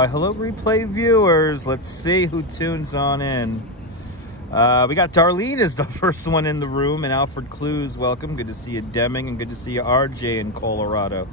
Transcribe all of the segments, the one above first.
Why, hello, replay viewers. Let's see who tunes on in. We got Darlene is the first one in the room, and Alfred Clues, welcome. Good to see you, Deming, and good to see you, RJ in Colorado.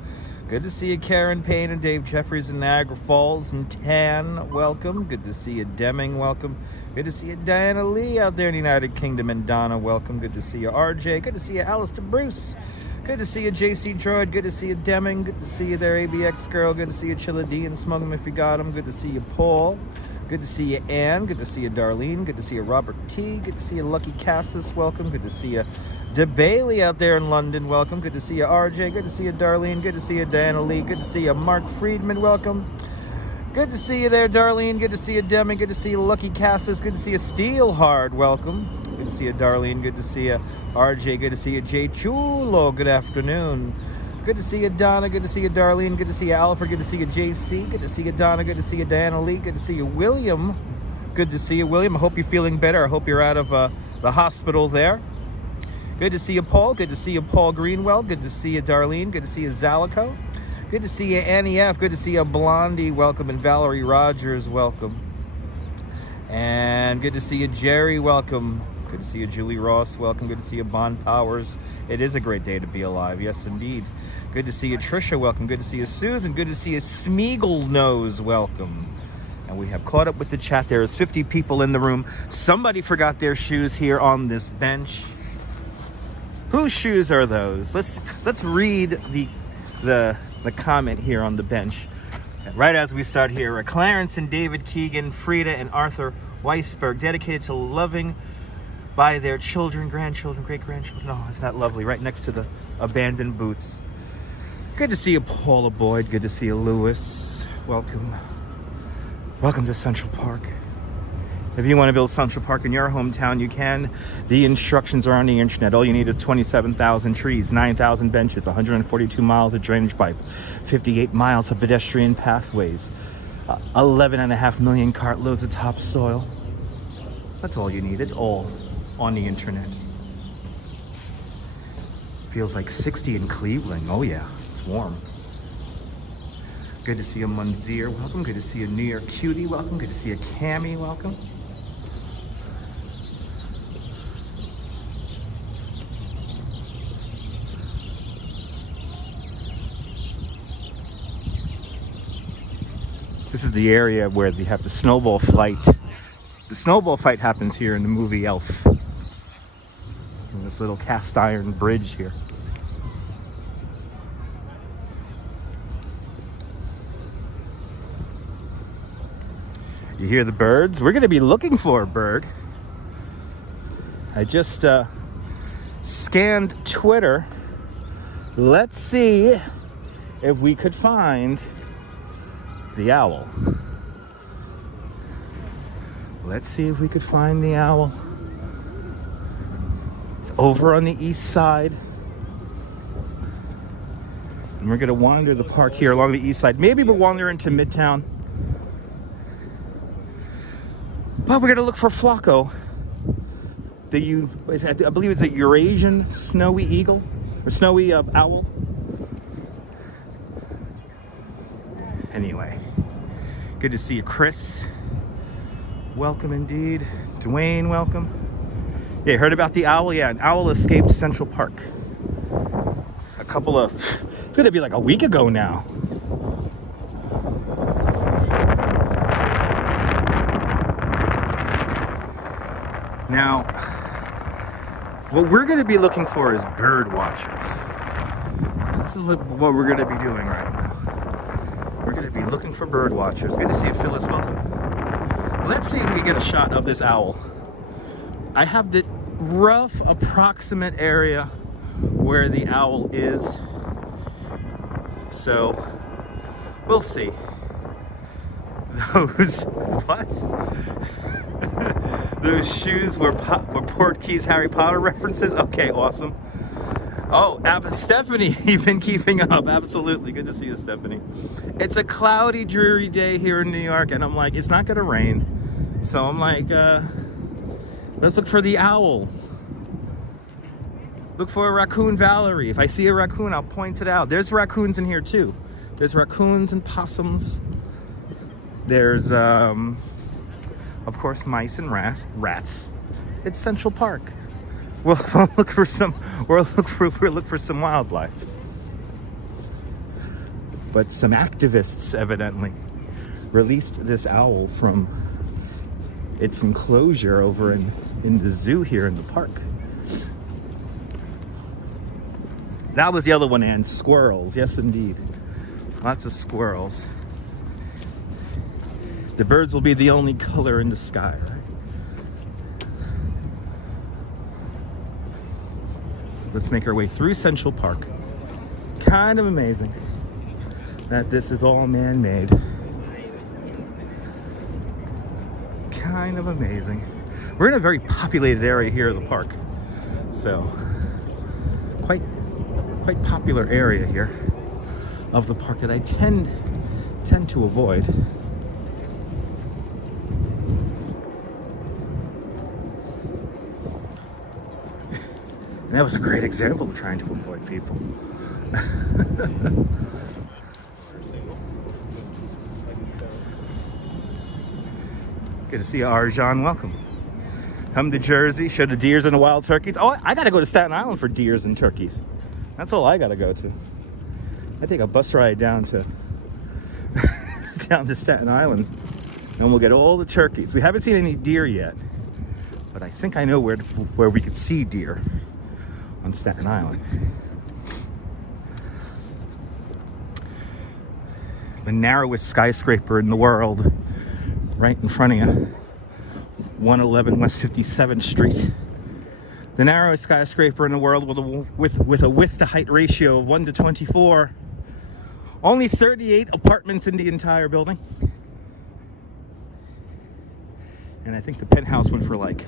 Good to see you, Karen Payne and Dave Jeffries in Niagara Falls, and Tan, welcome. Good to see you, Deming, welcome. Good to see you, Diana Lee out there in the United Kingdom, and Donna, welcome. Good to see you, RJ. Good to see you, Alistair Bruce. Good to see you, JC Droid. Good to see you, Deming. Good to see you there, ABX Girl. Good to see you, Chilla D, and Smoke 'em if you got 'em. Good to see you, Paul. Good to see you, Ann. Good to see you, Darlene. Good to see you, Robert T. Good to see you, Lucky Cassis. Welcome. Good to see you, DeBailey out there in London. Welcome. Good to see you, RJ. Good to see you, Darlene. Good to see you, Diana Lee. Good to see you, Mark Friedman. Welcome. Good to see you there, Darlene. Good to see you, Deming. Good to see you, Lucky Cassis. Good to see you, Steelhard. Welcome. Good to see you, Darlene. Good to see you, RJ. Good to see you, Jay Chulo. Good afternoon. Good to see you, Donna. Good to see you, Darlene. Good to see you, Alfred. Good to see you, JC. Good to see you, Donna. Good to see you, Diana Lee. Good to see you, William. Good to see you, William. I hope you're feeling better. I hope you're out of the hospital there. Good to see you, Paul. Good to see you, Paul Greenwell. Good to see you, Darlene. Good to see you, Zalico. Good to see you, Annie F. Good to see you, Blondie. Welcome. And Valerie Rogers. Welcome. And good to see you, Jerry. Welcome. Good to see you, Julie Ross. Welcome. Good to see you, Bond Powers. It is a great day to be alive. Yes, indeed. Good to see you, Trisha. Welcome. Good to see you, Susan. Good to see you, Smeagol Nose. Welcome. And we have caught up with the chat. There is 50 people in the room. Somebody forgot their shoes here on this bench. Whose shoes are those? Let's read the comment here on the bench. Right as we start here, Clarence and David Keegan, Frida and Arthur Weisberg, dedicated to loving by their children, grandchildren, great-grandchildren. Oh, isn't that lovely? Right next to the abandoned boots. Good to see you, Paula Boyd. Good to see you, Lewis. Welcome. Welcome to Central Park. If you want to build Central Park in your hometown, you can. The instructions are on the internet. All you need is 27,000 trees, 9,000 benches, 142 miles of drainage pipe, 58 miles of pedestrian pathways, 11.5 million cartloads of topsoil. That's all you need. It's all on the internet. Feels like 60 in Cleveland. Oh yeah, it's warm. Good to see you, Munzir. Welcome. Good to see you, New York Cutie. Welcome. Good to see you, Cammie. Welcome. This is the area where they have the snowball fight. The snowball fight happens here in the movie Elf. In this little cast iron bridge here. You hear the birds? We're gonna be looking for a bird. I just scanned Twitter. Let's see if we could find the owl. Let's see if we could find the owl. It's over on the east side. And we're gonna wander the park here along the east side. Maybe we'll wander into Midtown. But we're gonna look for Flaco. I believe it's a Eurasian snowy eagle, or snowy owl. Anyway, good to see you, Chris. Welcome indeed. Dwayne, welcome. Yeah, you heard about the owl? Yeah, an owl escaped Central Park. It's gonna be like a week ago now. Now, what we're gonna be looking for is bird watchers. This is what we're gonna be doing right now. We're gonna be looking for bird watchers. Good to see you, Phyllis. Welcome. Let's see if we can get a shot of this owl. I have the rough approximate area where the owl is. So, we'll see. Those shoes were Portkeys Harry Potter references? Okay, awesome. Oh, Stephanie, you've been keeping up. Absolutely. Good to see you, Stephanie. It's a cloudy, dreary day here in New York, and I'm like, it's not gonna rain. So I'm like, let's look for the owl. Look for a raccoon, Valerie. If I see a raccoon, I'll point it out. There's raccoons in here too. There's raccoons and possums. There's, of course, mice and rats. It's Central Park. We'll look for some. We'll look for some wildlife. But some activists evidently released this owl from its enclosure over in the zoo here in the park. That was the other one, and squirrels. Yes, indeed. Lots of squirrels. The birds will be the only color in the sky, right? Let's make our way through Central Park. Kind of amazing that this is all man-made. Kind of amazing. We're in a very populated area here in the park. So, quite popular area here of the park that I tend to avoid. And that was a great example of trying to avoid people. Good to see you, Arjan. Welcome. Come to Jersey, show the deers and the wild turkeys. Oh, I gotta go to Staten Island for deers and turkeys. That's all I gotta go to. I take a bus ride down to Staten Island, and we'll get all the turkeys. We haven't seen any deer yet, but I think I know where we could see deer on Staten Island. The narrowest skyscraper in the world, right in front of you. 111 West 57th Street. The narrowest skyscraper in the world with a width to height ratio of 1 to 24. Only 38 apartments in the entire building. And I think the penthouse went for like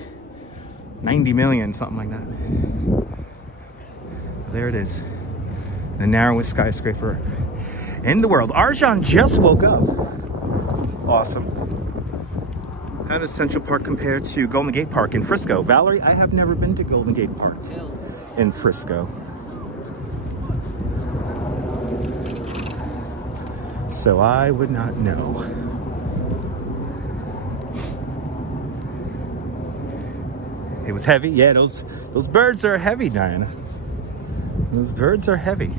90 million, something like that. There it is. The narrowest skyscraper in the world. Arjan just woke up. Awesome. How does Central Park compare to Golden Gate Park in Frisco? Valerie, I have never been to Golden Gate Park in Frisco. So I would not know. It was heavy. Yeah, those birds are heavy, Diana. Those birds are heavy.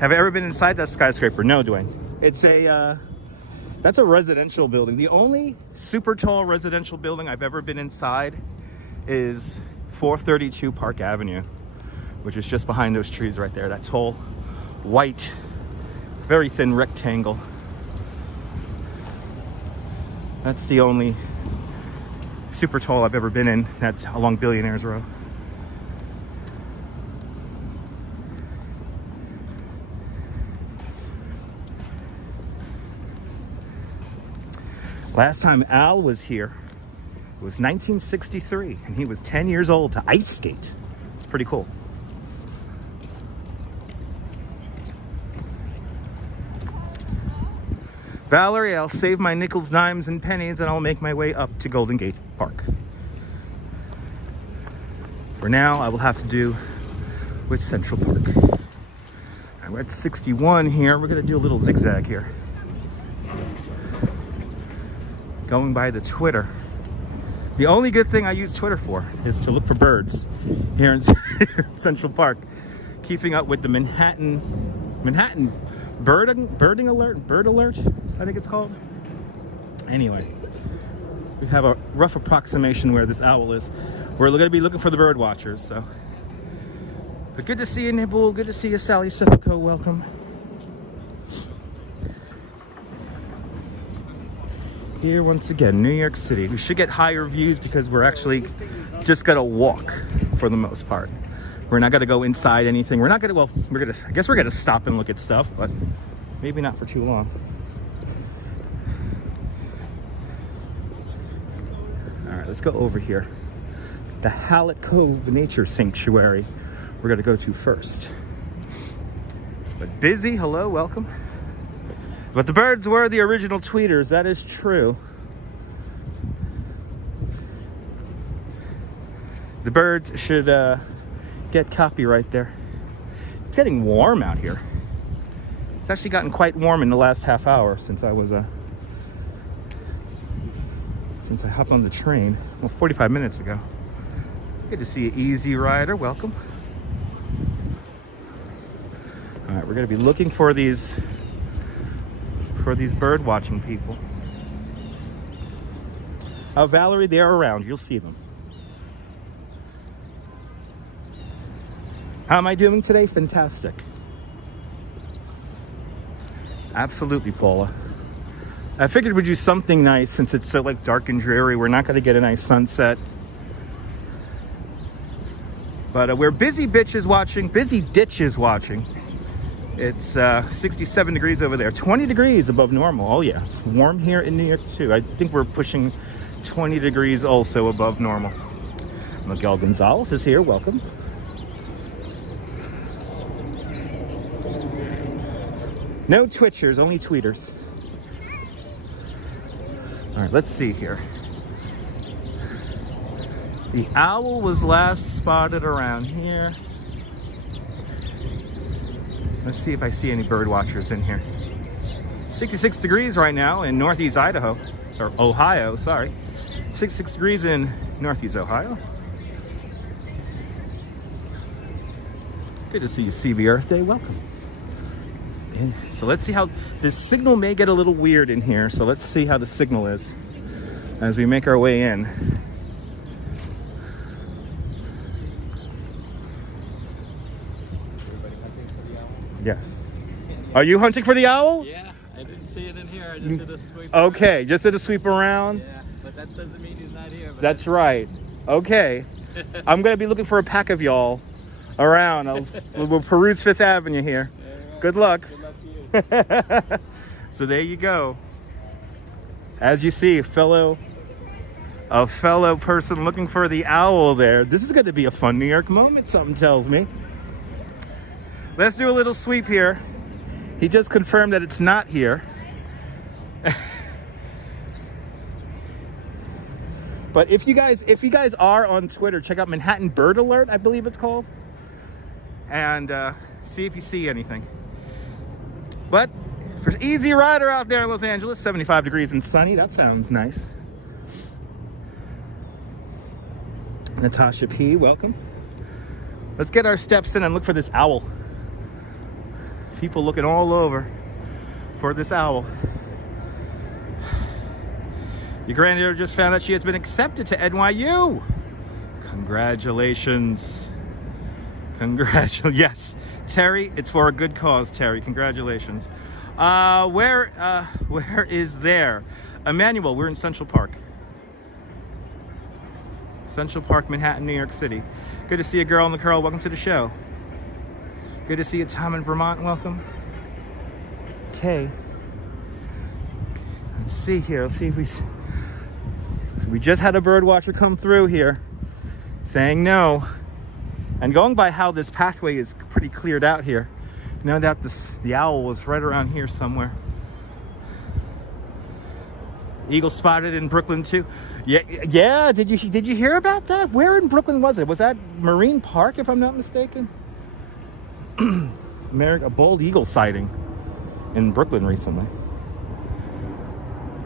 Have I ever been inside that skyscraper? No, Dwayne. It's that's a residential building. The only super tall residential building I've ever been inside is 432 Park Avenue, which is just behind those trees right there. That tall, white, very thin rectangle. That's the only super tall I've ever been in. That's along Billionaires Row. Last time Al was here, it was 1963, and he was 10 years old to ice skate. It's pretty cool. Valerie, I'll save my nickels, dimes, and pennies, and I'll make my way up to Golden Gate Park. For now, I will have to do with Central Park. All right, we're at 61 here. We're gonna do a little zigzag here. Going by the Twitter. The only good thing I use Twitter for is to look for birds here in Central Park. Keeping up with the Manhattan bird alert, I think it's called. Anyway, we have a rough approximation where this owl is. We're gonna be looking for the bird watchers, so. But good to see you, Nibble. Good to see you, Sally Sepulco. Welcome. Here once again, New York City. We should get higher views because we're actually just gonna walk for the most part. We're not gonna go inside anything. I guess we're gonna stop and look at stuff, but maybe not for too long. All right, let's go over here. The Hallett Cove Nature Sanctuary we're gonna go to first. But busy, hello, welcome. But the birds were the original tweeters, that is true. The birds should get copyright there. It's getting warm out here. It's actually gotten quite warm in the last half hour since I was since I hopped on the train, well, 45 minutes ago. Good to see you, Easy Rider. Welcome. All right, we're going to be looking for these bird watching people. Valerie, they're around. You'll see them. How am I doing today? Fantastic. Absolutely, Paula. I figured we'd do something nice since it's so like dark and dreary. We're not going to get a nice sunset. But we're busy bitches watching, busy ditches watching. It's 67 degrees over there, 20 degrees above normal. Oh yeah, it's warm here in New York too. I think we're pushing 20 degrees also above normal. Miguel Gonzalez is here, welcome. No Twitchers, only tweeters. All right, let's see here. The owl was last spotted around here. Let's see if I see any bird watchers in here. 66 degrees right now in Northeast Idaho, or Ohio, sorry. 66 degrees in Northeast Ohio. Good to see you, CB Earth Day, welcome. And so let's see how, this signal may get a little weird in here, so let's see how the signal is as we make our way in. Yes. Are you hunting for the owl? Yeah, I didn't see it in here. I just did a sweep. Okay, around. just did a sweep around. Yeah, but that doesn't mean he's not here. But that's right. Okay. I'm going to be looking for a pack of y'all around. We'll peruse Fifth Avenue here. Right. Good luck. Good luck to you. So there you go. As you see, a fellow person looking for the owl there. This is going to be a fun New York moment, something tells me. Let's do a little sweep here. He just confirmed that it's not here. But if you guys are on Twitter, check out Manhattan Bird Alert, I believe it's called, and see if you see anything. But for Easy Rider out there in Los Angeles, 75 degrees and sunny, that sounds nice. Natasha P, welcome. Let's get our steps in and look for this owl. People looking all over for this owl. Your granddaughter just found out she has been accepted to NYU. Congratulations. Yes, Terry, it's for a good cause, Terry. Congratulations. Where is there? Emmanuel, we're in Central Park. Central Park, Manhattan, New York City. Good to see you, girl in the curl. Welcome to the show. Good to see you, Tom in Vermont. Welcome. Okay. Let's see here. Let's see if we just had a bird watcher come through here saying no. And going by how this pathway is pretty cleared out here, no doubt the owl was right around here somewhere. Eagle spotted in Brooklyn too. Yeah. Did you hear about that? Where in Brooklyn was it? Was that Marine Park, if I'm not mistaken? A bald eagle sighting in Brooklyn recently.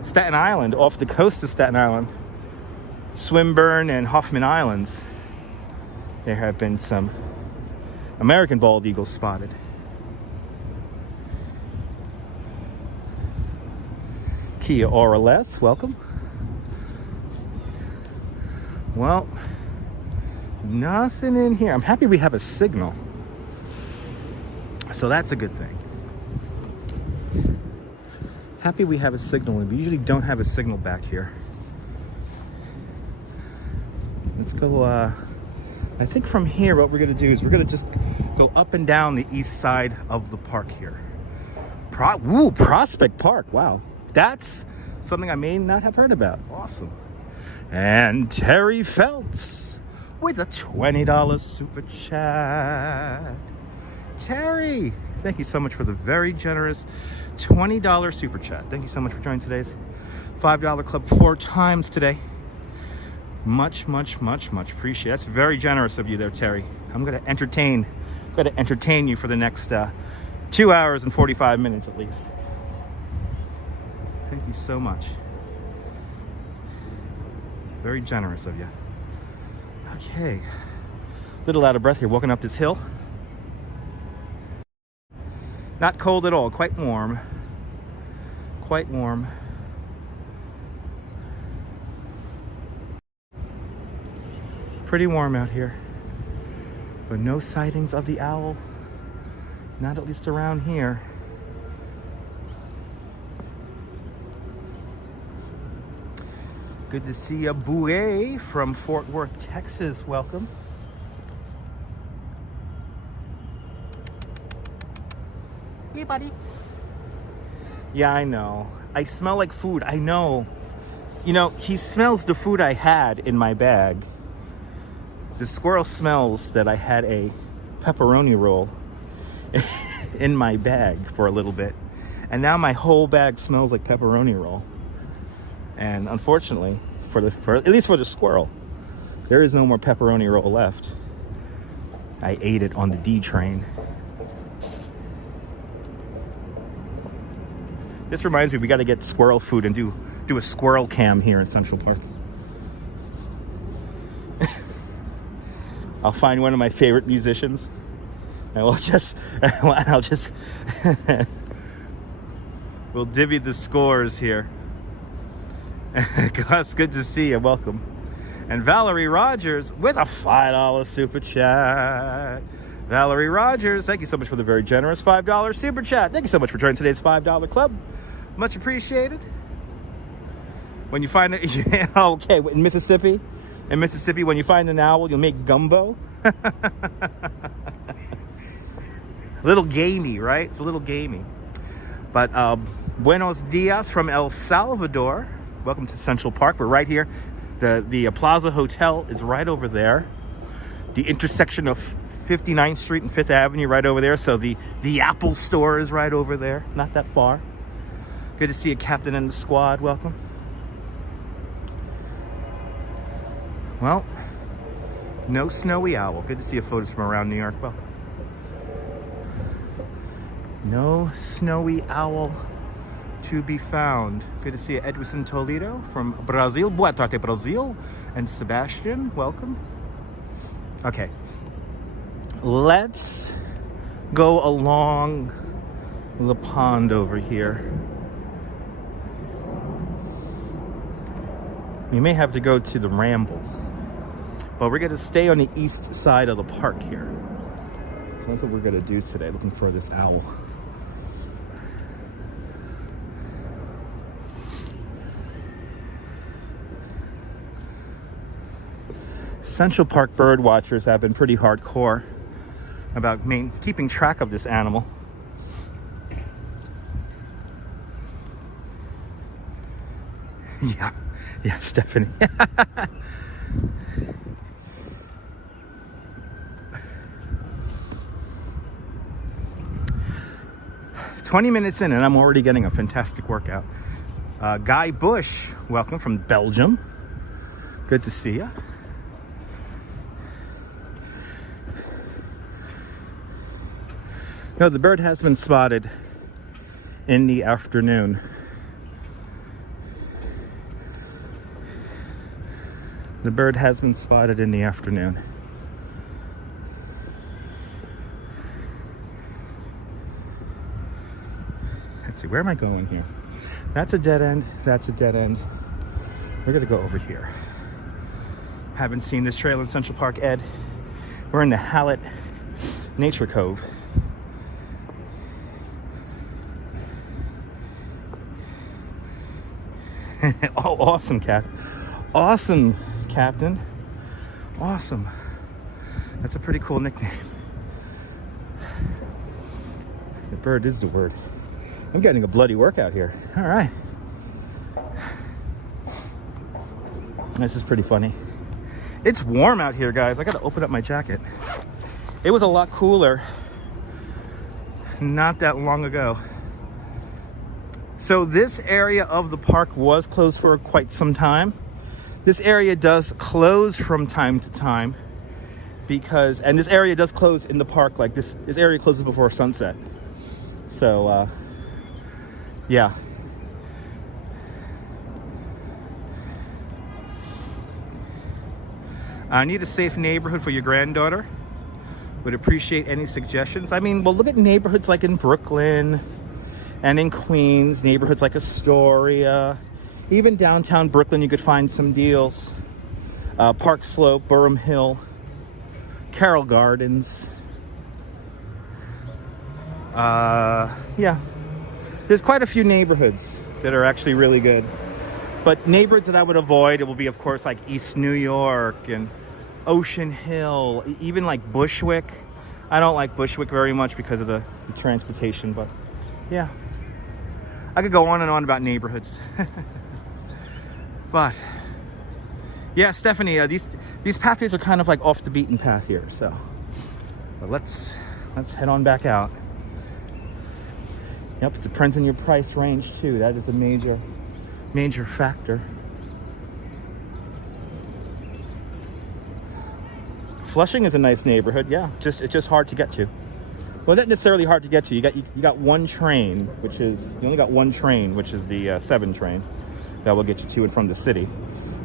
Staten Island, off the coast of Staten Island, Swinburne and Hoffman Islands, there have been some American bald eagles spotted. Kia Orales, welcome. Well, nothing in here. I'm happy we have a signal. So that's a good thing. Happy we have a signal, and we usually don't have a signal back here. Let's go, I think from here what we're gonna do is we're gonna just go up and down the east side of the park here. Prospect Park, wow. That's something I may not have heard about. Awesome. And Terry Feltz with a $20 super chat. Terry, thank you so much for the very generous $20 super chat. Thank you so much for joining today's $5 club 4 times today. Much appreciate. That's very generous of you there, Terry. I'm gonna entertain you for the next 2 hours and 45 minutes at least. Thank you so much. Very generous of you. Okay. A little out of breath here, walking up this hill. Not cold at all, quite warm. Quite warm. Pretty warm out here. But no sightings of the owl. Not at least around here. Good to see you, Bouet from Fort Worth, Texas. Welcome. Hey, buddy. Yeah, I know. I smell like food. I know. You know, he smells the food I had in my bag. The squirrel smells that I had a pepperoni roll in my bag for a little bit. And now my whole bag smells like pepperoni roll. And unfortunately, at least for the squirrel, there is no more pepperoni roll left. I ate it on the D train. This reminds me, we got to get squirrel food and do a squirrel cam here in Central Park. I'll find one of my favorite musicians, and I'll just we'll divvy the scores here. Gus, good to see you. Welcome. And Valerie Rogers with a $5 super chat. Valerie Rogers, thank you so much for the very generous $5 super chat. Thank you so much for joining today's $5 club. Much appreciated. When you find it, okay, in Mississippi, when you find an owl, you'll make gumbo. A little gamey, right? It's a little gamey. But buenos dias from El Salvador. Welcome to Central Park. We're right here. The Plaza Hotel is right over there. The intersection of 59th Street and 5th Avenue right over there. So the Apple store is right over there. Not that far. Good to see a captain in the squad. Welcome. Well, no snowy owl. Good to see a photos from around New York. Welcome. No snowy owl to be found. Good to see Edwison Toledo from Brazil. Boa tarde, Brazil. And Sebastian, welcome. Okay. Let's go along the pond over here. We may have to go to the Rambles, but we're going to stay on the east side of the park here. So that's what we're going to do today, looking for this owl. Central Park bird watchers have been pretty hardcore about keeping track of this animal. Yeah, Stephanie. 20 minutes in and I'm already getting a fantastic workout. Guy Bush, welcome from Belgium. Good to see you. No, the bird has been spotted in the afternoon. The bird has been spotted in the afternoon. Let's see, where am I going here? That's a dead end. That's a dead end. We're gonna go over here. Haven't seen this trail in Central Park, Ed. We're in the Hallett Nature Cove. Oh, awesome, Cap. Awesome, Captain. Awesome. That's a pretty cool nickname. The bird is the word. I'm getting a bloody workout here. All right. This is pretty funny. It's warm out here, guys. I gotta open up my jacket. It was a lot cooler not that long ago. So this area of the park was closed for quite some time. This area does close from time to time because, and this area does close in the park, like this area closes before sunset. So, yeah. I need a safe neighborhood for your granddaughter. Would appreciate any suggestions. I mean, well, look at neighborhoods like in Brooklyn and in Queens, neighborhoods like Astoria. Even downtown Brooklyn, you could find some deals. Park Slope, Burham Hill, Carroll Gardens. Yeah, there's quite a few neighborhoods that are actually really good. But neighborhoods that I would avoid, it will be, of course, like East New York and Ocean Hill, even like Bushwick. I don't like Bushwick very much because of the transportation, but yeah. I could go on and on about neighborhoods. But yeah, Stephanie, these pathways are kind of like off the beaten path here, so but let's head on back out. Yep, it depends on your price range too. That is a major factor. Flushing is a nice neighborhood, yeah. It's just hard to get to. Well, not necessarily hard to get to. You got one train, you only got one train, which is the 7 train that will get you to and from the city.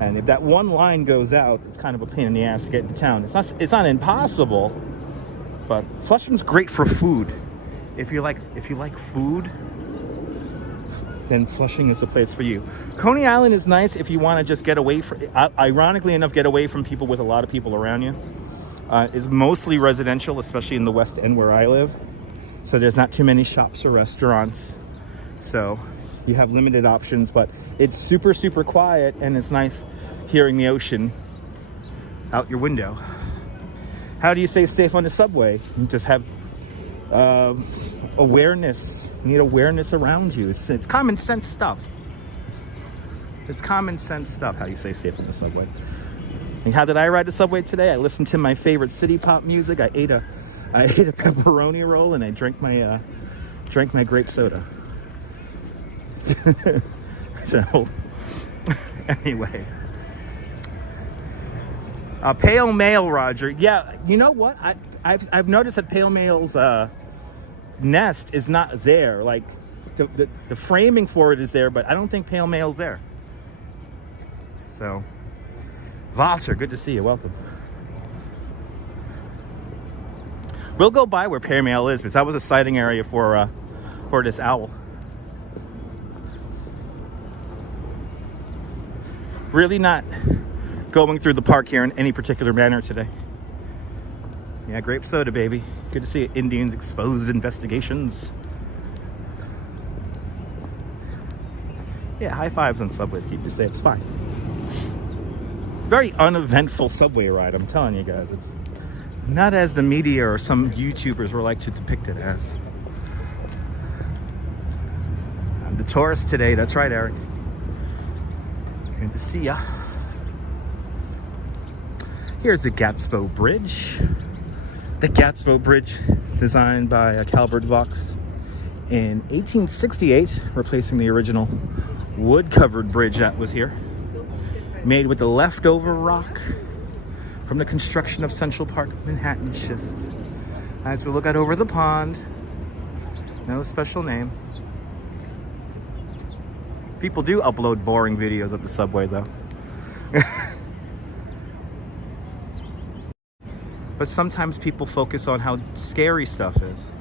And if that one line goes out, it's kind of a pain in the ass to get into town. It's not impossible, but Flushing's great for food. If you like food, then Flushing is the place for you. Coney Island is nice if you want to just get away from, ironically enough, get away from people with a lot of people around you. It's mostly residential, especially in the West End where I live. So there's not too many shops or restaurants. So you have limited options, but it's super, super quiet, and it's nice hearing the ocean out your window. How do you stay safe on the subway? You just have awareness. You need awareness around you. It's common sense stuff. It's common sense stuff, how you stay safe on the subway. And how did I ride the subway today? I listened to my favorite city pop music. I ate a pepperoni roll, and I drank my grape soda. So anyway, Pale Mail, Roger. Yeah, you know what? I've noticed that Pale Mail's nest is not there. Like the framing for it is there, but I don't think Pale Mail's there. So, Walter, good to see you. Welcome. We'll go by where Pale Mail is, because that was a sighting area for this owl. Really not going through the park here in any particular manner today. Yeah, grape soda, baby. Good to see it. Indians exposed investigations. Yeah, high fives on subways. Keep you safe. It's fine. Very uneventful subway ride, I'm telling you guys. It's not as the media or some YouTubers were like to depict it as. The tourist today, that's right, Eric. Good to see ya. Here's the Gatsbo Bridge. The Gatsbo Bridge, designed by Calvert Vaux in 1868, replacing the original wood-covered bridge that was here. Made with the leftover rock from the construction of Central Park Manhattan schist. As we look out over the pond, no special name. People do upload boring videos of the subway, though. But sometimes people focus on how scary stuff is.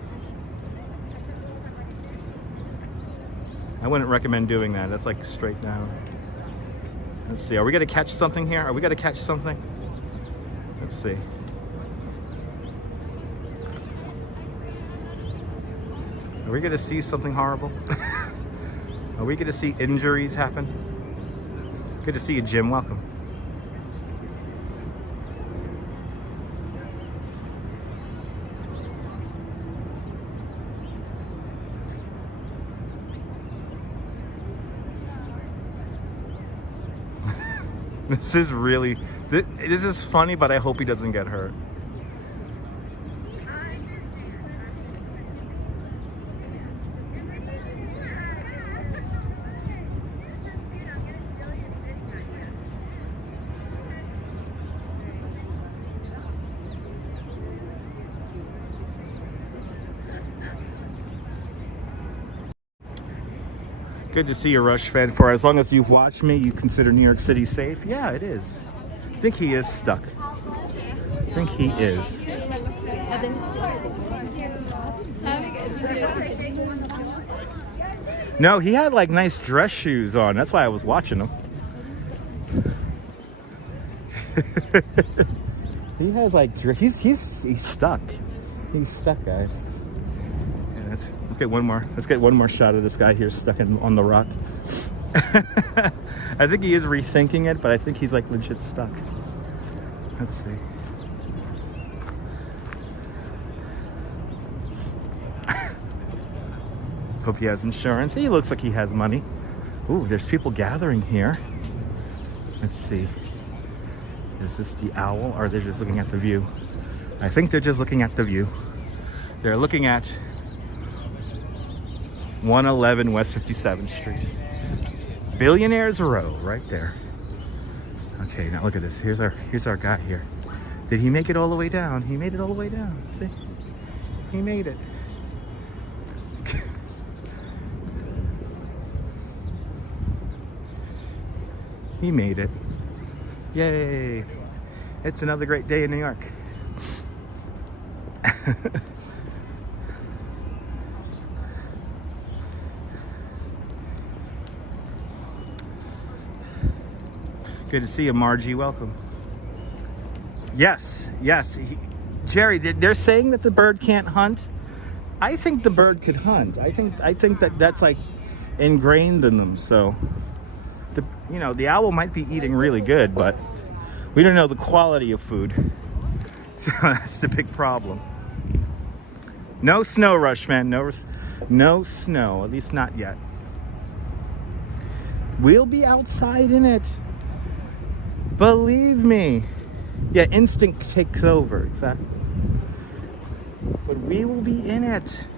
I wouldn't recommend doing that. That's like straight down. Let's see. Are we going to catch something here? Are we going to catch something? Let's see. Are we going to see something horrible? Are we going to see injuries happen? Good to see you, Jim. Welcome. This is really, this is funny, but I hope he doesn't get hurt. Good to see you, Rush fan. As long as you've watched me, you consider New York City safe? Yeah, it is. I think he is stuck. think he is. No, he had like nice dress shoes on. That's why I was watching him. He has like he's stuck. He's stuck, guys. Yeah, let's get one more. Let's get one more shot of this guy here stuck on the rock. I think he is rethinking it, but I think he's like legit stuck. Let's see. Hope he has insurance. He looks like he has money. Ooh, there's people gathering here. Let's see. Is this the owl, or are they just looking at the view? I think they're just looking at the view. They're looking at 111 West 57th Street. Billionaires Row, right there. Okay, now look at this. Here's our guy here. Did he make it all the way down? He made it all the way down. See? He made it. He made it. Yay. It's another great day in New York. Good to see you, Margie. Welcome. Yes, yes. Jerry, they're saying that the bird can't hunt. I think the bird could hunt. I think that's like ingrained in them. So, the owl might be eating really good, but we don't know the quality of food. So that's the big problem. No snow rush, man. No snow, at least not yet. We'll be outside in it. Believe me. Yeah, instinct takes over, exactly. But we will be in it.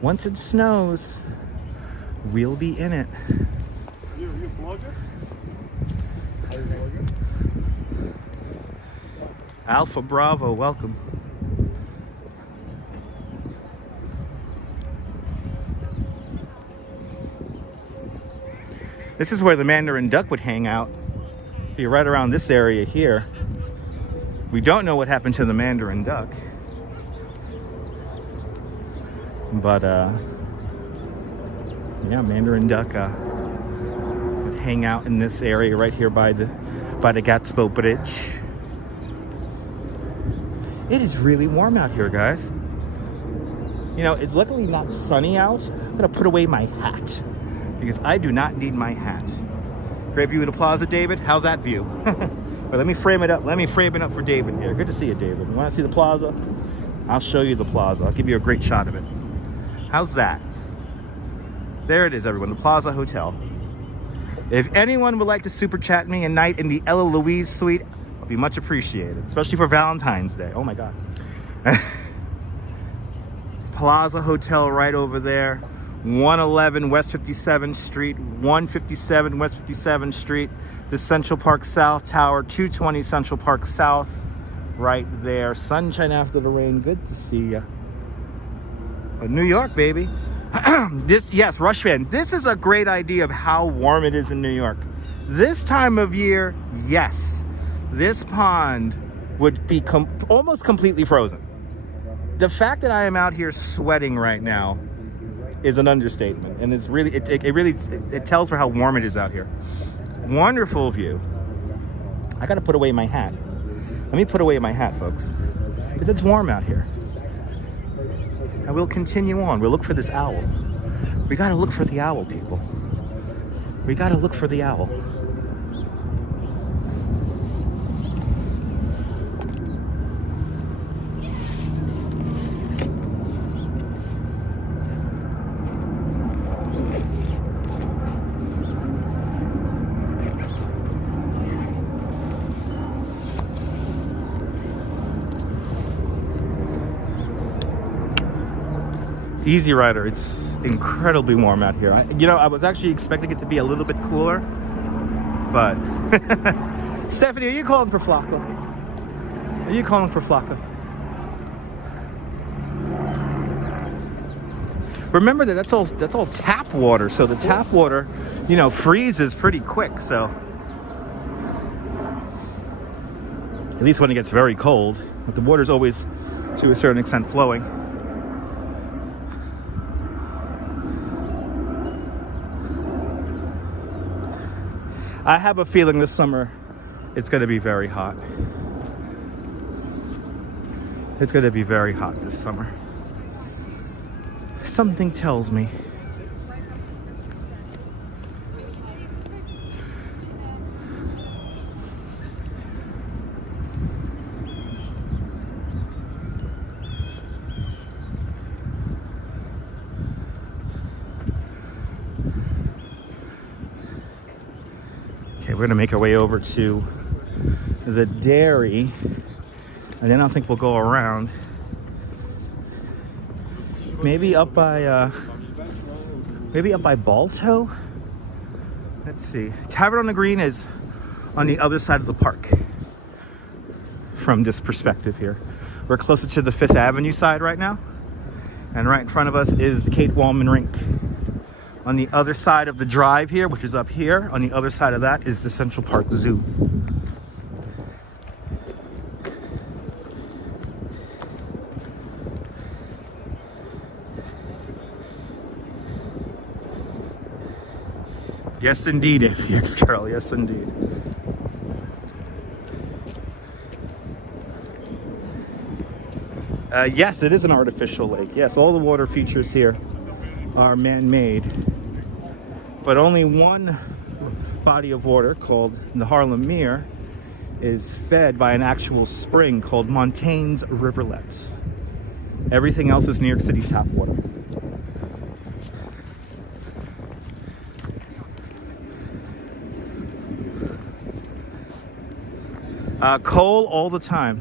Once it snows, we'll be in it. You a vlogger? Are you a vlogger? Alpha Bravo, welcome. This is where the Mandarin duck would hang out. Be right around this area here. We don't know what happened to the Mandarin duck. But yeah, Mandarin duck would hang out in this area right here by the Gatsbo Bridge. It is really warm out here, guys. It's luckily not sunny out. I'm gonna put away my hat because I do not need my hat. Great view of the Plaza, David. How's that view? Well, let me frame it up. Let me frame it up for David here. Good to see you, David. You want to see the Plaza? I'll show you the Plaza. I'll give you a great shot of it. How's that? There it is, everyone. The Plaza Hotel. If anyone would like to super chat me a night in the Ella Louise suite, I'll be much appreciated, especially for Valentine's Day. Oh my God. Plaza Hotel right over there. 111 West 57th Street, 157 West 57th Street, the Central Park South Tower, 220 Central Park South, right there. Sunshine after the rain, good to see ya. But New York, baby. Yes, Rushman, this is a great idea of how warm it is in New York. This time of year, yes, this pond would be almost completely frozen. The fact that I am out here sweating right now is an understatement, and it's really it tells for how warm it is out here. Wonderful view. I gotta put away my hat. Let me put away my hat, folks, because it's warm out here. And we'll continue on. We'll look for this owl. We gotta look for the owl, people. We gotta look for the owl. Easy Rider, it's incredibly warm out here. I was actually expecting it to be a little bit cooler, but Stephanie, are you calling for Flaco? Are you calling for Flaco? Remember that's all tap water, so the tap water, freezes pretty quick, so At least when it gets very cold. But the water's always, to a certain extent, flowing. I have a feeling this summer it's going to be very hot. It's going to be very hot this summer. Something tells me. Okay, we're going to make our way over to the dairy, and then I think we'll go around. Maybe up by Balto. Let's see. Tavern on the Green is on the other side of the park. From this perspective here, we're closer to the 5th Avenue side right now, and right in front of us is the Kate Wallman Rink. On the other side of the drive here, which is up here, on the other side of that is the Central Park Zoo. Yes, indeed, yes, girl. Yes, indeed. Yes, it is an artificial lake. Yes, all the water features here are man-made. But only one body of water, called the Harlem Mere, is fed by an actual spring called Montaigne's Rivulet. Everything else is New York City tap water. Coal all the time.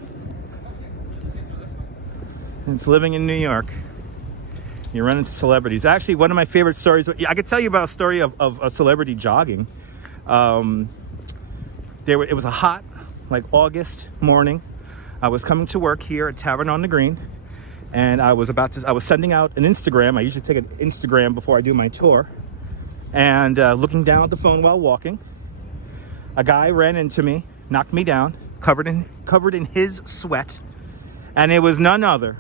It's living in New York. You run into celebrities. Actually, one of my favorite stories, I could tell you about a story of a celebrity jogging. It was a hot, like August morning. I was coming to work here at Tavern on the Green, and I was sending out an Instagram. I usually take an Instagram before I do my tour. And looking down at the phone while walking, a guy ran into me, knocked me down, covered in his sweat, and it was none other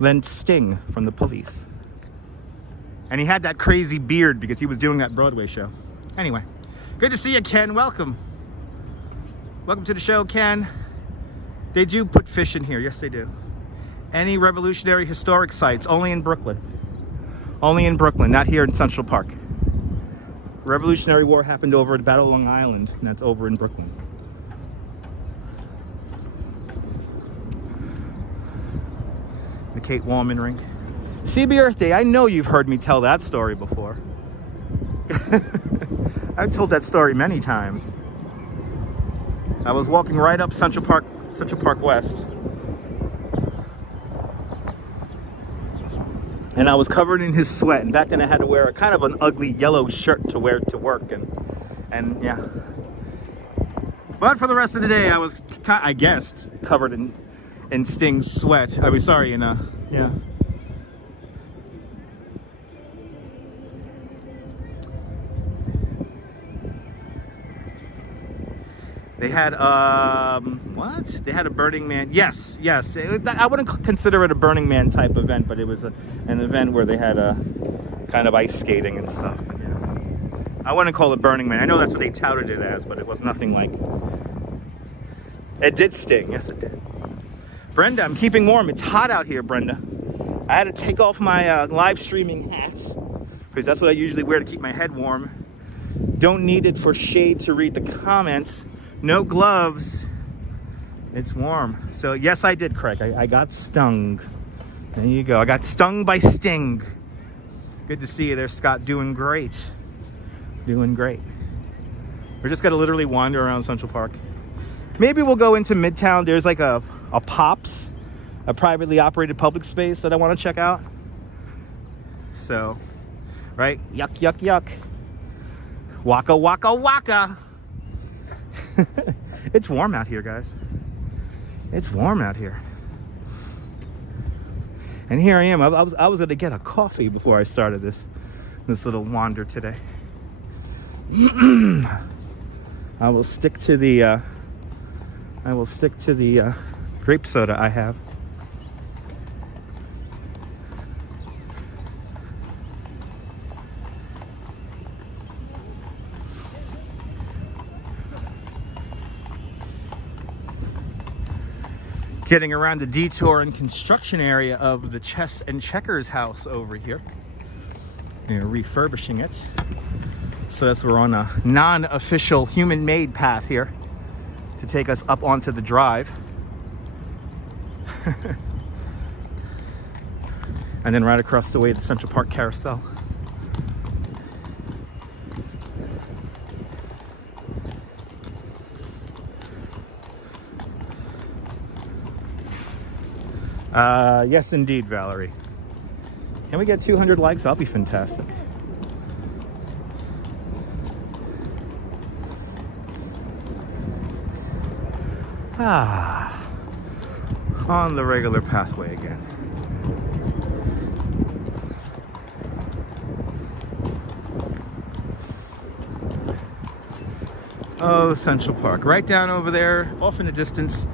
than Sting from the Police. And he had that crazy beard because he was doing that Broadway show. Anyway, good to see you, Ken. Welcome to the show, Ken. They do put fish in here. Yes, they do. Any revolutionary historic sites, only in Brooklyn, not here in Central Park. Revolutionary War happened over at Battle of Long Island, and that's over in Brooklyn. The Kate Wallman Rink. CB Earth Day, I know you've heard me tell that story before. I've told that story many times. I was walking right up Central Park West, and I was covered in his sweat, and back then I had to wear a kind of an ugly yellow shirt to wear to work, and yeah. But for the rest of the day, I was, I guess, covered in Sting's sweat. I mean, sorry, yeah. They had, what? They had a Burning Man. Yes. I wouldn't consider it a Burning Man type event, but it was an event where they had a kind of ice skating and stuff. Yeah. I wouldn't call it Burning Man. I know that's what they touted it as, but it was nothing like. It did sting. Yes, it did. Brenda, I'm keeping warm. It's hot out here, Brenda. I had to take off my live streaming hats because that's what I usually wear to keep my head warm. Don't need it for shade to read the comments. No gloves. It's warm. So yes, I did, Craig. I got stung. There you go. I got stung by Sting. Good to see you there, Scott. Doing great. Doing great. We're just gonna literally wander around Central Park. Maybe we'll go into Midtown. There's like a Pops, a privately operated public space that I want to check out. So, right? Yuck, yuck, yuck. Waka, waka, waka. It's warm out here, guys. It's warm out here. And here I am. I was going to get a coffee before I started this little wander today. I will stick to the I will stick to the grape soda I have. Getting around the detour and construction area of the Chess and Checkers house over here. They're refurbishing it. So that's we're on a non-official human-made path here to take us up onto the drive. And then right across the way to Central Park Carousel. Yes, indeed, Valerie. Can we get 200 likes? That'll be fantastic. On the regular pathway again. Oh, Central Park. Right down over there, off in the distance.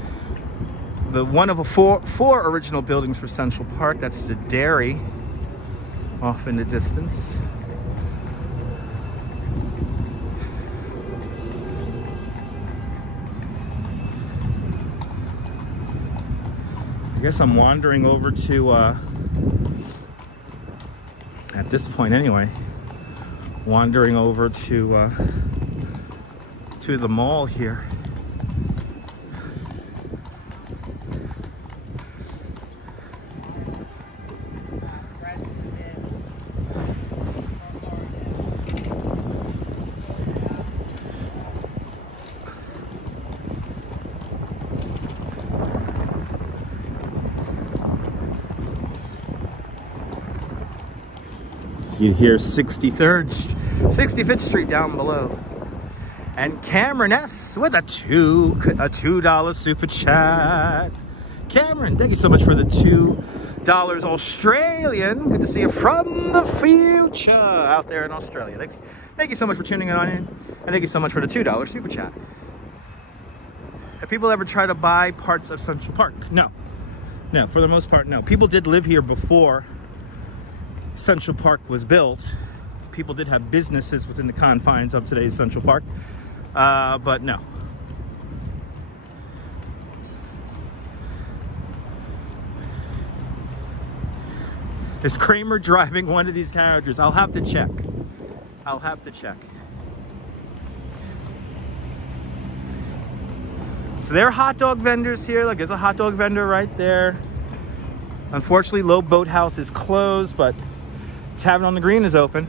The one of the four original buildings for Central Park. That's the dairy off in the distance. I guess I'm wandering over to, at this point anyway, wandering over to the mall here. You hear 65th Street down below. And Cameron S with a $2 super chat. Cameron, thank you so much for the $2 Australian. Good to see you from the future out there in Australia. Thank you so much for tuning on in. And thank you so much for the $2 super chat. Have people ever tried to buy parts of Central Park? No. No, for the most part, no. People did live here before Central Park was built. People did have businesses within the confines of today's Central Park, but no. Is Kramer driving one of these carriages? I'll have to check. I'll have to check. So there are hot dog vendors here. Like, there's a hot dog vendor right there. Unfortunately, Low Boathouse is closed, but Tavern on the Green is open.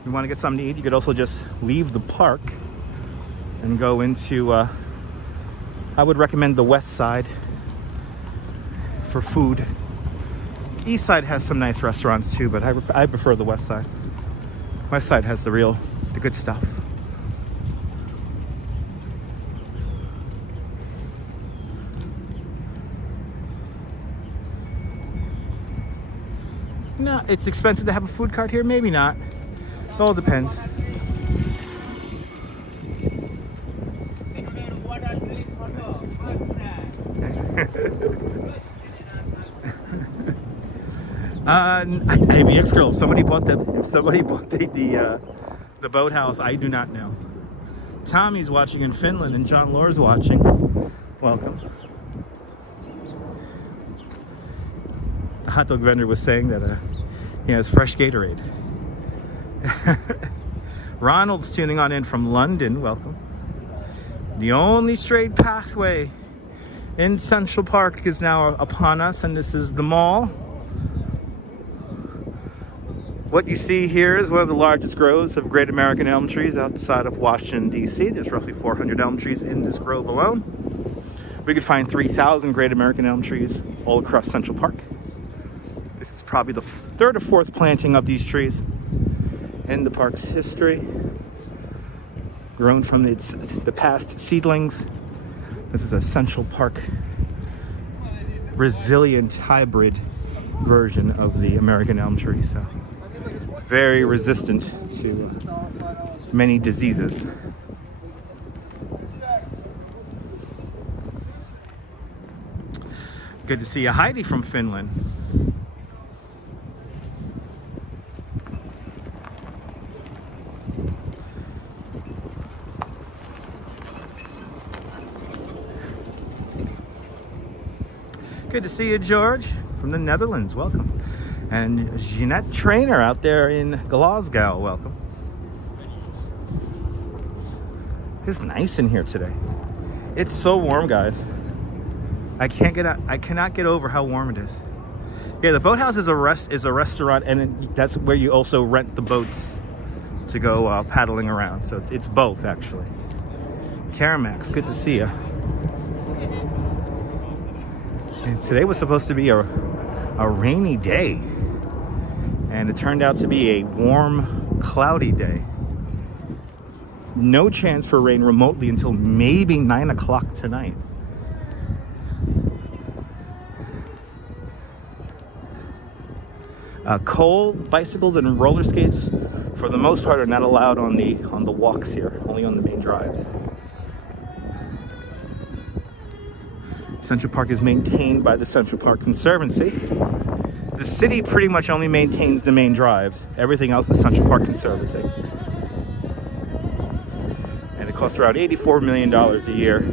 If you want to get something to eat, you could also just leave the park and go into, I would recommend the west side for food. East side has some nice restaurants too, but I prefer the west side. West side has the good stuff. No, it's expensive to have a food cart here. Maybe not. It all depends. Maybe ex-girl. If somebody bought the boathouse, I do not know. Tommy's watching in Finland and John Lore's watching. Welcome. The hot dog vendor was saying that he has fresh Gatorade. Ronald's tuning on in from London. Welcome. The only straight pathway in Central Park is now upon us, and this is the mall. What you see here is one of the largest groves of great American elm trees outside of Washington, D.C. There's roughly 400 elm trees in this grove alone. We could find 3,000 great American elm trees all across Central Park. This is probably the third or fourth planting of these trees in the park's history. Grown from the past seedlings. This is a Central Park resilient hybrid version of the American elm tree. So very resistant to Good to see you, Heidi from Finland. Good to see you, George, from the Netherlands. Welcome. And Jeanette Trainer out there in Glasgow. Welcome. It's nice in here today. It's so warm, guys. I cannot get over how warm it is. Yeah, the boathouse is a restaurant, and that's where you also rent the boats to go paddling around. So it's both, actually. Caramax, good to see you. And today was supposed to be a rainy day, and it turned out to be a warm, cloudy day. No chance for rain remotely until maybe 9 o'clock tonight. Coal, bicycles, and roller skates, for the most part, are not allowed on the walks here, only on the main drives. Central Park is maintained by the Central Park Conservancy. The city pretty much only maintains the main drives. Everything else is Central Park Conservancy. And it costs around $84 million a year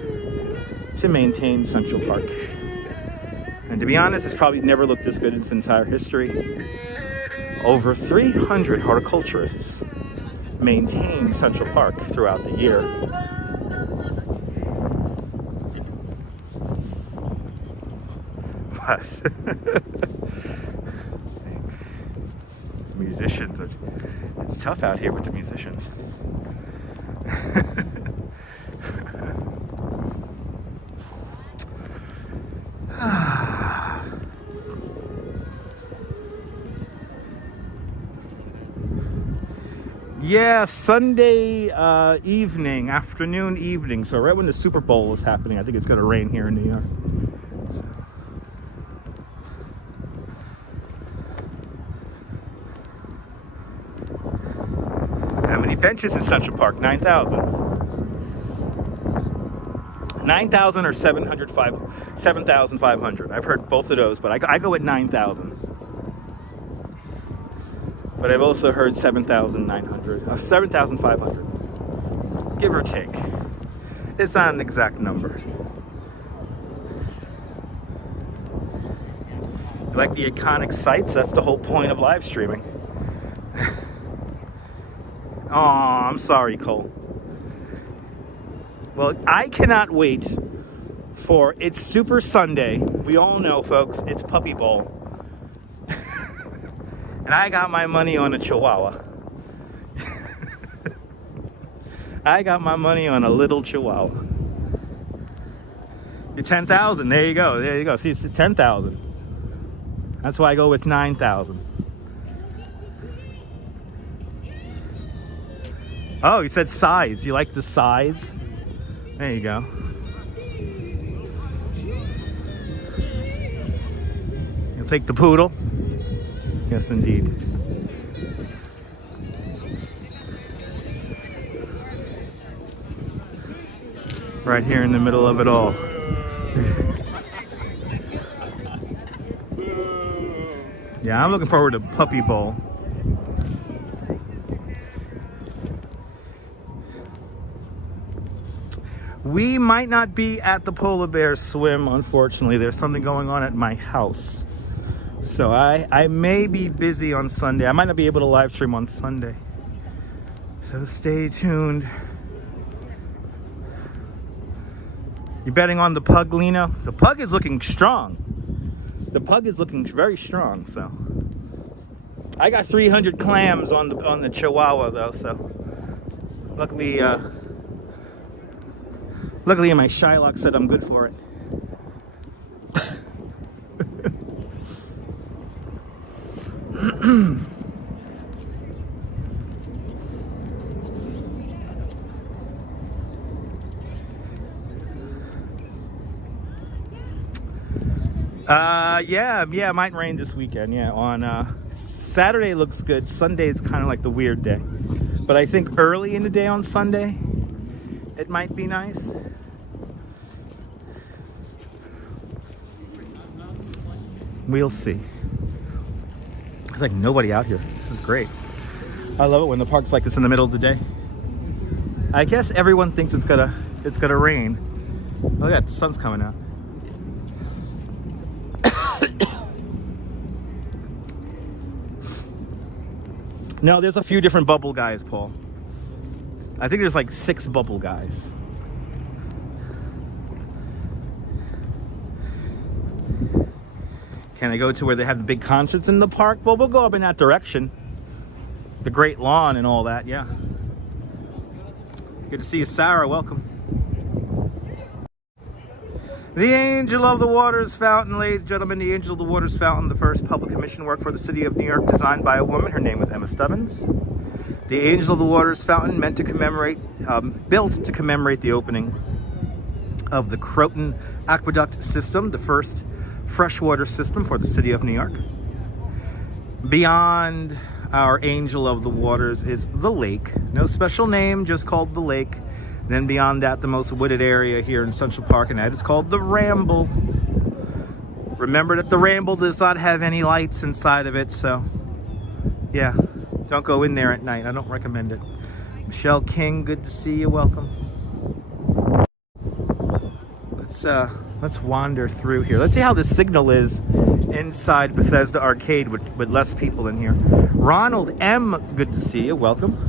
to maintain Central Park. And to be honest, it's probably never looked this good in its entire history. Over 300 horticulturists maintain Central Park throughout the year. Musicians, it's tough out here with the musicians. Yeah, Sunday afternoon, evening. So right when the Super Bowl is happening, I think it's going to rain here in New York. So. How many benches in Central Park? 9,000. 9,000 or 7,500. I've heard both of those, but I go with 9,000. But I've also heard 7,900, 7,500, give or take. It's not an exact number. You like the iconic sites? That's the whole point of live streaming. Oh, I'm sorry, Cole. Well, I cannot wait for it's Super Sunday. We all know, folks, it's Puppy Bowl. And I got my money on a Chihuahua. I got my money on a little Chihuahua. You're 10,000. There you go. There you go. See, it's 10,000. That's why I go with 9,000. Oh, you said size. You like the size? There you go. You'll take the poodle? Yes, indeed. Right here in the middle of it all. Yeah, I'm looking forward to Puppy Bowl. We might not be at the Polar Bear swim, unfortunately. There's something going on at my house. So I may be busy on Sunday. I might not be able to live stream on Sunday. So stay tuned. You betting on the pug, Lino? The pug is looking strong. The pug is looking very strong, so. I got 300 clams on the Chihuahua though, so. Luckily my Shylock said I'm good for it. Yeah, it might rain this weekend. Yeah, on Saturday looks good. Sunday is kind of like the weird day, but I think early in the day on Sunday it might be nice. We'll see. There's like nobody out here. This is great. I love it when the park's like this in the middle of the day. I guess everyone thinks it's gonna rain. Look at that, the sun's coming out. No, there's a few different bubble guys, Paul. I think there's like 6 bubble guys. Can I go to where they have the big concerts in the park? Well, we'll go up in that direction. The Great Lawn and all that, yeah. Good to see you, Sarah. Welcome. The Angel of the Waters Fountain, ladies and gentlemen. The Angel of the Waters Fountain, the first public commission work for the city of New York, designed by a woman. Her name was Emma Stubbins. The Angel of the Waters Fountain, built to commemorate the opening of the Croton Aqueduct System, the first freshwater system for the city of New York. Beyond our Angel of the Waters is the lake. No special name, just called the lake. Then beyond that, the most wooded area here in Central Park, and that is called the Ramble. Remember that the Ramble does not have any lights inside of it, so yeah, don't go in there at night. I don't recommend it. Michelle King, good to see you. Welcome. Let's wander through here. Let's see how the signal is inside Bethesda Arcade with less people in here. Ronald M, good to see you. Welcome.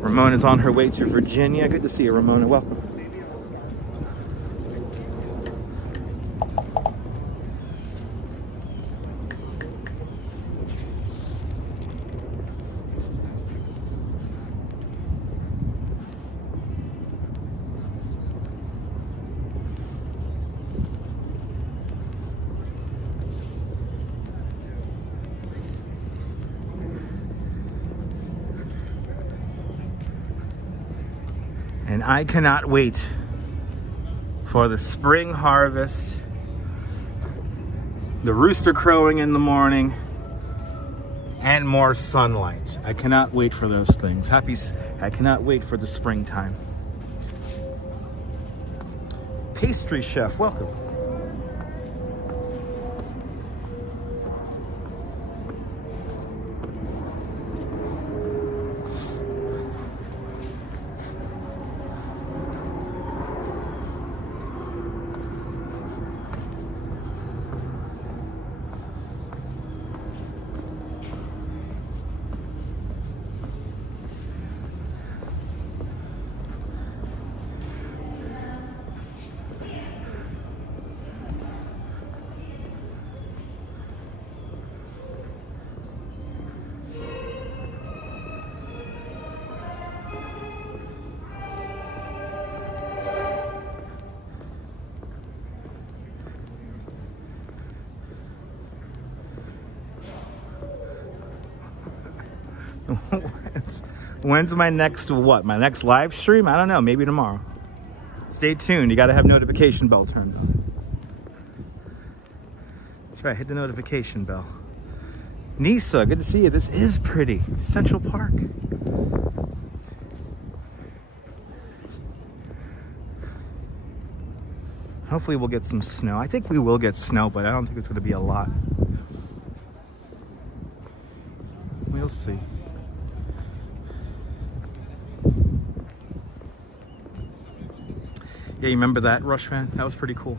Ramona's on her way to Virginia. Good to see you, Ramona. Welcome. And I cannot wait for the spring harvest, the rooster crowing in the morning, and more sunlight. I cannot wait for those things. I cannot wait for the springtime. Pastry chef, welcome. When's my next my next live stream? I don't know, maybe tomorrow. Stay tuned. You got to have notification bell turned on. That's right, hit the notification bell. Nisa, good to see you. This is pretty. Central Park. Hopefully we'll get some snow. I think we will get snow, but I don't think it's going to be a lot. We'll see. Yeah, you remember that, Rushman? That was pretty cool.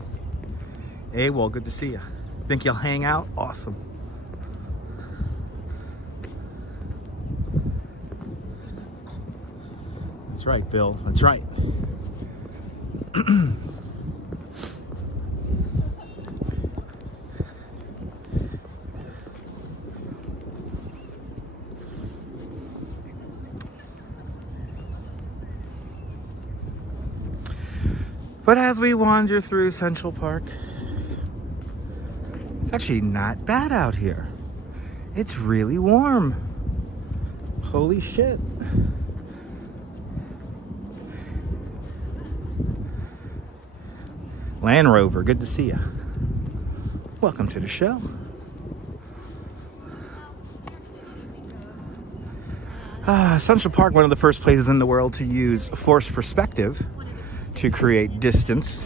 Hey, well, good to see you. Think you'll hang out? Awesome. That's right, Bill. That's right. But as we wander through Central Park, it's actually not bad out here. It's really warm. Holy shit. Land Rover, good to see you. Welcome to the show. Central Park, one of the first places in the world to use forced perspective to create distance.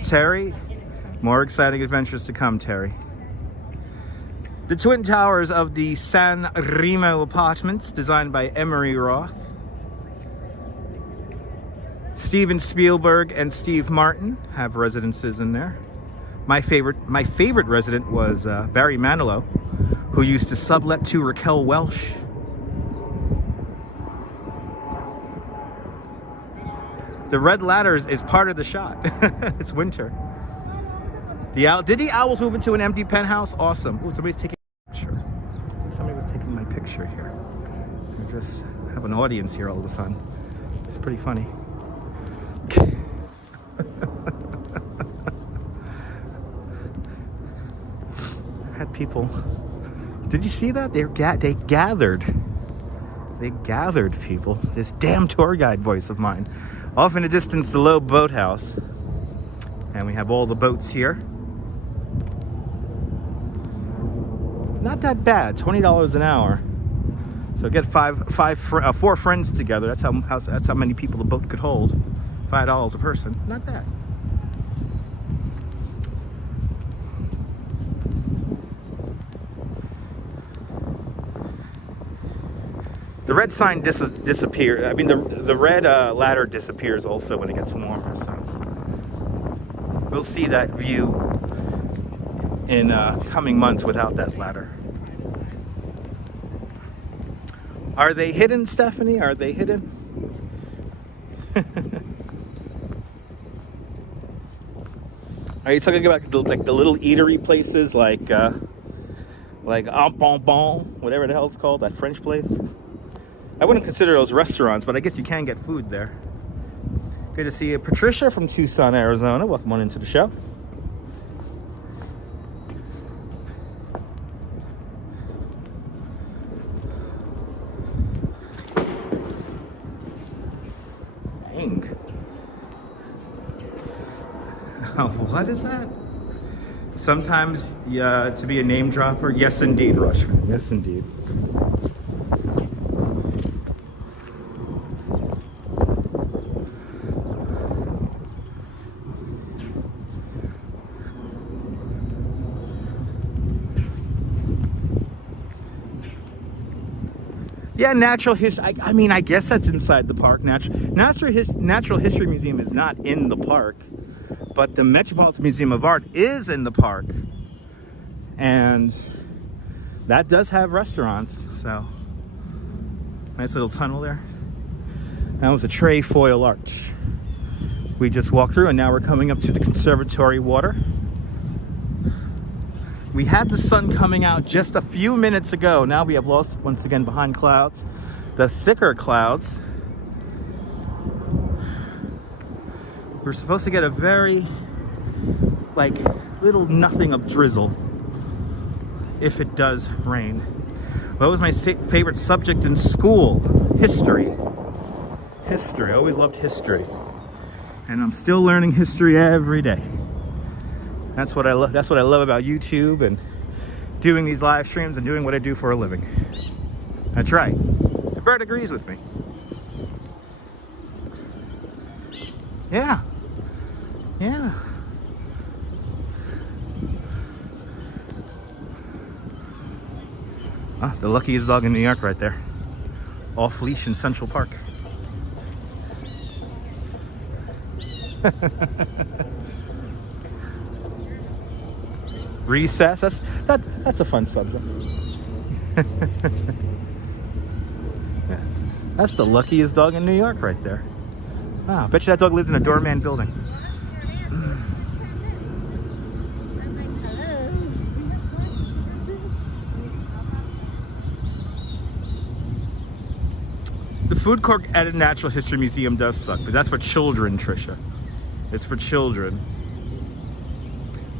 Terry, more exciting adventures to come, Terry. The Twin Towers of the San Remo Apartments, designed by Emery Roth. Steven Spielberg and Steve Martin have residences in there. My favorite resident was Barry Manilow, who used to sublet to Raquel Welch. The red ladder is part of the shot. It's winter. Did the owls move into an empty penthouse? Awesome. Ooh, somebody's taking a picture. Somebody was taking my picture here. I just have an audience here all of a sudden. It's pretty funny. Had people. Did you see that? They gathered. They gathered people. This damn tour guide voice of mine. Off in the distance, the Low Boathouse. And we have all the boats here. Not that bad, $20 an hour. So get four friends together. That's how many people the boat could hold. $5 a person. Not bad. The red sign disappears. I mean, the red ladder disappears also when it gets warmer. So we'll see that view in coming months without that ladder. Are they hidden, Stephanie? Are they hidden? Are you talking about the little eatery places like Bon, whatever the hell it's called, that French place? I wouldn't consider those restaurants, but I guess you can get food there. Good to see you. Patricia from Tucson, Arizona. Welcome on into the show. Dang. What is that? Sometimes, to be a name dropper. Yes, indeed, Rushman. Yes, indeed. Yeah, natural history. I mean, I guess that's inside the park. Natural History Museum is not in the park, but the Metropolitan Museum of Art is in the park, and that does have restaurants. So, nice little tunnel there. That was a trefoil arch we just walked through, and now we're coming up to the conservatory water. We had the sun coming out just a few minutes ago. Now we have lost once again behind clouds. The thicker clouds. We're supposed to get a very, little nothing of drizzle if it does rain. What was my favorite subject in school? History. History. I always loved history. And I'm still learning history every day. That's what I love. That's what I love about YouTube and doing these live streams and doing what I do for a living. That's right. The bird agrees with me. Yeah. Yeah. Ah, the luckiest dog in New York right there. Off leash in Central Park. Recess. That's a fun subject. Yeah. That's the luckiest dog in New York right there. Wow, I bet you that dog lived in a doorman building. The food court at a Natural History Museum does suck, but that's for children, Trisha. It's for children.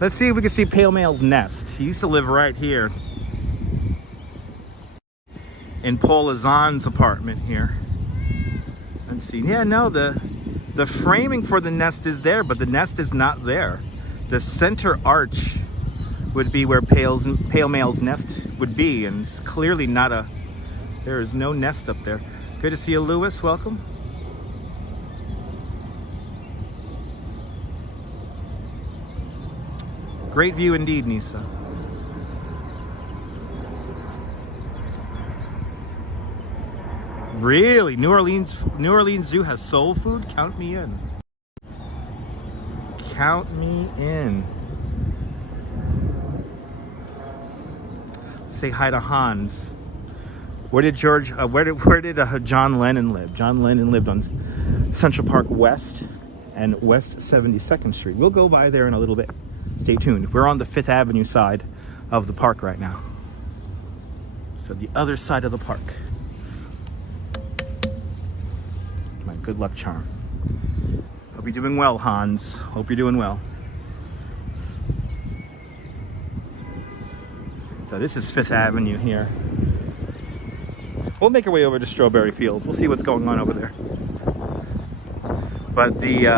Let's see if we can see Pale Male's nest. He used to live right here in Paul Azan's apartment here. Let's see. Yeah, no, The framing for the nest is there, but the nest is not there. The center arch would be where pale male's nest would be, and it's clearly not a, there is no nest up there. Good to see you, Lewis. Welcome. Great view indeed, Nisa. Really? New Orleans Zoo has soul food? Count me in. Count me in. Say hi to Hans. Where did John Lennon live? John Lennon lived on Central Park West and West 72nd Street. We'll go by there in a little bit. Stay tuned. We're on the 5th Avenue side of the park right now. So the other side of the park. My good luck charm. Hope you're doing well, Hans. Hope you're doing well. So this is 5th Avenue here. We'll make our way over to Strawberry Fields. We'll see what's going on over there. But the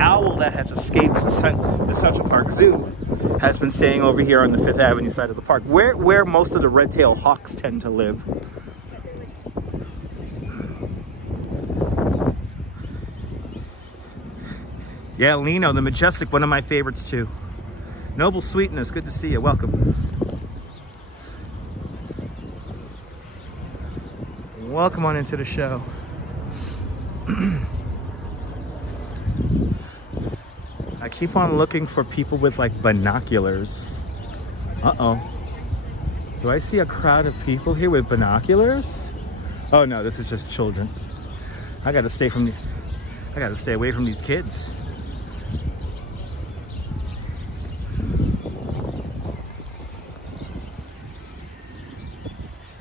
owl that has escaped the Central Park Zoo has been staying over here on the 5th Avenue side of the park, where most of the red-tailed hawks tend to live. Yeah, Lino, the Majestic, one of my favorites too. Noble Sweetness, good to see you. Welcome. Welcome on into the show. I keep on looking for people with like binoculars. Uh-oh. Do I see a crowd of people here with binoculars? Oh no, this is just children. I gotta stay away from these kids.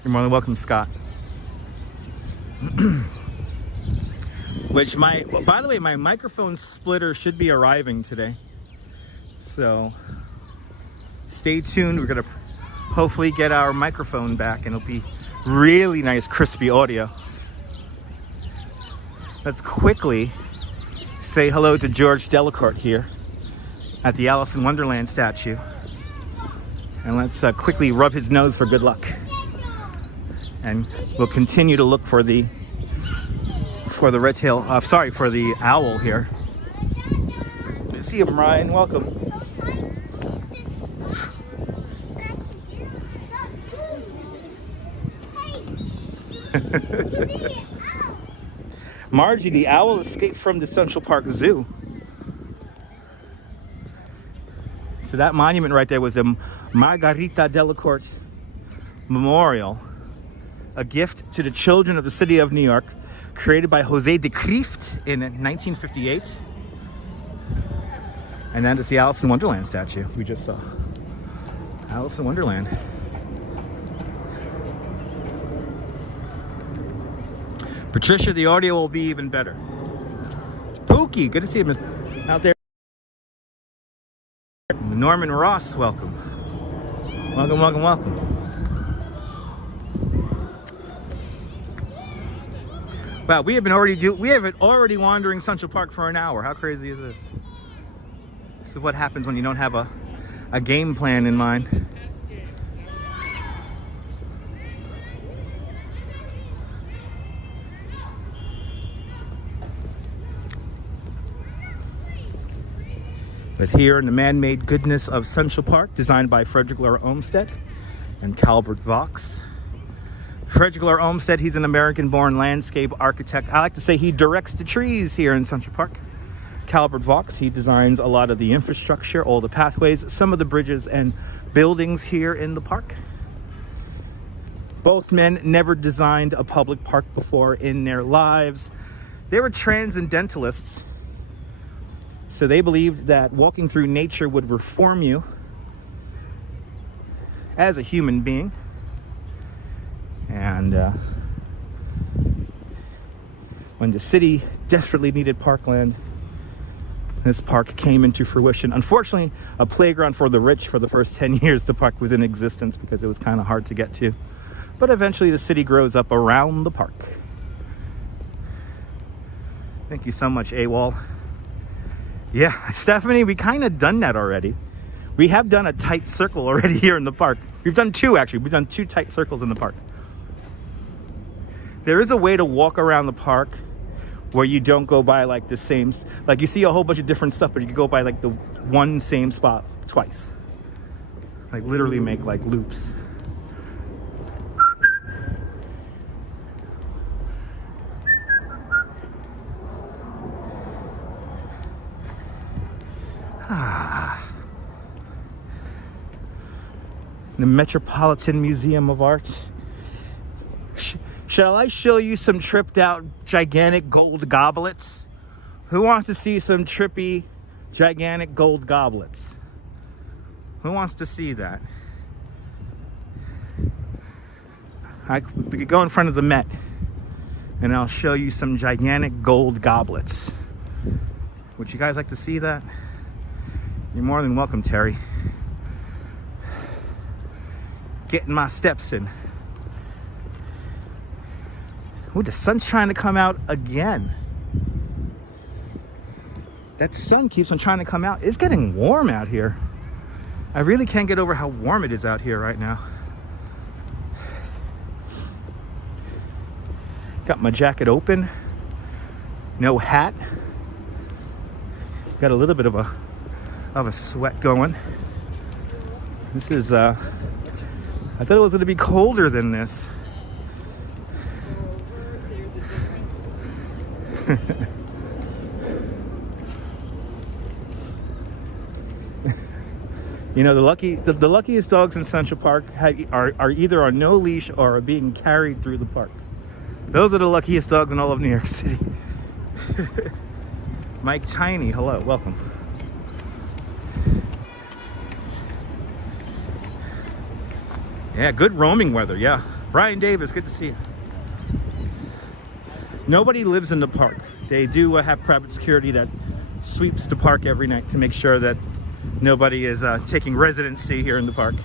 You're more than welcome, Scott. Which by the way, my microphone splitter should be arriving today. So stay tuned. We're gonna hopefully get our microphone back and it'll be really nice, crispy audio. Let's quickly say hello to George Delacourt here at the Alice in Wonderland statue. And let's quickly rub his nose for good luck. And we'll continue to look for the red-tail, for the owl here. Good to see you, Ryan. Welcome. Margie, the owl escaped from the Central Park Zoo. So that monument right there was a Margarita Delacourt Memorial, a gift to the children of the city of New York, created by Jose de Kreeft in 1958. And that is the Alice in Wonderland statue we just saw. Alice in Wonderland. Patricia, the audio will be even better. Pookie, good to see you out there. Norman Ross, welcome. Welcome, welcome, welcome. Wow, we have been already wandering Central Park for an hour. How crazy is this? This is what happens when you don't have a game plan in mind. But here in the man-made goodness of Central Park, designed by Frederick Lahr Olmsted and Calvert Vaux. Frederick Lahr Olmsted, he's an American-born landscape architect. I like to say he directs the trees here in Central Park. Calvert Vaux, he designs a lot of the infrastructure, all the pathways, some of the bridges and buildings here in the park. Both men never designed a public park before in their lives. They were transcendentalists. So they believed that walking through nature would reform you as a human being. And when the city desperately needed parkland, this park came into fruition. Unfortunately, a playground for the rich for the first 10 years, the park was in existence because it was kind of hard to get to. But eventually the city grows up around the park. Thank you so much, AWOL. Yeah, Stephanie, we kind of done that already. We have done a tight circle already here in the park. We've done two, actually. We've done 2 tight circles in the park. There is a way to walk around the park where you don't go by like the same, like you see a whole bunch of different stuff, but you can go by like the one same spot twice. Like literally make like loops. The Metropolitan Museum of Art. Shall I show you some tripped out gigantic gold goblets? Who wants to see some trippy gigantic gold goblets? Who wants to see that? We could go in front of the Met and I'll show you some gigantic gold goblets. Would you guys like to see that? You're more than welcome, Terry. Getting my steps in. Ooh, the sun's trying to come out again. That sun keeps on trying to come out. It's getting warm out here. I really can't get over how warm it is out here right now. Got my jacket open. No hat. Got a little bit of a sweat going. This is I thought it was going to be colder than this. You know, the luckiest dogs in Central Park are either on no leash or are being carried through the park. Those are the luckiest dogs in all of New York City. Mike Tiny, hello, welcome. Yeah, good roaming weather, yeah. Brian Davis, good to see you. Nobody lives in the park. They do have private security that sweeps the park every night to make sure that nobody is taking residency here in the park.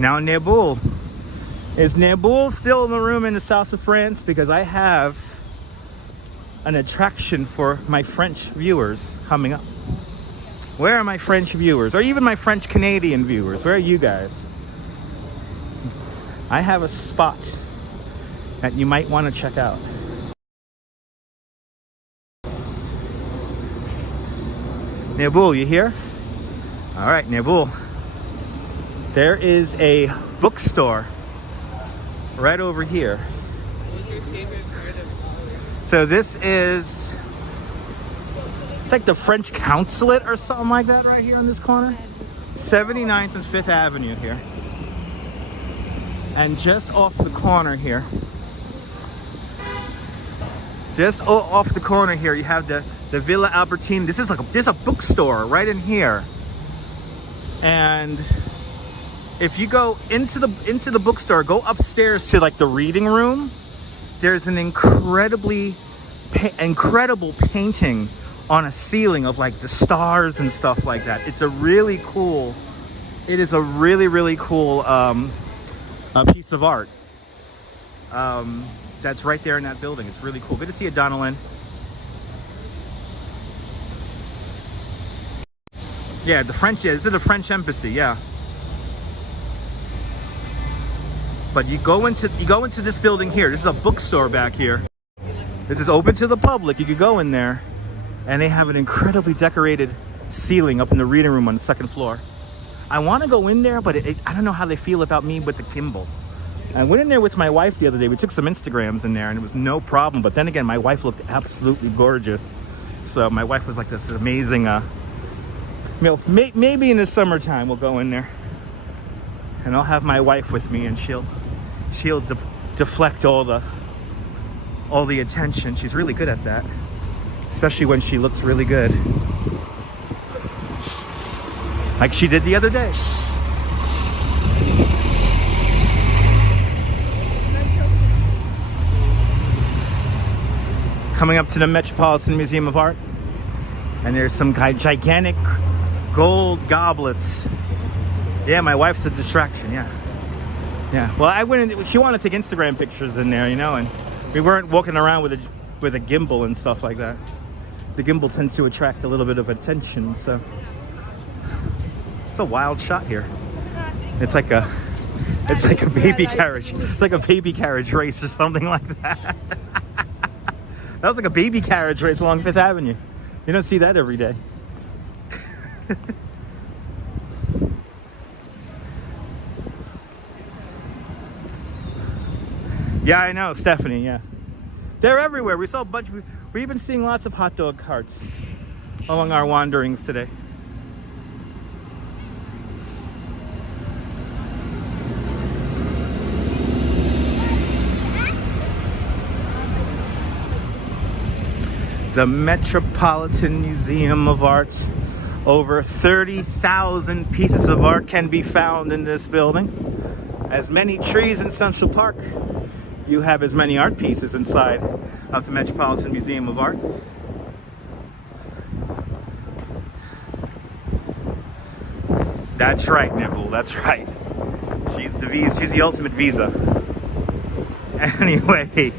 Now Naboul. Is Naboul still in the room in the south of France? Because I have an attraction for my French viewers coming up. Where are my French viewers? Or even my French Canadian viewers? Where are you guys? I have a spot that you might want to check out. Naboul, you here? All right, Naboul. There is a bookstore right over here. What's your favorite creative holiday? So this is, it's like the French Consulate or something like that right here on this corner. 79th and 5th Avenue here. And just off the corner here, off the corner here, you have the Villa Albertine. This is like there's a bookstore right in here. And if you go into the bookstore, go upstairs to like the reading room, there's an incredible painting on a ceiling of like the stars and stuff like that. It's a really cool, it is a really cool piece of art that's right there in that building. It's really cool. Good to see you, Donalyn. Yeah, the French, this is the French embassy, yeah. But you go into this building here. This is a bookstore back here. This is open to the public. You could go in there, and they have an incredibly decorated ceiling up in the reading room on the 2nd floor. I want to go in there, but I don't know how they feel about me with the gimbal. I went in there with my wife the other day. We took some Instagrams in there, and it was no problem. But then again, my wife looked absolutely gorgeous. So my wife was like this amazing. Maybe in the summertime we'll go in there, and I'll have my wife with me, and she'll deflect all the attention. She's really good at that, especially when she looks really good. like she did the other day. Coming up to the Metropolitan Museum of Art, and there's some gigantic gold goblets. Yeah, my wife's a distraction. Yeah. Well, I went in. She wanted to take Instagram pictures in there, you know, and we weren't walking around with a gimbal and stuff like that. The gimbal tends to attract a little bit of attention, so it's a wild shot here. It's like a baby carriage. It's like a baby carriage race or something like that. That was like a baby carriage race along Fifth Avenue. You don't see that every day. Yeah, I know, Stephanie, yeah. They're everywhere. We saw a bunch of, we've been seeing lots of hot dog carts along our wanderings today. The Metropolitan Museum of Art. Over 30,000 pieces of art can be found in this building. As many trees in Central Park, you have as many art pieces inside of the Metropolitan Museum of Art. That's right, Nibble, that's right. She's the ultimate Visa. Anyway.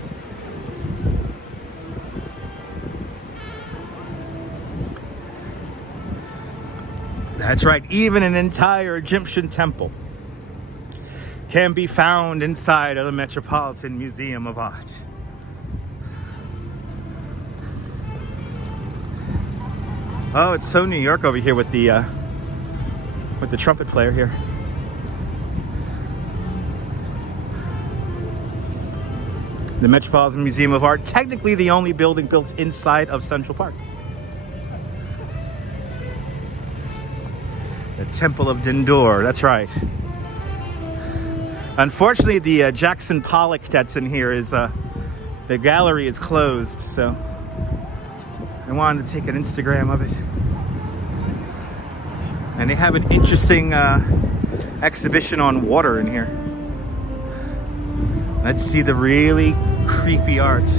That's right, even an entire Egyptian temple can be found inside of the Metropolitan Museum of Art. Oh, it's so New York over here with the trumpet player here. The Metropolitan Museum of Art, technically the only building built inside of Central Park. The Temple of Dindor, that's right. Unfortunately, the Jackson Pollock that's in here is, the gallery is closed, so I wanted to take an Instagram of it. And they have an interesting exhibition on water in here. Let's see the really creepy art.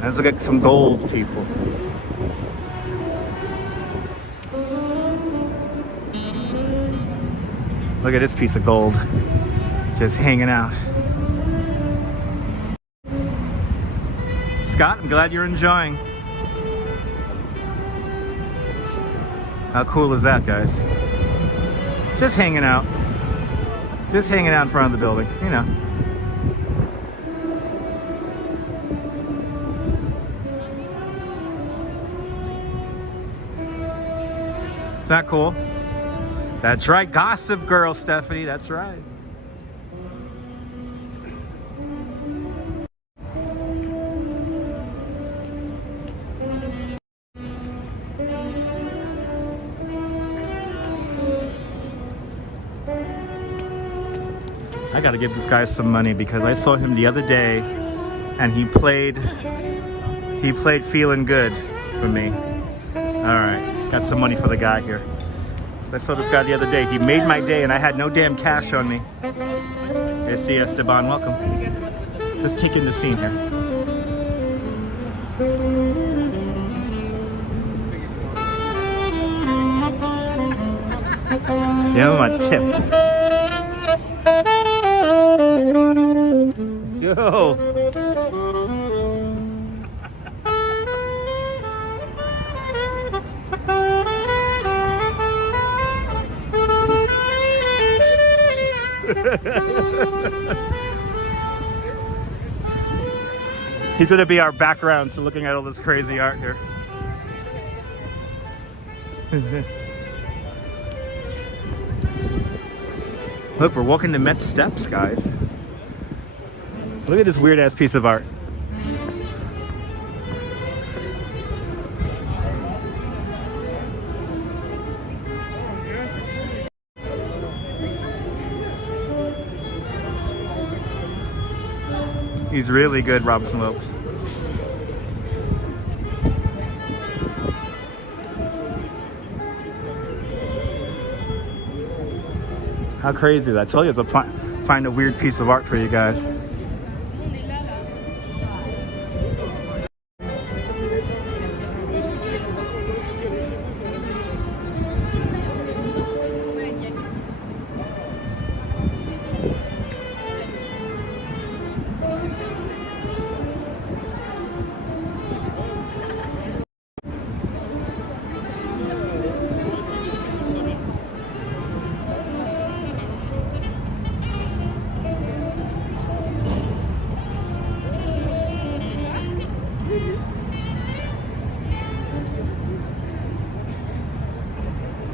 Let's look at some gold, people. Look at this piece of gold, just hanging out. Scott, I'm glad you're enjoying. How cool is that, guys? Just hanging out. Just hanging out in front of the building, you know. Is that cool? That's right, Gossip Girl, Stephanie, that's right. I gotta give this guy some money because I saw him the other day and he played Feeling Good for me. All right, got some money for the guy here. I saw this guy the other day. He made my day and I had no damn cash on me. Hey, see you, Esteban, welcome. Just taking the scene here. Give him a tip. Yo. He's gonna be our background to looking at all this crazy art here. Look, we're walking the Met steps, guys. Look at this weird ass piece of art. He's really good, Robinson Lopes. How crazy is that? I told you to find a weird piece of art for you guys.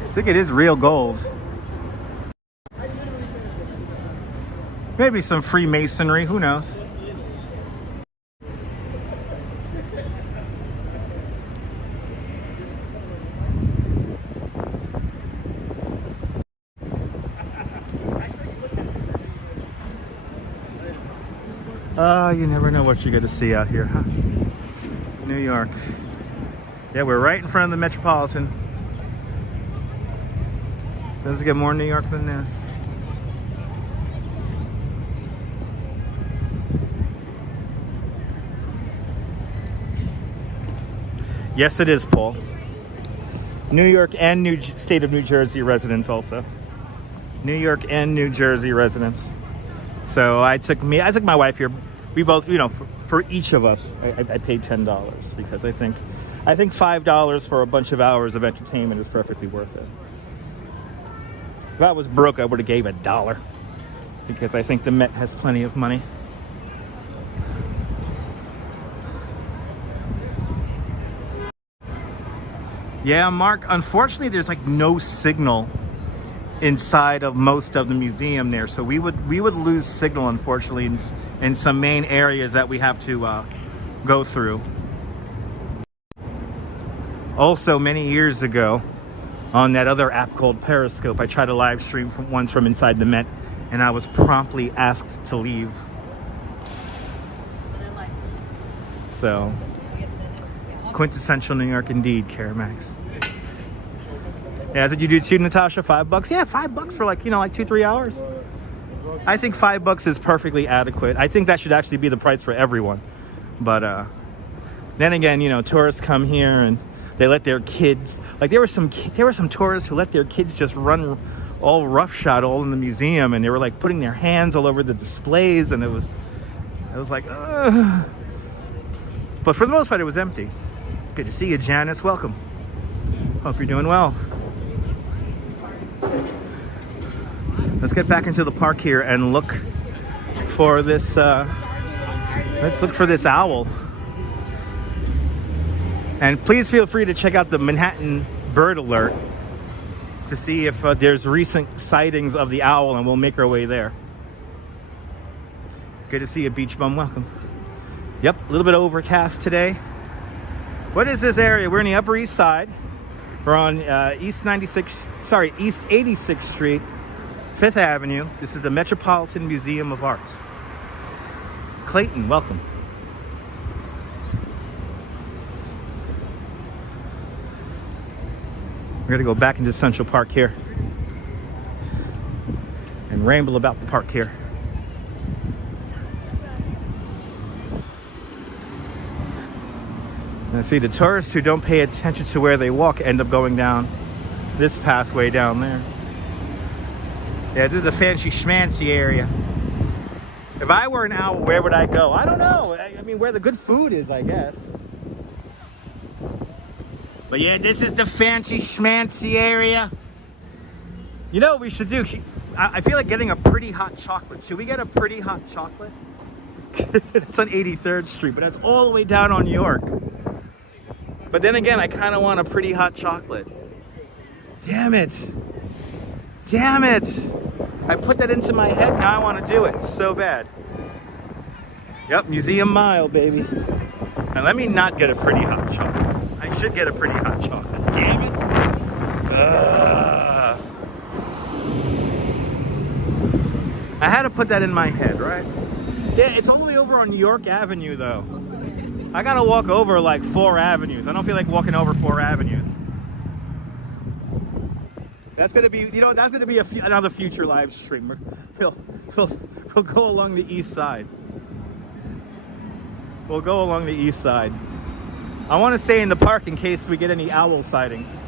I think it is real gold. Maybe some Freemasonry, who knows? You never know what you're going to see out here, huh? New York. Yeah, we're right in front of the Metropolitan. Does it get more New York than this? Yes, it is, Paul. New York and state of New Jersey residents also. New York and New Jersey residents. So I took my wife here. We both, you know, for each of us, I paid $10 because I think $5 for a bunch of hours of entertainment is perfectly worth it. If I was broke, I would have gave $1 because I think the Met has plenty of money. Yeah, Mark, unfortunately there's like no signal inside of most of the museum there, so we would lose signal, unfortunately, in some main areas that we have to go through. Also, many years ago, on that other app called Periscope, I tried to live stream once from inside the Met, and I was promptly asked to leave. So, quintessential New York indeed, Caramax. Yeah, that's what you do too, Natasha? $5? Yeah, $5 for like 2-3 hours. I think $5 is perfectly adequate. I think that should actually be the price for everyone. But then again, tourists come here and they let their kids, like there were some tourists who let their kids just run all roughshod all in the museum, and they were like putting their hands all over the displays, and it was like, ugh. But for the most part, it was empty. Good to see you, Janice. Welcome. Hope you're doing well. Let's get back into the park here and look for this. Let's look for this owl. And please feel free to check out the Manhattan Bird Alert to see if there's recent sightings of the owl, and we'll make our way there. Good to see you, Beach Bum. Welcome. Yep, a little bit overcast today. What is this area? We're in the Upper East Side. We're on East 86th Street, 5th Avenue. This is the Metropolitan Museum of Arts. Clayton, welcome. We're gonna go back into Central Park here and ramble about the park here. And see, the tourists who don't pay attention to where they walk end up going down this pathway down there. Yeah, this is the fancy schmancy area. If I were an owl, where would I go? I don't know. I mean, where the good food is, I guess. But yeah, this is the fancy schmancy area. You know what we should do? I feel like getting a pretty hot chocolate. Should we get a pretty hot chocolate? It's on 83rd Street, but that's all the way down on New York. But then again, I kind of want a pretty hot chocolate. Damn it. Damn it. I put that into my head, now I want to do it so bad. Yep, Museum Mile, baby. And let me not get a pretty hot chocolate. I should get a pretty hot chocolate. Damn it. I had to put that in my head, right? Yeah, it's all the way over on New York Avenue, though. I gotta walk over like 4 avenues. I don't feel like walking over 4 avenues. That's gonna be, you know, that's gonna be another future live stream. We'll go along the east side. We'll go along the east side. I want to stay in the park in case we get any owl sightings.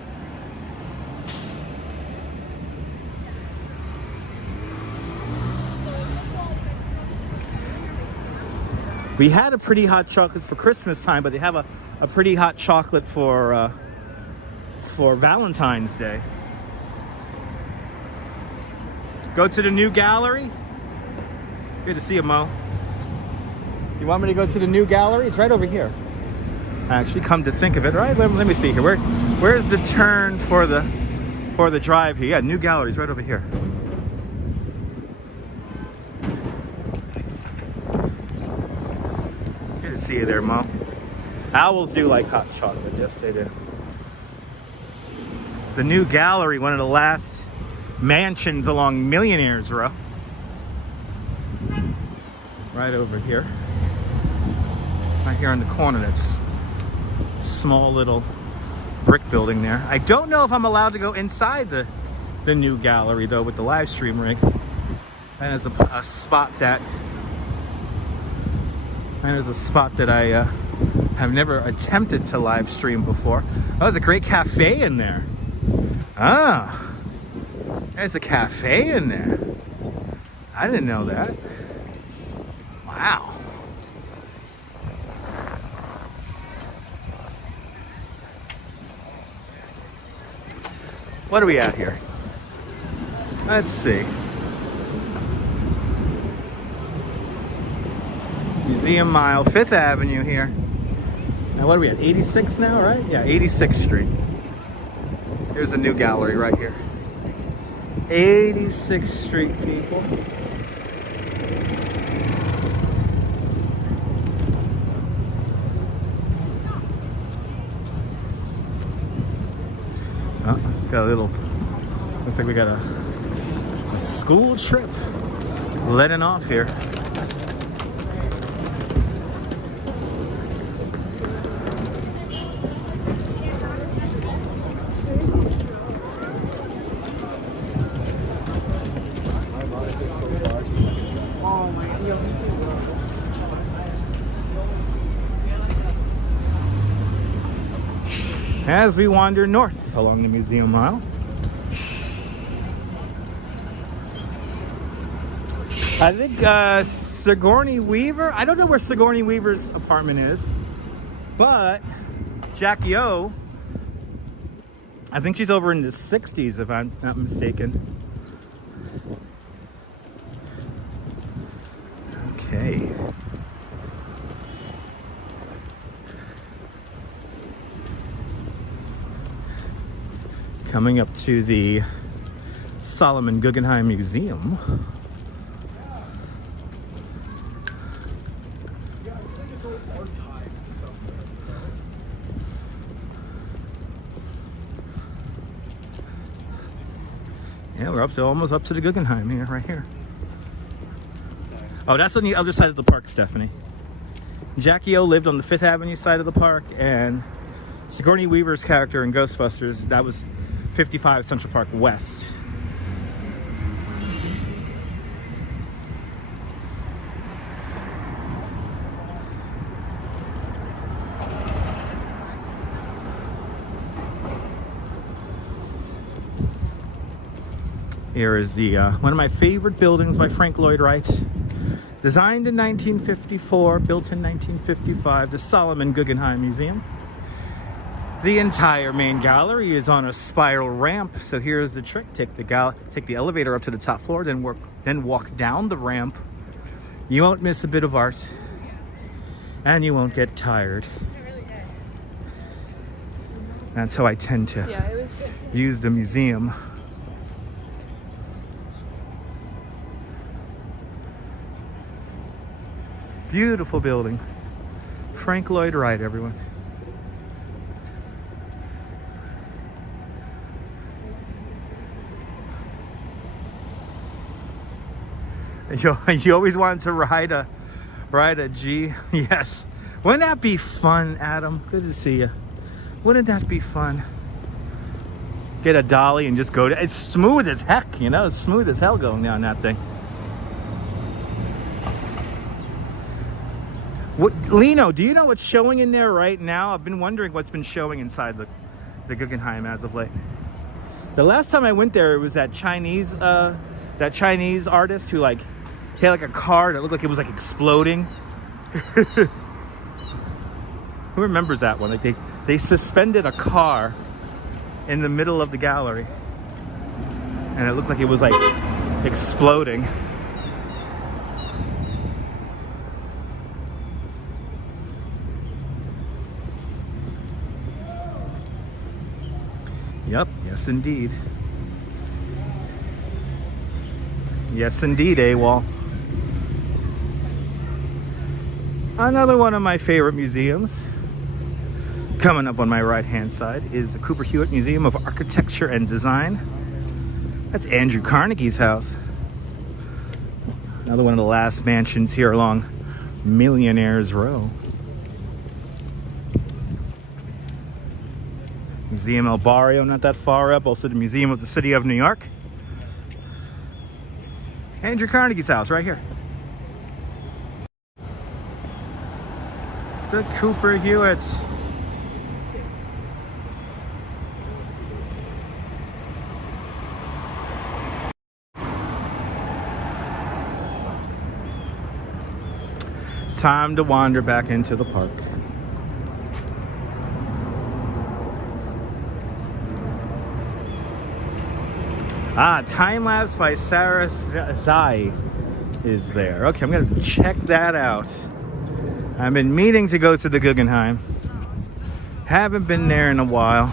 We had a pretty hot chocolate for Christmas time, but they have a pretty hot chocolate for Valentine's Day. Go to the new gallery. Good to see you, Mo. You want me to go to the new gallery? It's right over here. Actually, come to think of it, right? Let me see here. Where's the turn for the drive here? Yeah, new gallery's right over here. Good to see you there, Mo. Owls do like hot chocolate. Yes, they do. The new gallery, one of the last mansions along Millionaires Row. Right over here. Right here on the corner, that's small little brick building there. I don't know if I'm allowed to go inside the new gallery though with the live stream rig. That is a spot that I have never attempted to live stream before. Oh, there's a great cafe in there. Ah, there's a cafe in there. I didn't know that. Wow. What are we at here? Let's see. Museum Mile, 5th Avenue here. Now what are we at? 86 now, right? Yeah, 86th Street. Here's a new gallery right here. 86th Street, people. Got a little, looks like we got a school trip letting off here. As we wander north along the Museum Mile. I think Sigourney Weaver, I don't know where Sigourney Weaver's apartment is, but Jackie O, I think she's over in the 60s if I'm not mistaken. Okay. Coming up to the Solomon Guggenheim Museum. Yeah, we're almost up to the Guggenheim here, right here. Oh, that's on the other side of the park, Stephanie. Jackie O lived on the 5th Avenue side of the park, and Sigourney Weaver's character in Ghostbusters, that was 55 Central Park West. Here is the one of my favorite buildings by Frank Lloyd Wright. Designed in 1954, built in 1955, the Solomon Guggenheim Museum. The entire main gallery is on a spiral ramp. So here's the trick: take the elevator up to the top floor, then walk down the ramp. You won't miss a bit of art, and you won't get tired. That's how I tend to use the museum. Beautiful building. Frank Lloyd Wright, everyone. You always wanted to ride a G. Yes. Wouldn't that be fun, Adam? Good to see you. Wouldn't that be fun? get a dolly and just go to, it's smooth as heck, you know, it's smooth as hell going down that thing. What, Lino, do you know what's showing in there right now? I've been wondering what's been showing inside the Guggenheim as of late. The last time I went there, it was that Chinese artist who like had like a car that looked like it was like exploding. Who remembers that one? Like they suspended a car in the middle of the gallery, and it looked like it was like exploding. Yep, yes indeed. Yes indeed, AWOL. Another one of my favorite museums, coming up on my right hand side, is the Cooper Hewitt Museum of Architecture and Design. That's Andrew Carnegie's house. Another one of the last mansions here along Millionaires Row. Museum El Barrio, not that far up. Also the Museum of the City of New York. Andrew Carnegie's house right here. The Cooper Hewitts. Time to wander back into the park. Time lapse by Sarah Zai is there. Okay, I'm gonna check that out. I've been meaning to go to the Guggenheim. Haven't been there in a while.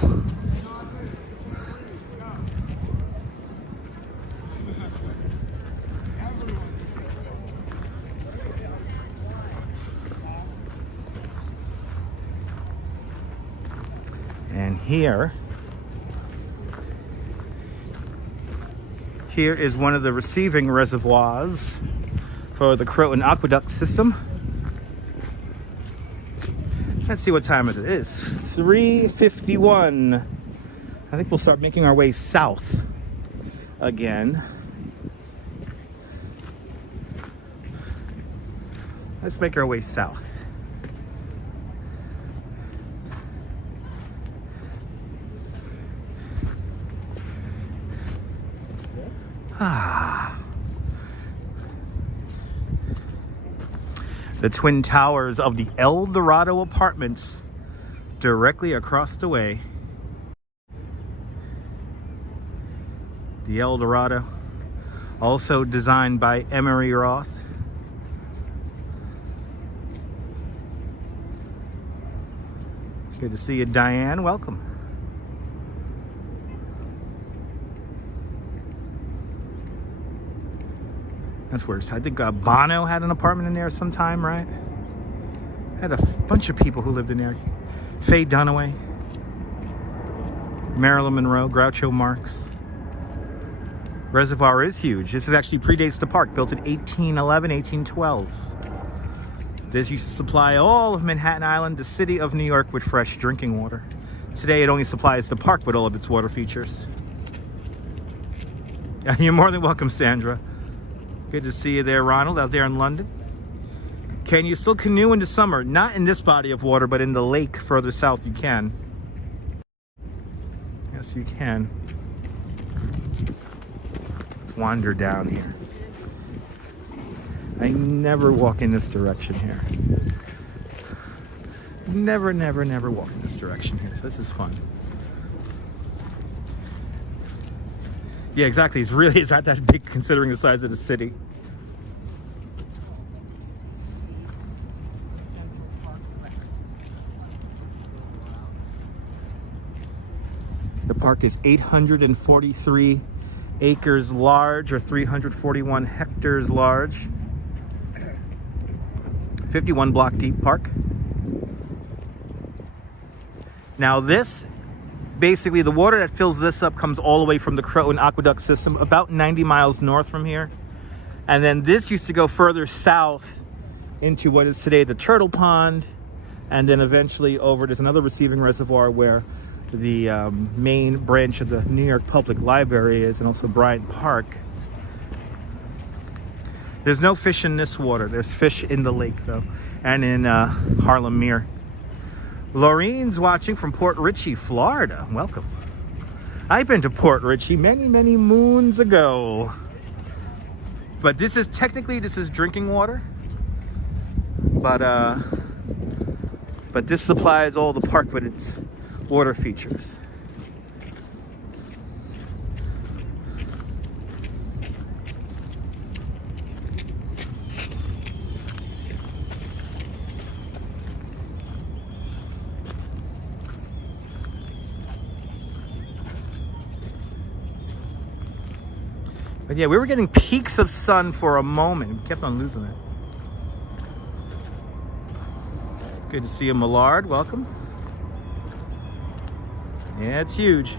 And here is one of the receiving reservoirs for the Croton Aqueduct system. Let's see what time it is. 3:51. I think we'll start making our way south again. Let's make our way south. The twin towers of the El Dorado Apartments directly across the way. The El Dorado, also designed by Emery Roth. Good to see you, Diane. Welcome. That's where I think Bono had an apartment in there sometime, right? Had a bunch of people who lived in there. Faye Dunaway, Marilyn Monroe, Groucho Marx. Reservoir is huge. This is actually predates the park, built in 1811, 1812. This used to supply all of Manhattan Island, the city of New York, with fresh drinking water. Today it only supplies the park with all of its water features. You're more than welcome, Sandra. Good to see you there, Ronald, out there in London. Can you still canoe in the summer? Not in this body of water, but in the lake further south you can. Yes, you can. Let's wander down here. I never walk in this direction here. Never walk in this direction here, so this is fun. Yeah, exactly. It's not that big considering the size of the city. The park is 843 acres large, or 341 hectares large. 51 block deep park. Now this, basically the water that fills this up comes all the way from the Croton Aqueduct system, about 90 miles north from here. And then this used to go further south into what is today the Turtle Pond. And then eventually over, there's another receiving reservoir where main branch of the New York Public Library is, and also Bryant Park. There's no fish in this water. There's fish in the lake though, and in Harlem Mere. Laureen's watching from Port Richey, Florida. Welcome. I've been to Port Richey many, many moons ago. But this is technically, this is drinking water. But this supplies all the park with its water features. But yeah, we were getting peaks of sun for a moment. We kept on losing it. Good to see you, Millard. Welcome. Yeah, it's huge.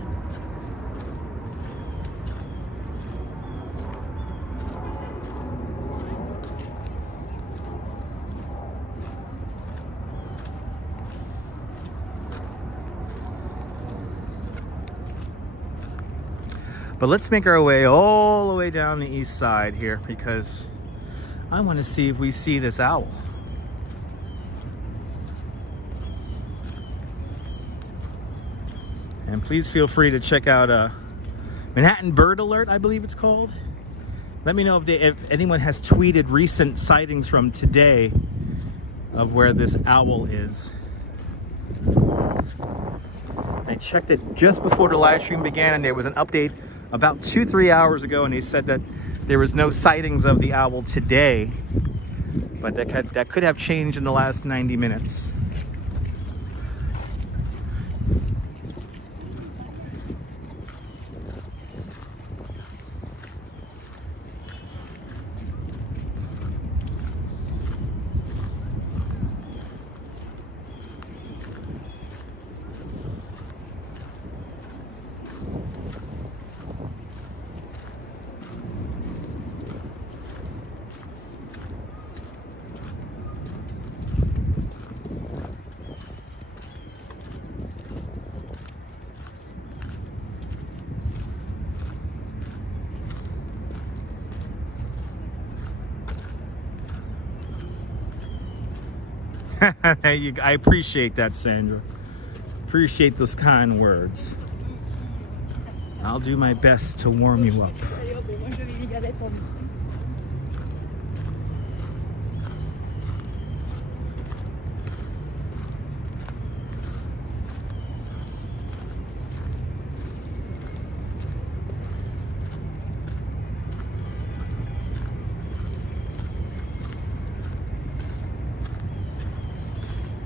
But let's make our way all the way down the east side here, because I want to see if we see this owl. And please feel free to check out Manhattan Bird Alert, I believe it's called. Let me know if anyone has tweeted recent sightings from today of where this owl is. I checked it just before the live stream began, and there was an update about 2-3 hours ago, and they said that there was no sightings of the owl today, but that could have changed in the last 90 minutes. I appreciate that, Sandra. Appreciate those kind words. I'll do my best to warm you up.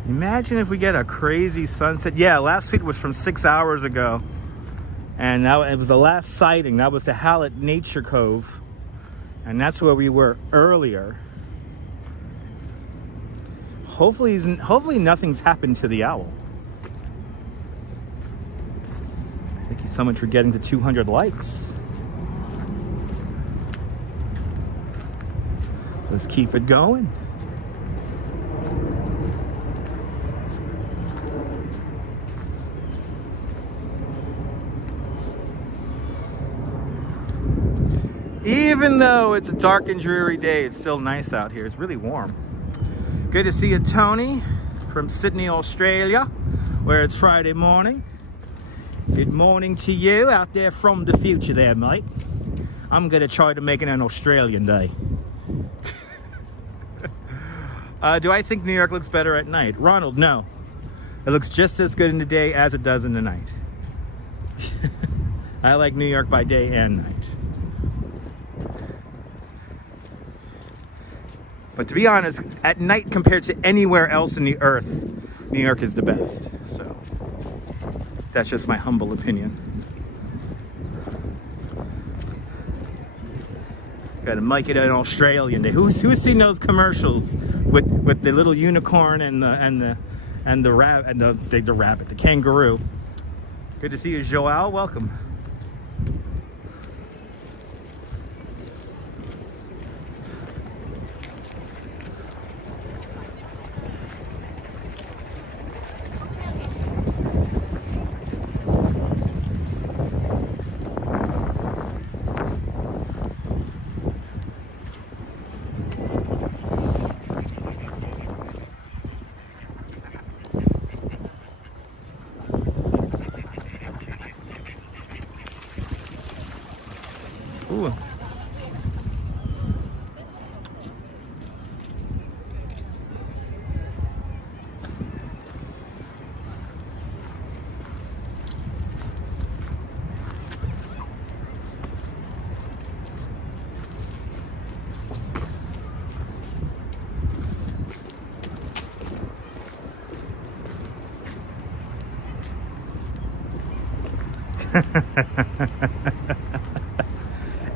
Imagine if we get a crazy sunset. Yeah, last feed was from 6 hours ago. And now it was the last sighting. That was the Hallett Nature Cove. And that's where we were earlier. Hopefully nothing's happened to the owl. Thank you so much for getting to 200 likes. Let's keep it going. Even though it's a dark and dreary day, it's still nice out here. It's really warm. Good to see you, Tony, from Sydney, Australia, where it's Friday morning. Good morning to you out there from the future there, mate. I'm going to try to make it an Australian day. Do I think New York looks better at night? Ronald, no. It looks just as good in the day as it does in the night. I like New York by day and night. But to be honest, at night compared to anywhere else in the earth, New York is the best. So that's just my humble opinion. Gotta make it an Australian day. Who's seen those commercials with the little unicorn and the rabbit, the kangaroo? Good to see you, Joao. Welcome.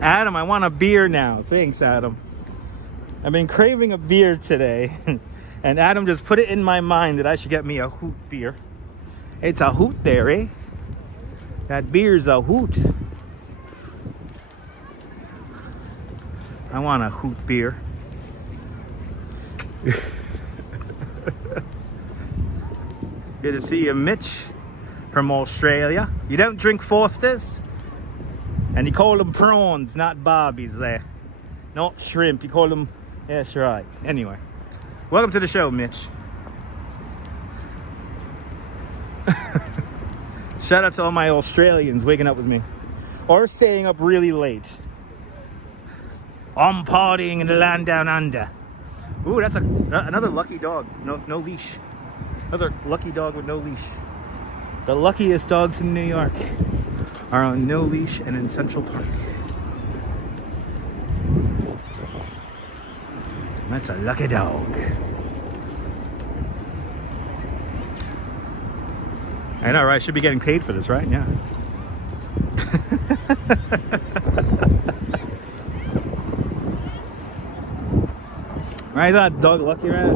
Adam, I want a beer now. Thanks, Adam. I've been craving a beer today. And Adam just put it in my mind that I should get me a hoot beer. It's a hoot there, eh? That beer's a hoot. I want a hoot beer. Good to see you, Mitch, from Australia. You don't drink Foster's? And you call them prawns, not barbies there. Not shrimp, you call them... That's right. Anyway, welcome to the show, Mitch. Shout out to all my Australians waking up with me. Or staying up really late. I'm partying in the land down under. Ooh, that's another lucky dog. No leash. Another lucky dog with no leash. The luckiest dogs in New York are on no leash and in Central Park. That's a lucky dog. I know, right? Should be getting paid for this, right? Yeah. Right, that dog lucky, right?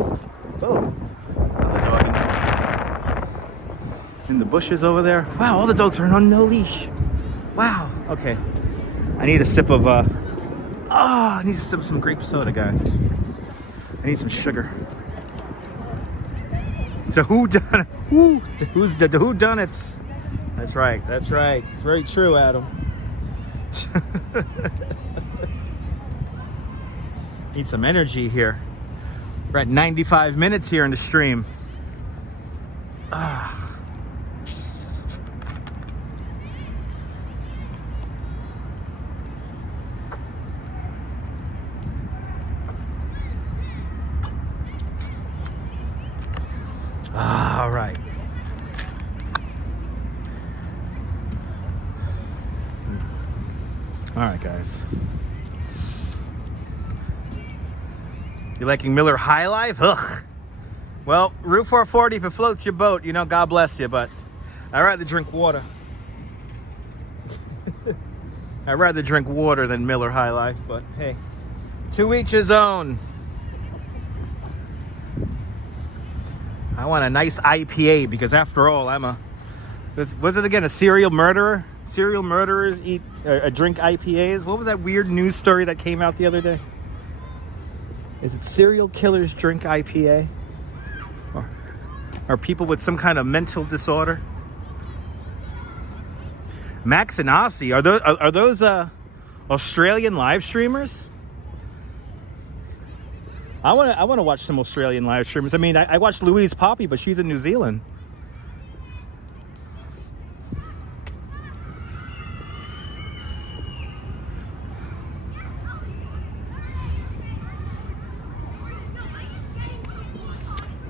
Oh, another dog in the bushes over there. Wow, all the dogs are on no leash. Wow. Okay. I need a sip of I need a sip of some grape soda, guys. I need some sugar. It's a whodunit. Who's the whodunits? That's right. That's right. It's very true, Adam. Need some energy here. We're at 95 minutes here in the stream. All right. All right, guys. You liking Miller High Life? Ugh. Well, Route 440, if it floats your boat, you know, God bless you, but I'd rather drink water. I'd rather drink water than Miller High Life, but hey, to each his own. I want a nice IPA because after all, I'm a, was it again, a serial murderer? Serial murderers drink IPAs? What was that weird news story that came out the other day? Is it serial killers drink IPA? Or people with some kind of mental disorder? Max and Aussie, are those Australian live streamers? I want to watch some Australian live streamers. I mean, I watched Louise Poppy, but she's in New Zealand.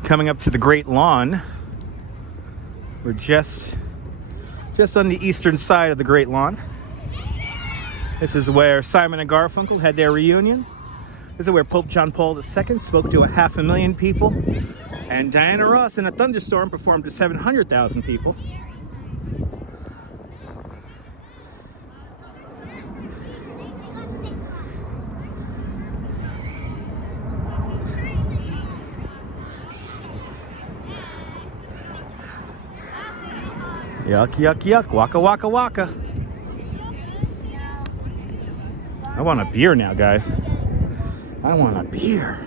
Coming up to the Great Lawn. We're just on the eastern side of the Great Lawn. This is where Simon and Garfunkel had their reunion. This is where Pope John Paul II spoke to 500,000 people. And Diana Ross in a thunderstorm performed to 700,000 people. Yuck, yuck, yuck. Waka, waka, waka. I want a beer now, guys. I want a beer.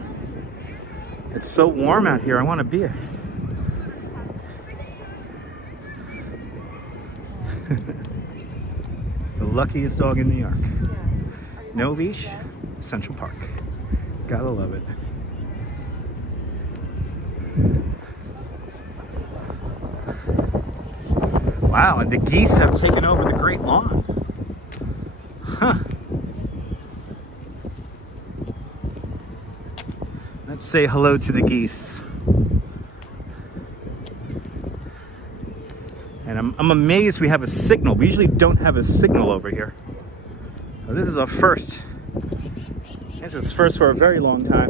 It's so warm out here. I want a beer. The luckiest dog in New York. No leash, Central Park. Gotta love it. Wow, and the geese have taken over the Great Lawn. Huh. Let's say hello to the geese. And I'm amazed we have a signal. We usually don't have a signal over here. Well, this is a first. This is first for a very long time.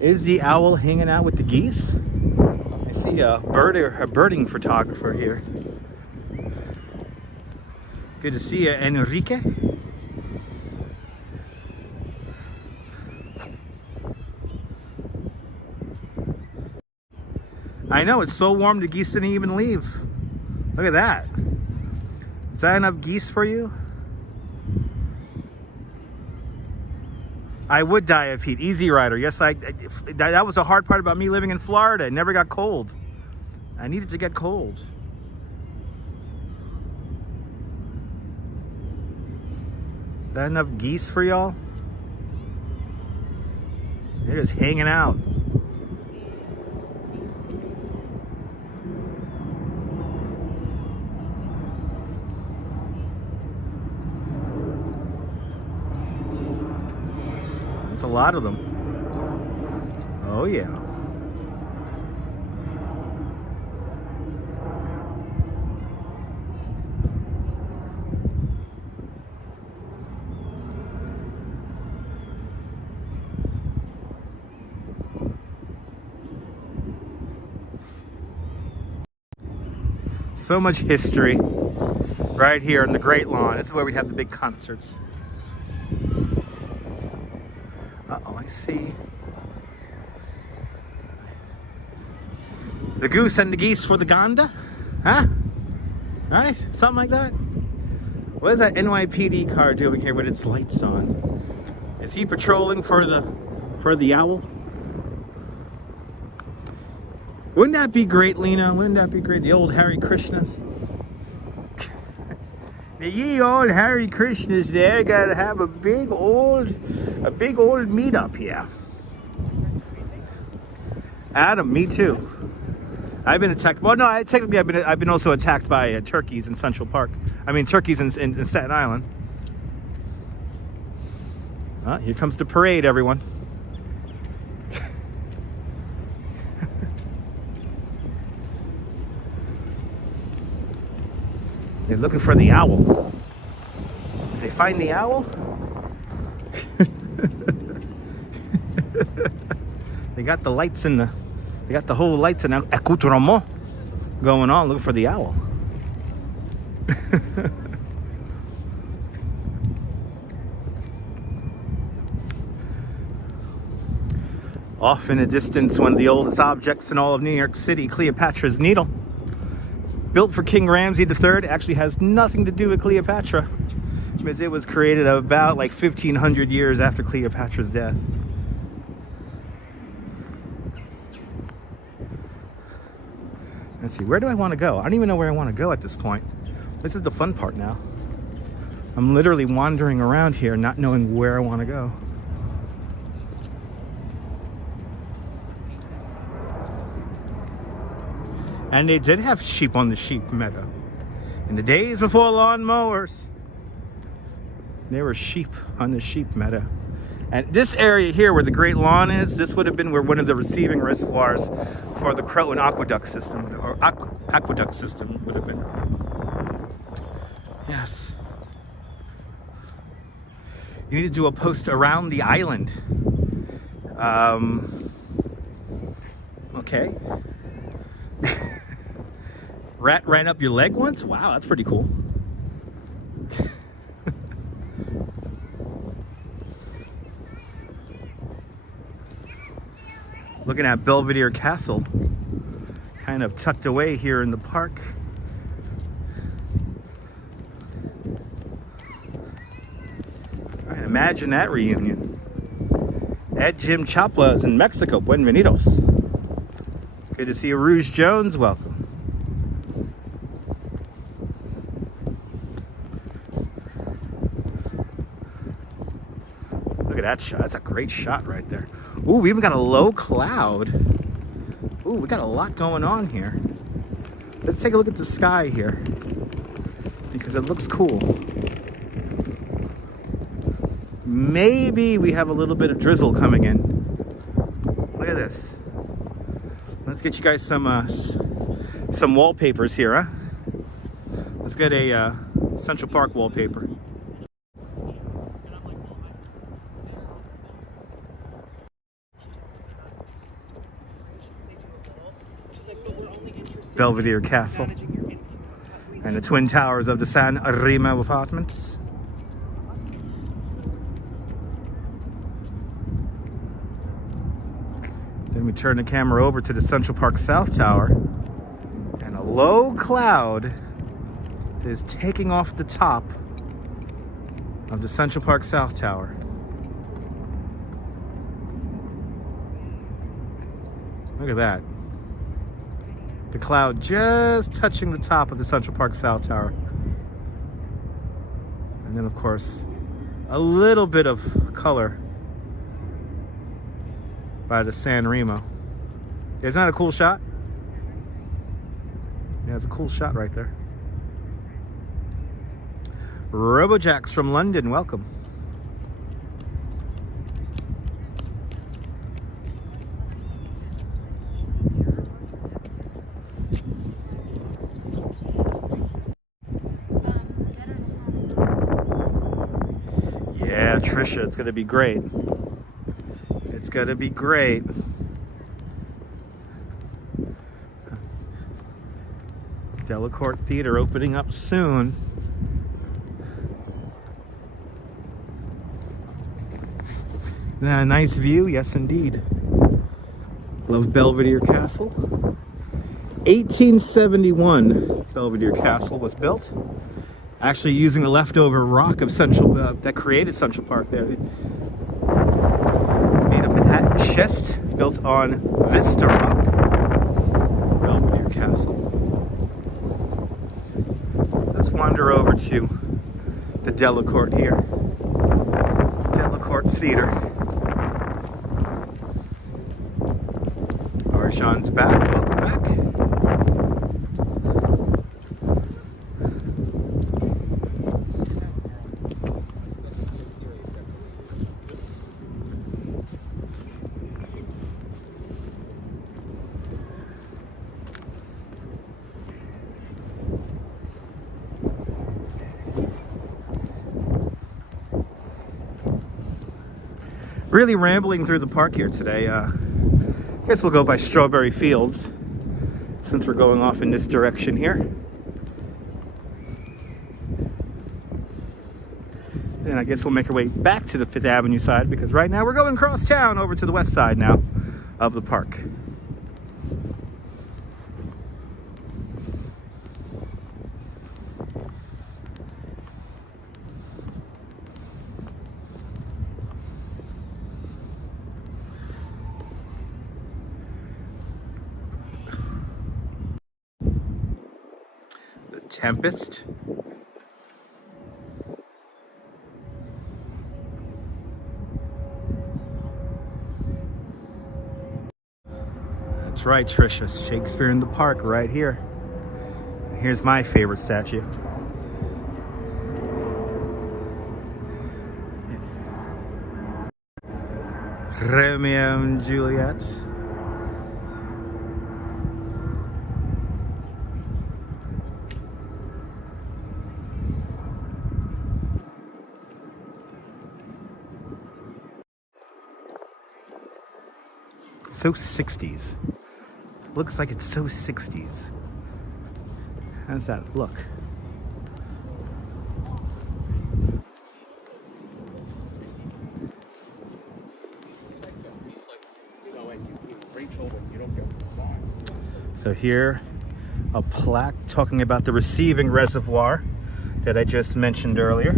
Is the owl hanging out with the geese? I see see a birding photographer here. Good to see you, Enrique. I know, it's so warm the geese didn't even leave. Look at that. Is that enough geese for you? I would die of heat. Easy rider. Yes, that was a hard part about me living in Florida. It never got cold. I needed to get cold. Is that enough geese for y'all? They're just hanging out. That's a lot of them. Oh yeah. So much history right here in the Great Lawn. This is where we have the big concerts. Uh-oh, I see. The goose and the geese for the Gonda? Huh? Right? Something like that? What is that NYPD car doing here with its lights on? Is he patrolling for the owl? Wouldn't that be great, Lena? Wouldn't that be great? The old Hare Krishnas. The ye old Hare Krishnas there gotta have a big old meetup here. Adam, me too. I've been attacked. Well, no, technically I've been also attacked by turkeys in Central Park. I mean, turkeys in Staten Island. Here comes the parade, everyone. They're looking for the owl. Did they find the owl? They got the lights in they got the whole lights and accoutrement going on, looking for the owl. Off in the distance, one of the oldest objects in all of New York City, Cleopatra's Needle. Built for King Ramses III, actually has nothing to do with Cleopatra, because it was created about like 1,500 years after Cleopatra's death. Let's see, where do I want to go? I don't even know where I want to go at this point. This is the fun part now. I'm literally wandering around here, not knowing where I want to go. And they did have sheep on the sheep meadow. In the days before lawn mowers, there were sheep on the sheep meadow. And this area here where the Great Lawn is, this would have been where one of the receiving reservoirs for the Croton aqueduct system, or aqueduct system would have been. Yes. You need to do a post around the island. Okay. Rat ran up your leg once? Wow, that's pretty cool. Looking at Belvedere Castle, kind of tucked away here in the park. All right, imagine that reunion. Ed, Jim Chapla is in Mexico. Buenvenidos. Good to see you, Rouge Jones. Welcome. Look at that shot. That's a great shot right there. Ooh, we even got a low cloud. Ooh, we got a lot going on here. Let's take a look at the sky here, because it looks cool. Maybe we have a little bit of drizzle coming in. Look at this. Let's get you guys some wallpapers here, huh? Let's get a Central Park wallpaper. Belvedere Castle and the twin towers of the San Remo apartments. Then we turn the camera over to the Central Park South Tower, and a low cloud is taking off the top of the Central Park South Tower. Look at that. The cloud just touching the top of the Central Park South Tower. And then, of course, a little bit of color by the San Remo. Isn't that a cool shot? Yeah, it's a cool shot right there. Robojax from London, welcome. Yeah, Trisha, it's gonna be great. It's gonna be great. Delacorte Theater opening up soon. Nice view, yes indeed. Love Belvedere Castle. 1871 Belvedere Castle was built. Actually using the leftover rock of that created Central Park there. Made of Manhattan schist, built on Vista rock. Belvedere Castle. Let's wander over to the Delacorte here. Delacorte Theater. Arjan's back. Welcome back. Really rambling through the park here today. I guess we'll go by Strawberry Fields since we're going off in this direction here. And I guess we'll make our way back to the 5th Avenue side because right now we're going across town over to the west side now of the park. Tempest. That's right, Trisha. Shakespeare in the Park right here. Here's my favorite statue. Romeo and Juliet. So 60s. Looks like it's so 60s. How's that look? So here, a plaque talking about the receiving reservoir that I just mentioned earlier.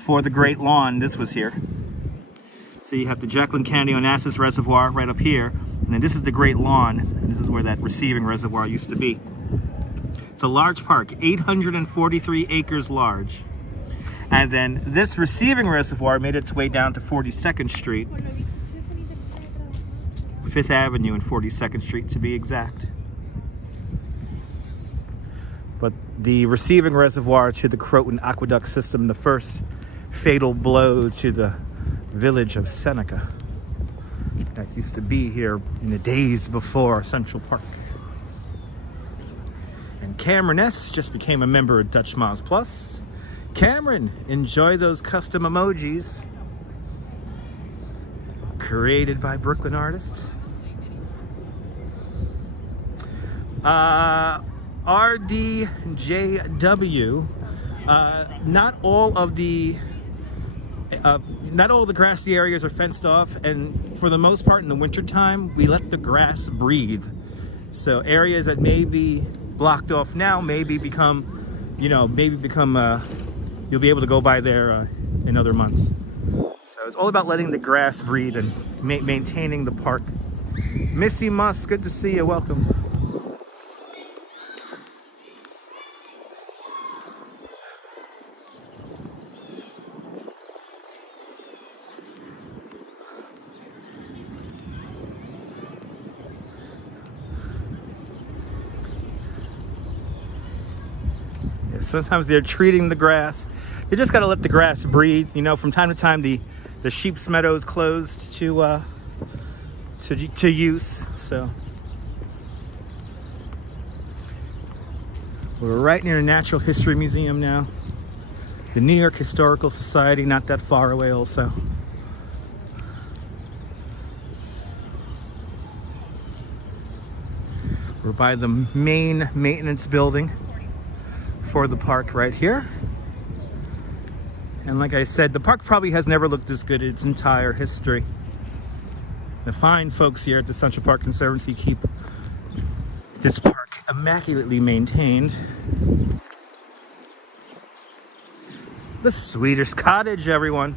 For the Great Lawn, this was here. So you have the Jacqueline Kennedy Onassis Reservoir right up here, and then this is the Great Lawn, and this is where that receiving reservoir used to be. It's a large park, 843 acres large. And then this receiving reservoir made its way down to 42nd Street, 5th Avenue and 42nd Street to be exact. But the receiving reservoir to the Croton Aqueduct system, the first fatal blow to the village of Seneca that used to be here in the days before Central Park. And Cameron S just became a member of Dutch Miles Plus. Cameron, enjoy those custom emojis created by Brooklyn artists. RDJW. Not all of the grassy areas are fenced off, and for the most part in the winter time we let the grass breathe. So areas that may be blocked off now maybe become, you'll be able to go by there in other months. So it's all about letting the grass breathe and maintaining the park. Missy Musk, good to see you. Welcome. Sometimes they're treating the grass. You just got to let the grass breathe. From time to time, the sheep's meadow is closed to use. So we're right near the Natural History Museum now. The New York Historical Society, not that far away also. We're by the main maintenance building for the park right here. And like I said, the park probably has never looked this good in its entire history. The fine folks here at the Central Park Conservancy keep this park immaculately maintained. The Swedish Cottage, everyone.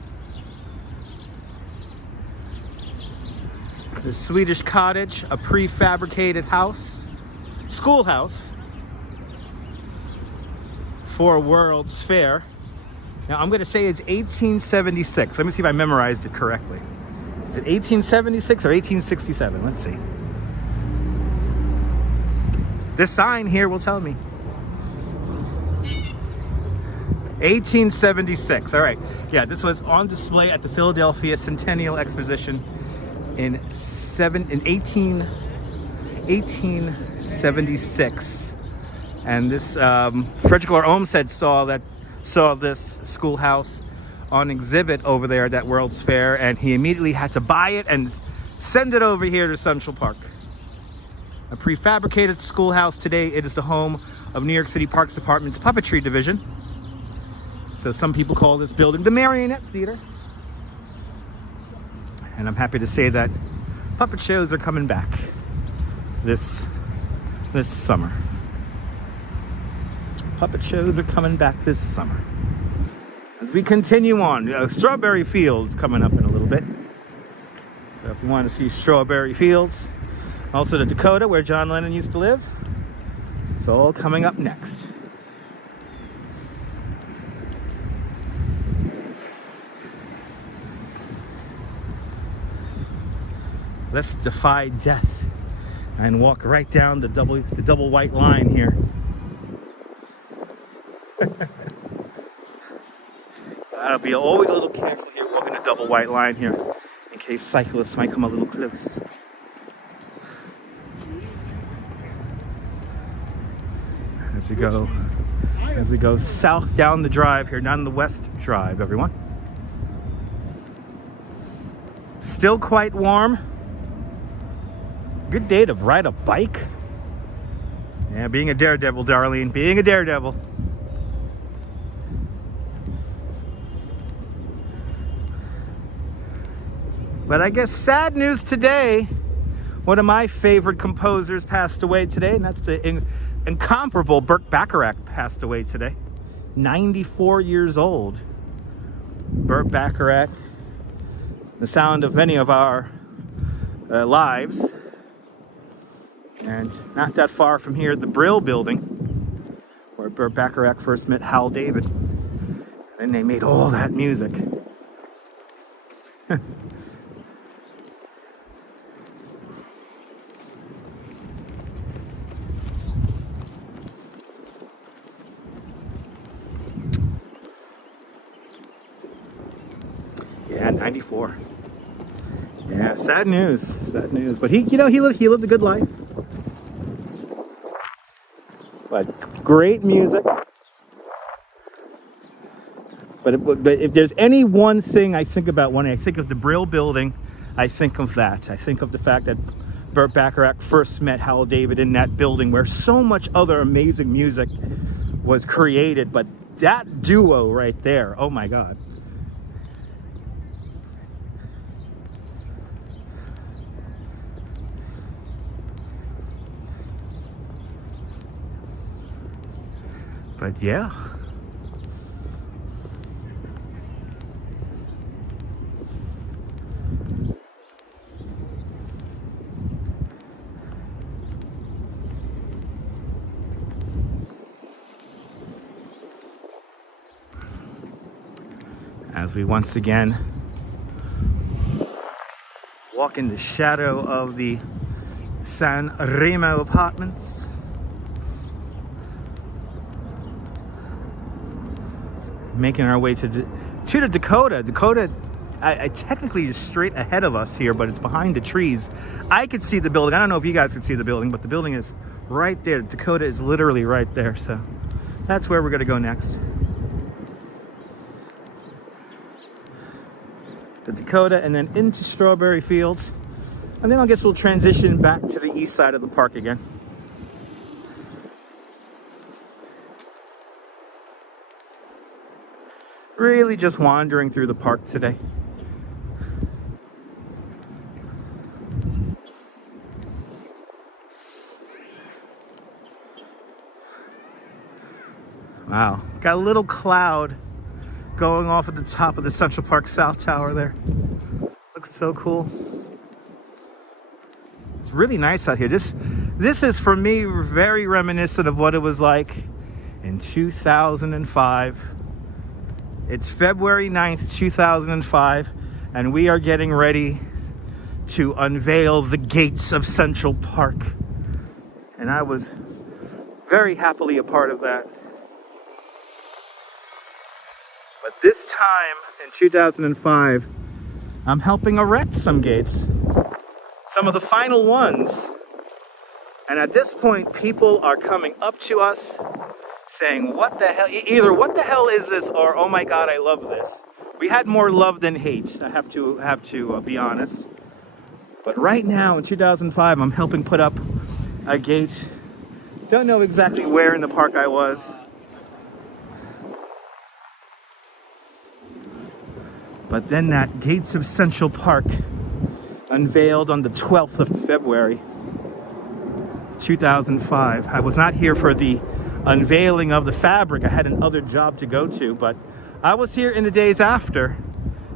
The Swedish Cottage, a prefabricated house, schoolhouse, for World's Fair. Now I'm going to say it's 1876. Let me see if I memorized it correctly. Is it 1876 or 1867? Let's see. This sign here will tell me. 1876. All right. Yeah, this was on display at the Philadelphia Centennial Exposition in 1876. And this Frederick Law Olmsted saw this schoolhouse on exhibit over there at that World's Fair, and he immediately had to buy it and send it over here to Central Park. A prefabricated schoolhouse. Today it is the home of New York City Parks Department's puppetry division. So some people call this building the Marionette Theater. And I'm happy to say that puppet shows are coming back this summer. Puppet shows are coming back this summer. As we continue on, Strawberry Fields coming up in a little bit. So if you want to see Strawberry Fields, also the Dakota where John Lennon used to live, it's all coming up next. Let's defy death and walk right down the double white line here. I'll be always a little careful here walking a double white line here in case cyclists might come a little close. As we go south down the drive here, down the West Drive, everyone. Still quite warm. Good day to ride a bike. Yeah, being a daredevil, Darlene, being a daredevil. But I guess sad news today, one of my favorite composers passed away today, and that's the incomparable Burt Bacharach passed away today. 94 years old. Burt Bacharach, the sound of many of our lives. And not that far from here, the Brill Building, where Burt Bacharach first met Hal David. And they made all that music. Yeah, 94. Yeah, sad news. Sad news. But he lived a good life. But great music. But if there's any one thing I think about when I think of the Brill Building, I think of that. I think of the fact that Burt Bacharach first met Howell David in that building where so much other amazing music was created. But that duo right there, oh my God. But yeah. As we once again walk in the shadow of the San Remo apartments. Making our way to the Dakota. Dakota, I technically is straight ahead of us here, but it's behind the trees. I could see the building. I don't know if you guys can see the building, but the building is right there. Dakota is literally right there. So that's where we're going to go next. The Dakota, and then into Strawberry Fields. And then I guess we'll transition back to the east side of the park again. Really just wandering through the park today. Wow, got a little cloud going off at the top of the Central Park South Tower there. Looks so cool. It's really nice out here. This is for me very reminiscent of what it was like in 2005. It's February 9th, 2005, and we are getting ready to unveil the gates of Central Park. And I was very happily a part of that. But this time, in 2005, I'm helping erect some gates. Some of the final ones. And at this point, people are coming up to us saying, what the hell, either what the hell is this, or oh my God, I love this. We had more love than hate, I have to be honest. But right now in 2005, I'm helping put up a gate. Don't know exactly where in the park I was. But then that Gates of Central Park unveiled on the 12th of February, 2005. I was not here for the unveiling of the fabric. I had another job to go to, but I was here in the days after,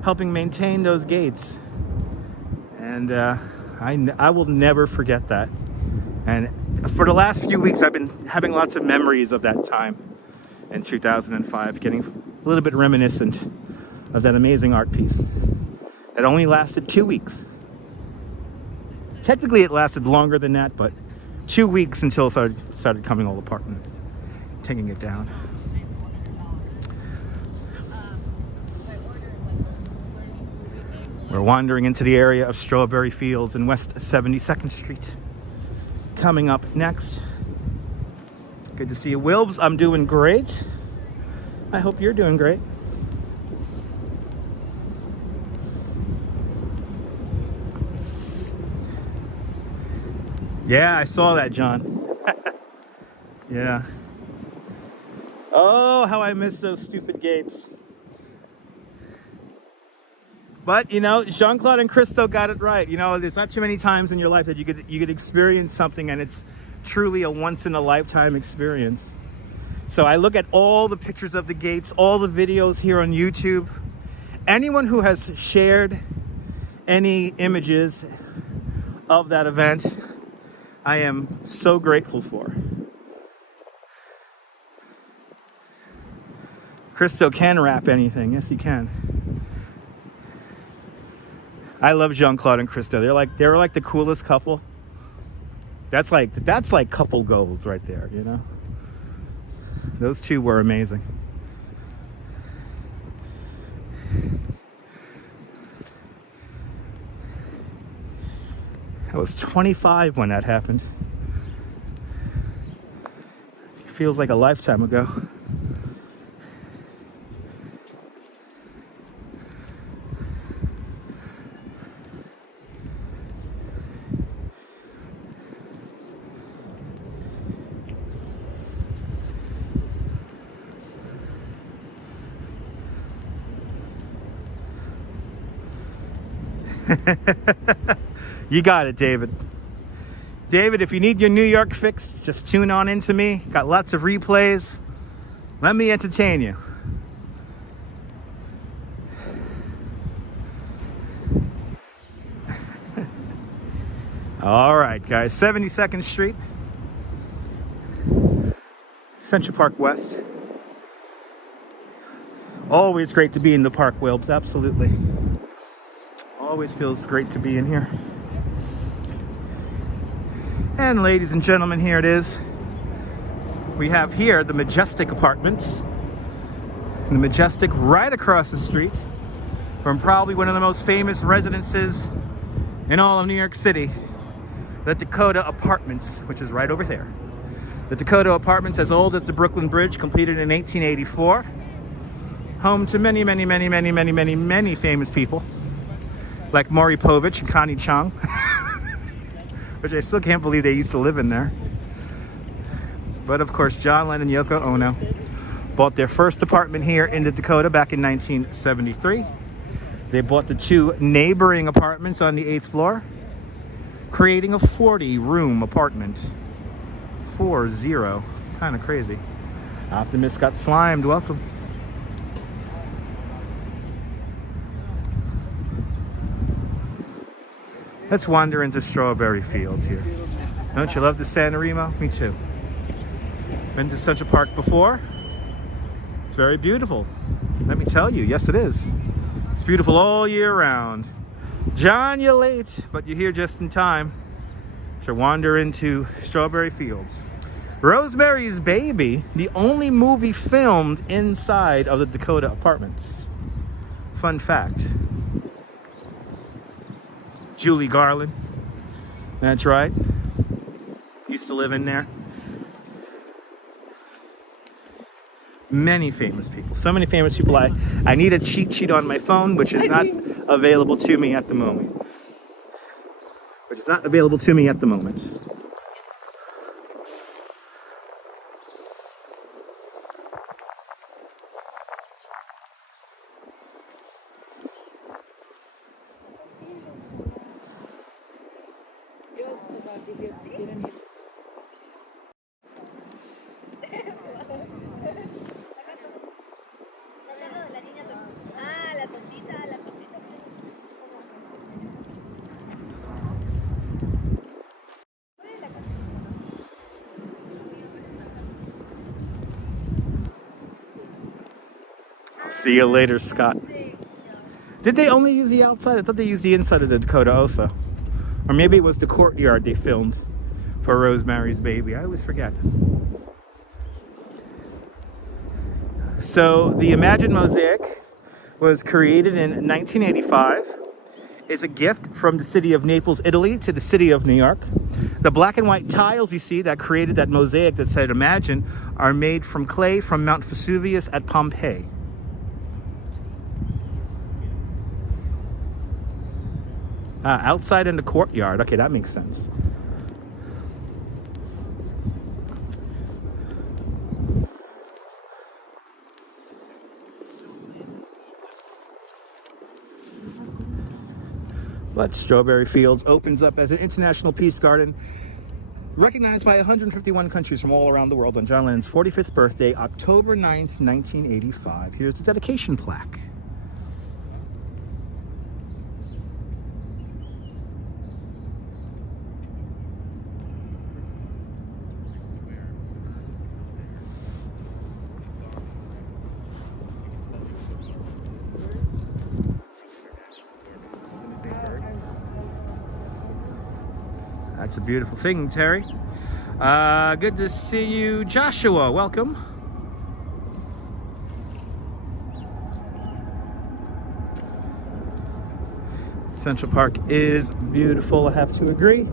helping maintain those gates. And I will never forget that. And for the last few weeks, I've been having lots of memories of that time in 2005, getting a little bit reminiscent of that amazing art piece that only lasted 2 weeks. Technically, it lasted longer than that, but 2 weeks until it started coming all apart and taking it down. We're wandering into the area of Strawberry Fields and West 72nd Street. Coming up next. Good to see you, Wilbs. I'm doing great. I hope you're doing great. Yeah, I saw that, John. Yeah. Oh, how I miss those stupid gates. But, you know, Jean-Claude and Christo got it right. You know, there's not too many times in your life that you could experience something and it's truly a once-in-a-lifetime experience. So I look at all the pictures of the gates, all the videos here on YouTube. Anyone who has shared any images of that event, I am so grateful for. Christo can rap anything. Yes, he can. I love Jean-Claude and Christo. They're like the coolest couple. That's like couple goals right there, you know? Those two were amazing. I was 25 when that happened. It feels like a lifetime ago. You got it, David. David, if you need your New York fix, just tune on into me. Got lots of replays. Let me entertain you. All right, guys, 72nd Street, Central Park West. Always great to be in the Park, Wilbs, absolutely. Always feels great to be in here. And ladies and gentlemen, here it is. We have here the Majestic Apartments. The Majestic right across the street from probably one of the most famous residences in all of New York City. The Dakota Apartments, which is right over there. The Dakota Apartments, as old as the Brooklyn Bridge, completed in 1884. Home to many, many, many, many, many, many, many famous people, like Maury Povich and Connie Chung, which I still can't believe they used to live in there. But of course, John Lennon and Yoko Ono bought their first apartment here in the Dakota back in 1973. They bought the two neighboring apartments on the 8th floor, creating a 40-room apartment. 40. Kind of crazy. Optimist got slimed. Welcome. Let's wander into Strawberry Fields here. Don't you love the San Remo? Me too. Been to Central Park before. It's very beautiful. Let me tell you, yes it is. It's beautiful all year round. John, you're late, but you're here just in time to wander into Strawberry Fields. Rosemary's Baby, the only movie filmed inside of the Dakota Apartments. Fun fact. Julie Garland, that's right. Used to live in there. Many famous people, so many famous people. I need a cheat sheet on my phone, which is not available to me at the moment. See you later, Scott. Did they only use the outside? I thought they used the inside of the Dakota also. Or maybe it was the courtyard they filmed for Rosemary's Baby. I always forget. So the Imagine Mosaic was created in 1985. It's a gift from the city of Naples, Italy to the city of New York. The black and white tiles you see that created that mosaic that said Imagine are made from clay from Mount Vesuvius at Pompeii. Outside in the courtyard. Okay, that makes sense. But Strawberry Fields opens up as an international peace garden, recognized by 151 countries from all around the world on John Lennon's 45th birthday, October 9th, 1985. Here's the dedication plaque. That's a beautiful thing, Terry. Good to see you, Joshua. Welcome. Central Park is beautiful, I have to agree.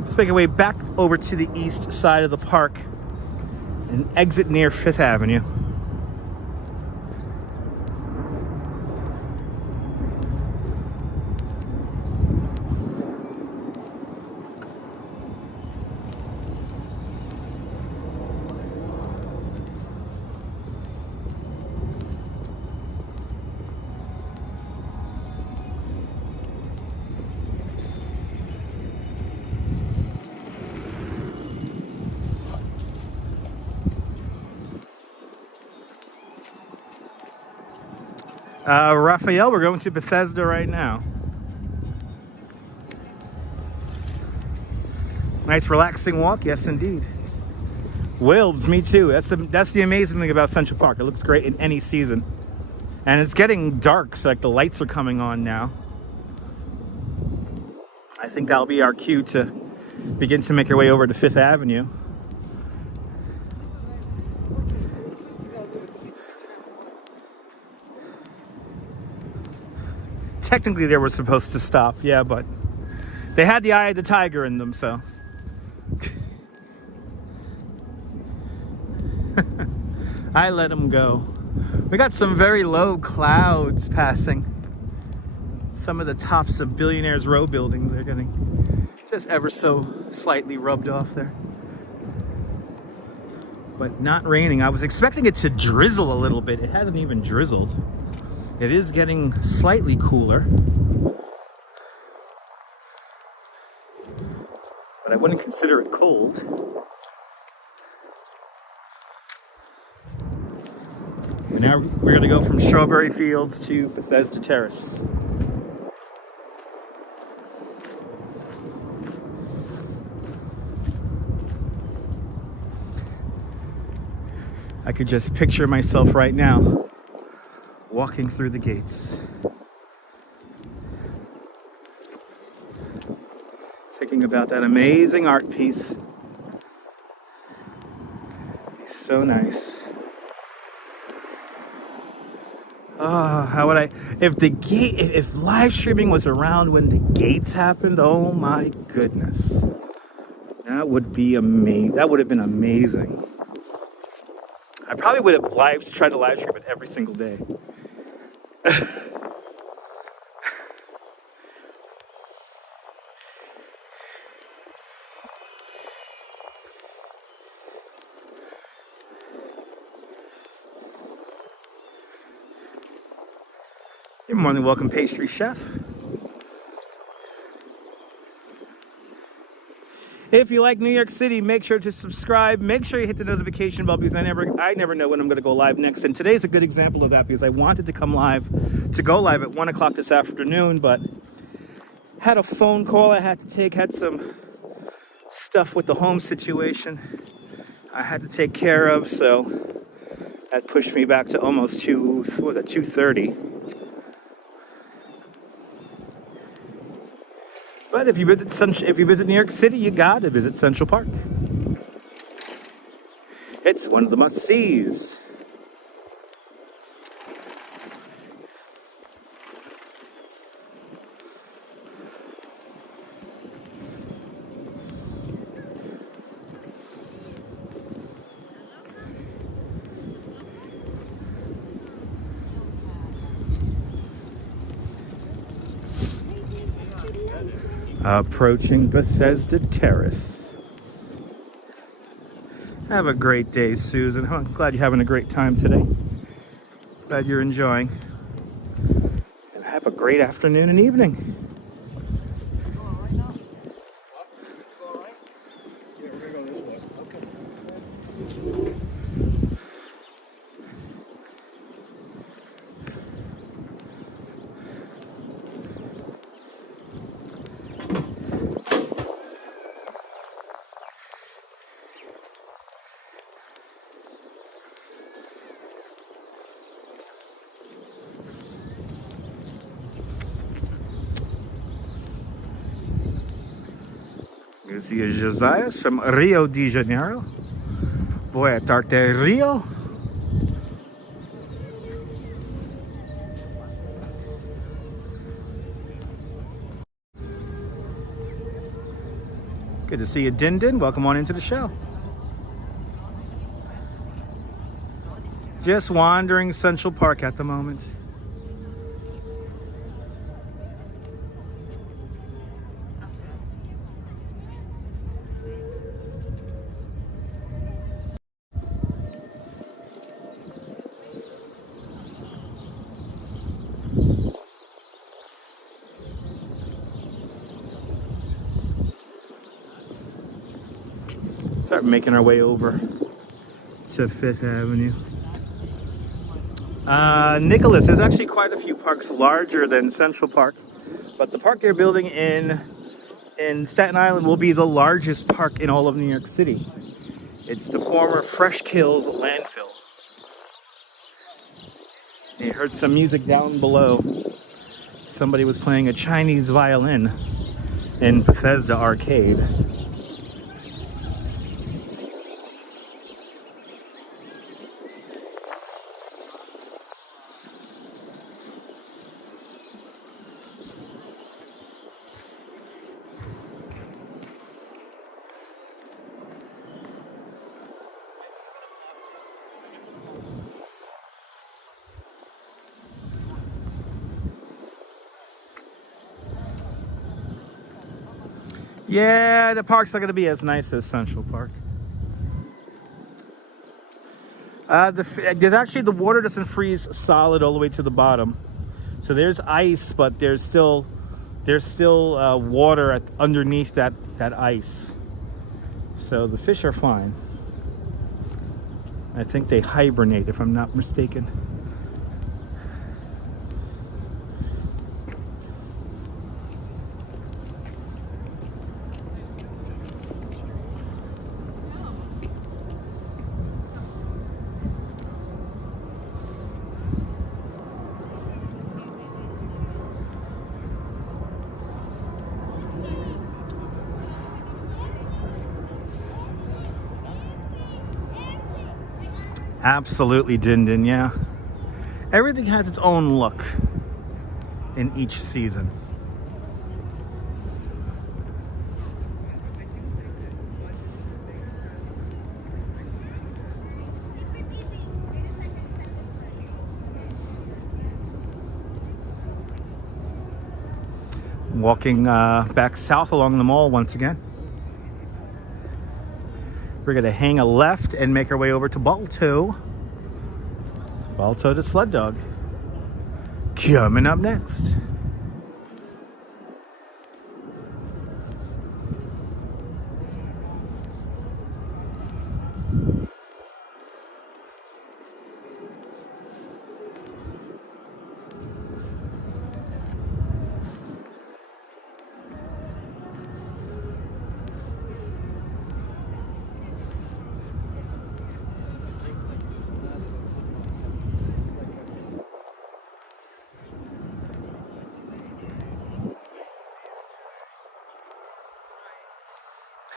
Let's make our way back over to the east side of the park and exit near 5th Avenue. Raphael, we're going to Bethesda right now. Nice relaxing walk, yes indeed. Wilbs, me too. That's the amazing thing about Central Park. It looks great in any season. And it's getting dark, so like the lights are coming on now. I think that'll be our cue to begin to make our way over to Fifth Avenue. Technically they were supposed to stop, yeah, but they had the eye of the tiger in them, so. I let them go. We got some very low clouds passing. Some of the tops of Billionaires Row buildings are getting just ever so slightly rubbed off there. But not raining. I was expecting it to drizzle a little bit. It hasn't even drizzled. It is getting slightly cooler. But I wouldn't consider it cold. And now we're going to go from Strawberry Fields to Bethesda Terrace. I could just picture myself right now walking through the gates. Thinking about that amazing art piece. It's so nice. Oh, how would I, if live streaming was around when the gates happened, oh my goodness. That would be amazing. That would have been amazing. I probably would have tried to live stream it every single day. You're more than welcome, pastry chef. If you like New York City, make sure to subscribe. Make sure you hit the notification bell because I never know when I'm going to go live next. And today's a good example of that because I wanted to go live at 1 o'clock this afternoon, but had a phone call I had to take, had some stuff with the home situation I had to take care of, so that pushed me back to almost 2:30. But if you visit New York City, you gotta visit Central Park. It's one of the must-sees. Approaching Bethesda Terrace. Have a great day, Susan. I'm glad you're having a great time today. Glad you're enjoying. And have a great afternoon and evening. You see Josias from Rio de Janeiro. Boa tarde, Rio. Good to see you, Din Din. Welcome on into the show. Just wandering Central Park at the moment. Start making our way over to Fifth Avenue. Nicholas, there's actually quite a few parks larger than Central Park, but the park they're building in Staten Island will be the largest park in all of New York City. It's the former Fresh Kills landfill. You heard some music down below. Somebody was playing a Chinese violin in Bethesda Arcade. Yeah, the park's not going to be as nice as Central Park. There's actually, the water doesn't freeze solid all the way to the bottom. So there's ice, but there's still water underneath that ice. So the fish are fine. I think they hibernate, if I'm not mistaken. Absolutely, Din Din, yeah. Everything has its own look in each season. Walking back south along the mall once again. We're gonna hang a left and make our way over to Balto. Balto to Sled Dog. Coming up next.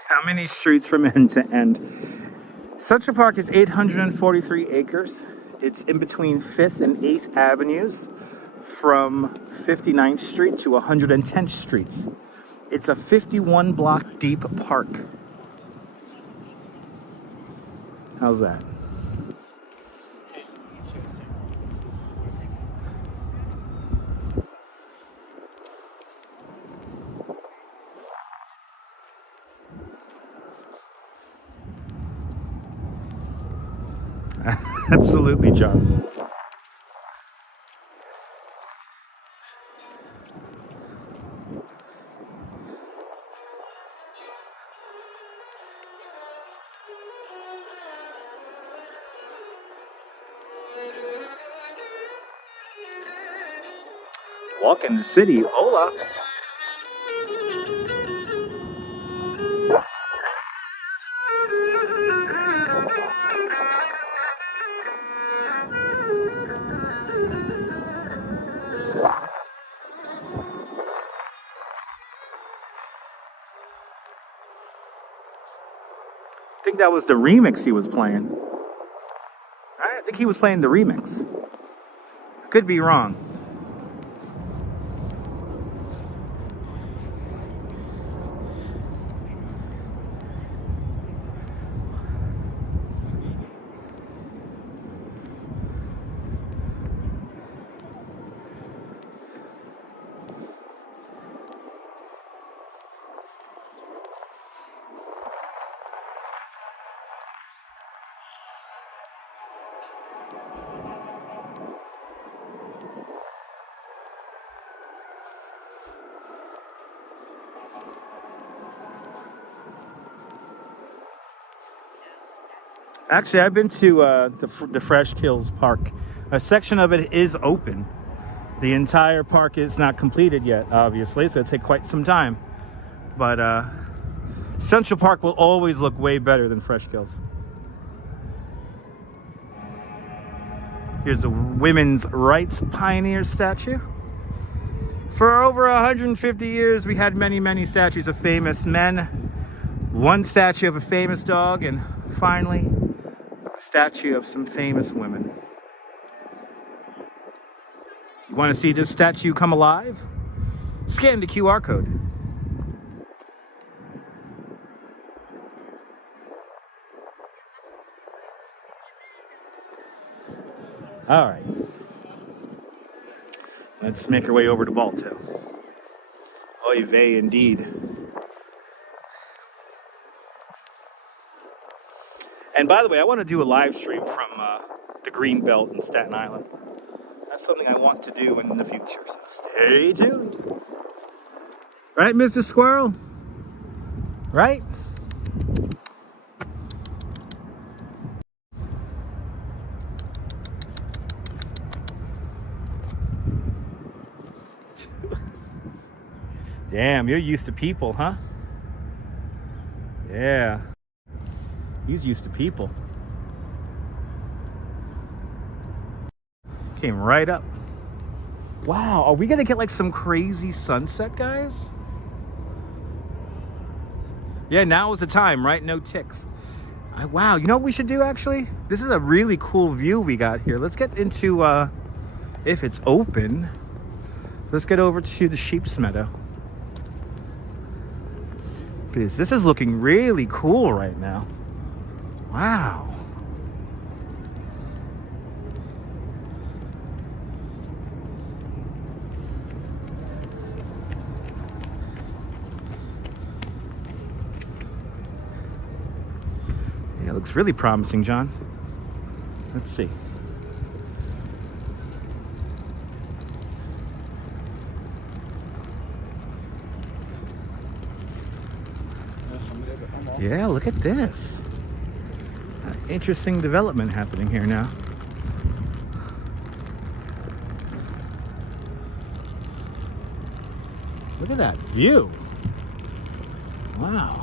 How many streets from end to end? Central Park is 843 acres. It's in between 5th and 8th Avenues from 59th Street to 110th Street. It's a 51 block deep park. How's that? Absolutely, John. Walk in the city. Hola. I think that was the remix he was playing. I think he was playing the remix. Could be wrong. Actually, I've been to the Fresh Kills Park. A section of it is open. The entire park is not completed yet, obviously. It's going to take quite some time. But Central Park will always look way better than Fresh Kills. Here's a women's rights pioneer statue. For over 150 years, we had many, many statues of famous men. One statue of a famous dog, and finally, a statue of some famous women. You want to see this statue come alive? Scan the QR code. All right. Let's make our way over to Balto. Oy vey, indeed. And by the way, I want to do a live stream from the Green Belt in Staten Island. That's something I want to do in the future, so stay tuned. Right, Mr. Squirrel? Right? Damn, you're used to people, huh? Yeah. He's used to people. Came right up. Wow, are we gonna get like some crazy sunset, guys? Yeah, now is the time, right? No ticks. Wow, you know what we should do actually? This is a really cool view we got here. Let's get into, if it's open, let's get over to the sheep's meadow. Because this is looking really cool right now. Wow. Yeah, it looks really promising, John. Let's see. Yeah, look at this. Interesting development happening here now. Look at that view. Wow.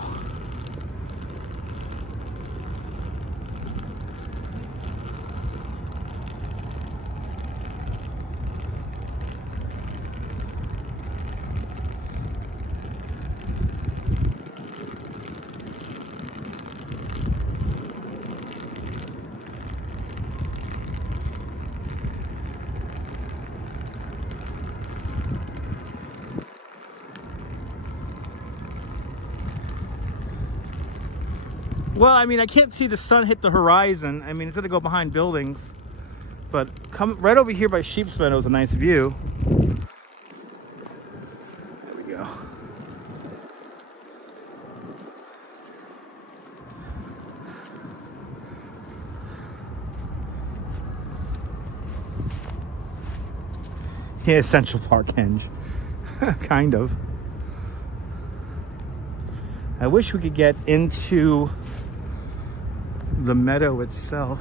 Well, I mean, I can't see the sun hit the horizon. I mean, it's gonna go behind buildings. But come right over here by Sheep's Meadow is a nice view. There we go. Yeah, Central Park, Henge. Kind of. I wish we could get into the meadow itself.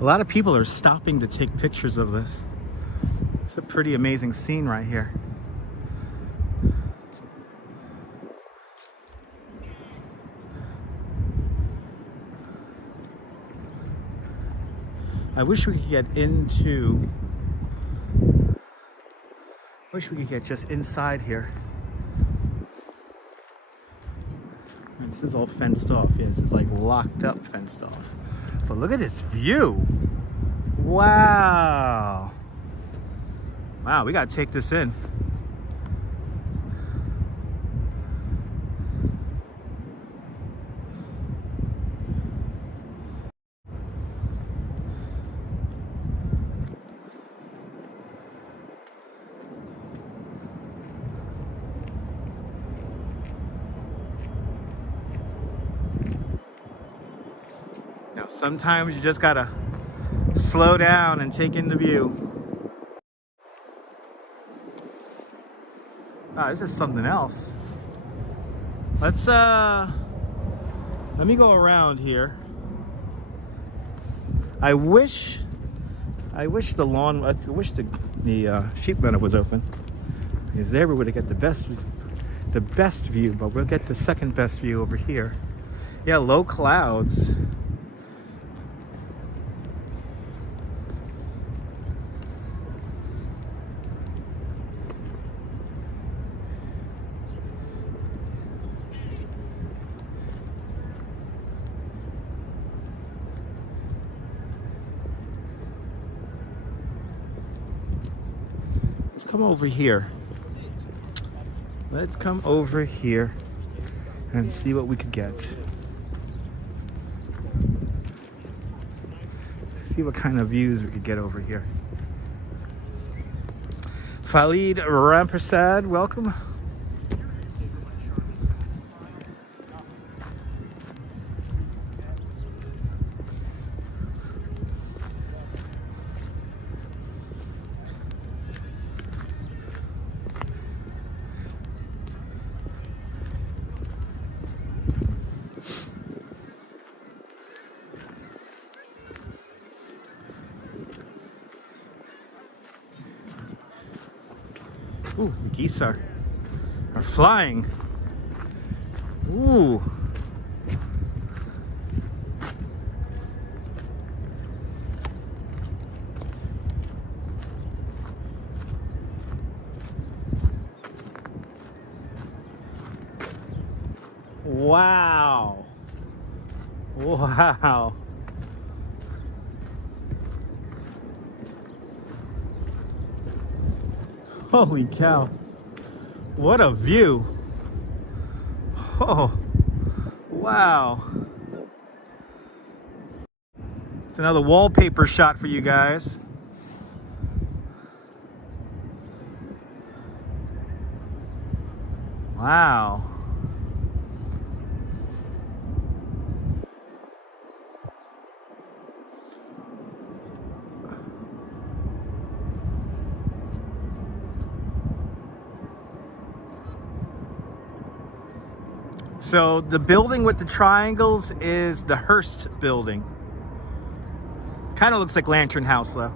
A lot of people are stopping to take pictures of this. It's a pretty amazing scene right here. I wish we could get into, wish we could get just inside here. This is all fenced off. Yeah, this is like locked up, fenced off. But look at this view. Wow. Wow, we gotta take this in. know, sometimes you just gotta slow down and take in the view. Ah, this is something else. Let's let me go around here. I wish the sheep meadow was open, because there we would have got the best view, but we'll get the second best view over here. Yeah, low clouds. Let's come over here. Let's come over here and see what we could get. See what kind of views we could get over here. Khalid Rampersad, welcome. Ooh, the geese are flying. Ooh. Wow. Wow. Holy cow. What a view. Oh, wow. It's another wallpaper shot for you guys. Wow. So the building with the triangles is the Hearst building. Kind of looks like Lantern House though.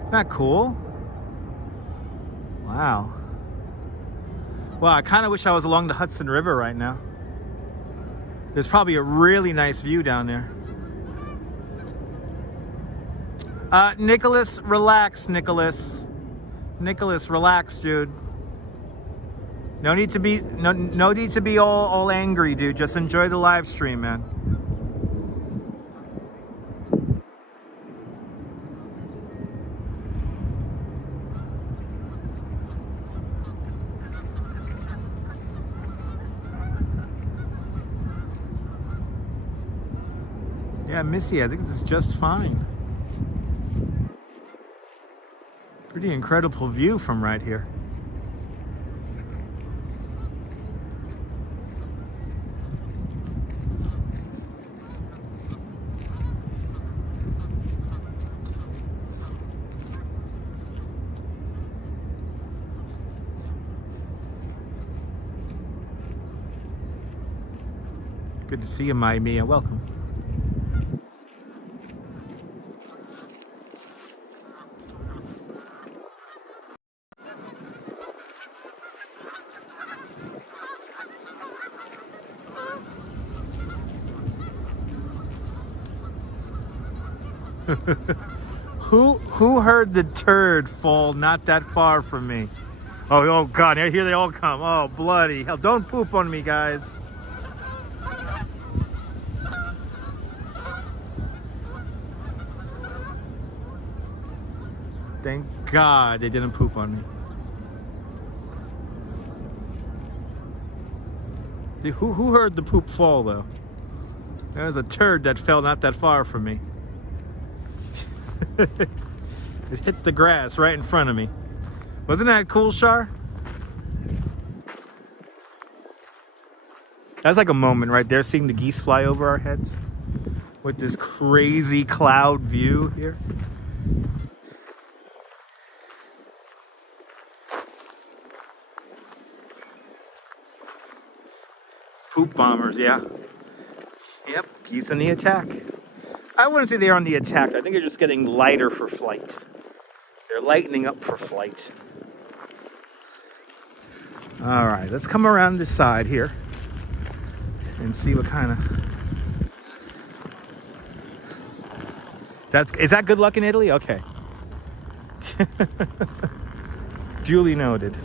Isn't that cool? Wow. Well, I kind of wish I was along the Hudson River right now. There's probably a really nice view down there. Nicholas, relax, Nicholas. Nicholas, relax, dude. No need to be all angry, dude. Just enjoy the live stream, man. Yeah, Missy, I think this is just fine. Pretty incredible view from right here. Good to see you, my Mia. Welcome. Who heard the turd fall not that far from me? Oh God, here they all come. Oh, bloody hell. Don't poop on me, guys. Thank God they didn't poop on me. Who heard the poop fall, though? There was a turd that fell not that far from me. It hit the grass right in front of me. Wasn't that cool, Shar? That's like a moment right there, seeing the geese fly over our heads with this crazy cloud view here. Poop bombers, yeah. Yep, geese on the attack. I wouldn't say they're on the attack. I think they're just getting lighter for flight. They're lightening up for flight. All right, let's come around this side here and see what kind of... Is that good luck in Italy? Okay. Duly noted.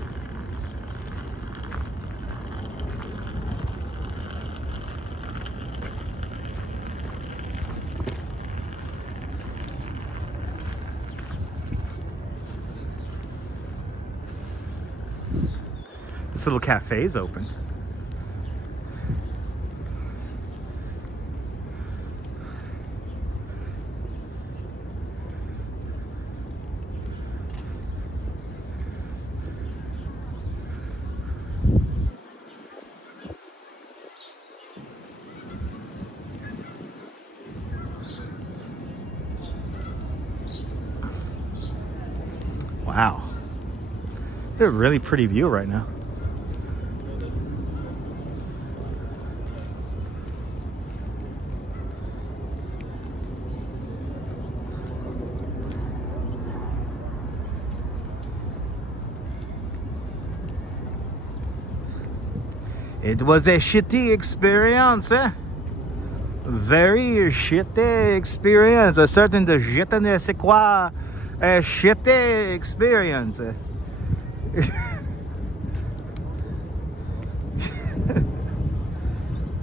This little cafe's open. Wow. It's a really pretty view right now. It was a shitty experience, eh? Very shitty experience. A certain de je ne sais quoi. A shitty experience.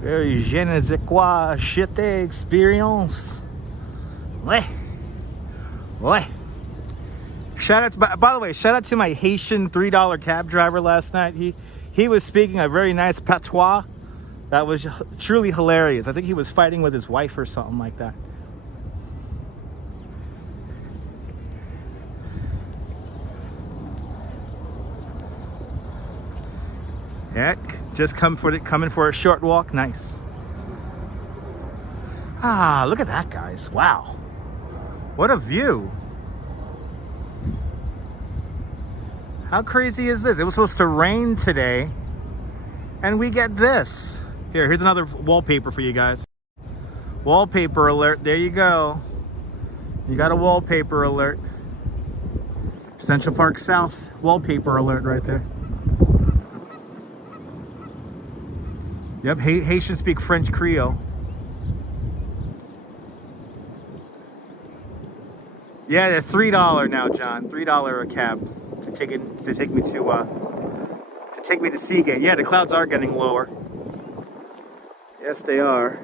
Very je ne sais quoi. Shitty experience. Ouais. Ouais. Shout out to, by the way, shout out to my Haitian $3 cab driver last night. He was speaking a very nice patois that was truly hilarious. I think he was fighting with his wife or something like that. Yeah, just coming for a short walk. Nice. Ah, look at that, guys. Wow. What a view. How crazy is this? It was supposed to rain today, and we get this. Here's another wallpaper for you guys. Wallpaper alert. There you go. You got a wallpaper alert. Central Park South wallpaper alert right there. Yep, Haitians speak French Creole. Yeah, they're $3 now, John. $3 a cab to take me to Seagate. Yeah, the clouds are getting lower. Yes, they are.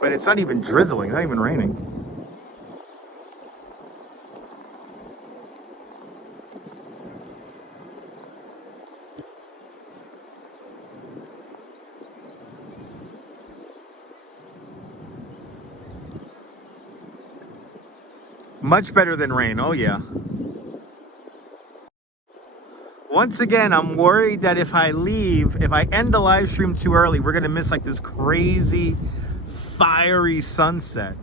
But it's not even drizzling, not even raining. Much better than rain, oh yeah. Once again, I'm worried that if I end the live stream too early, we're gonna miss like this crazy, fiery sunset.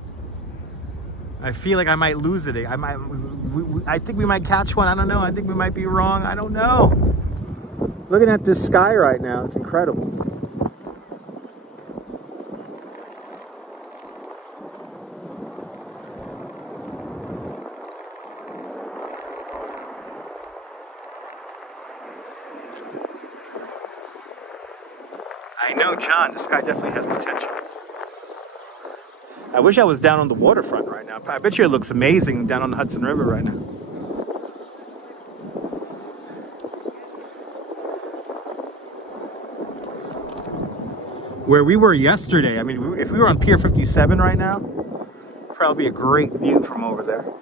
I feel like I might lose it. I think we might catch one, I don't know. I think we might be wrong, I don't know. Looking at this sky right now, it's incredible. I know, John, this guy definitely has potential. I wish I was down on the waterfront right now. I bet you it looks amazing down on the Hudson River right now. Where we were yesterday, I mean, if we were on Pier 57 right now, probably be a great view from over there.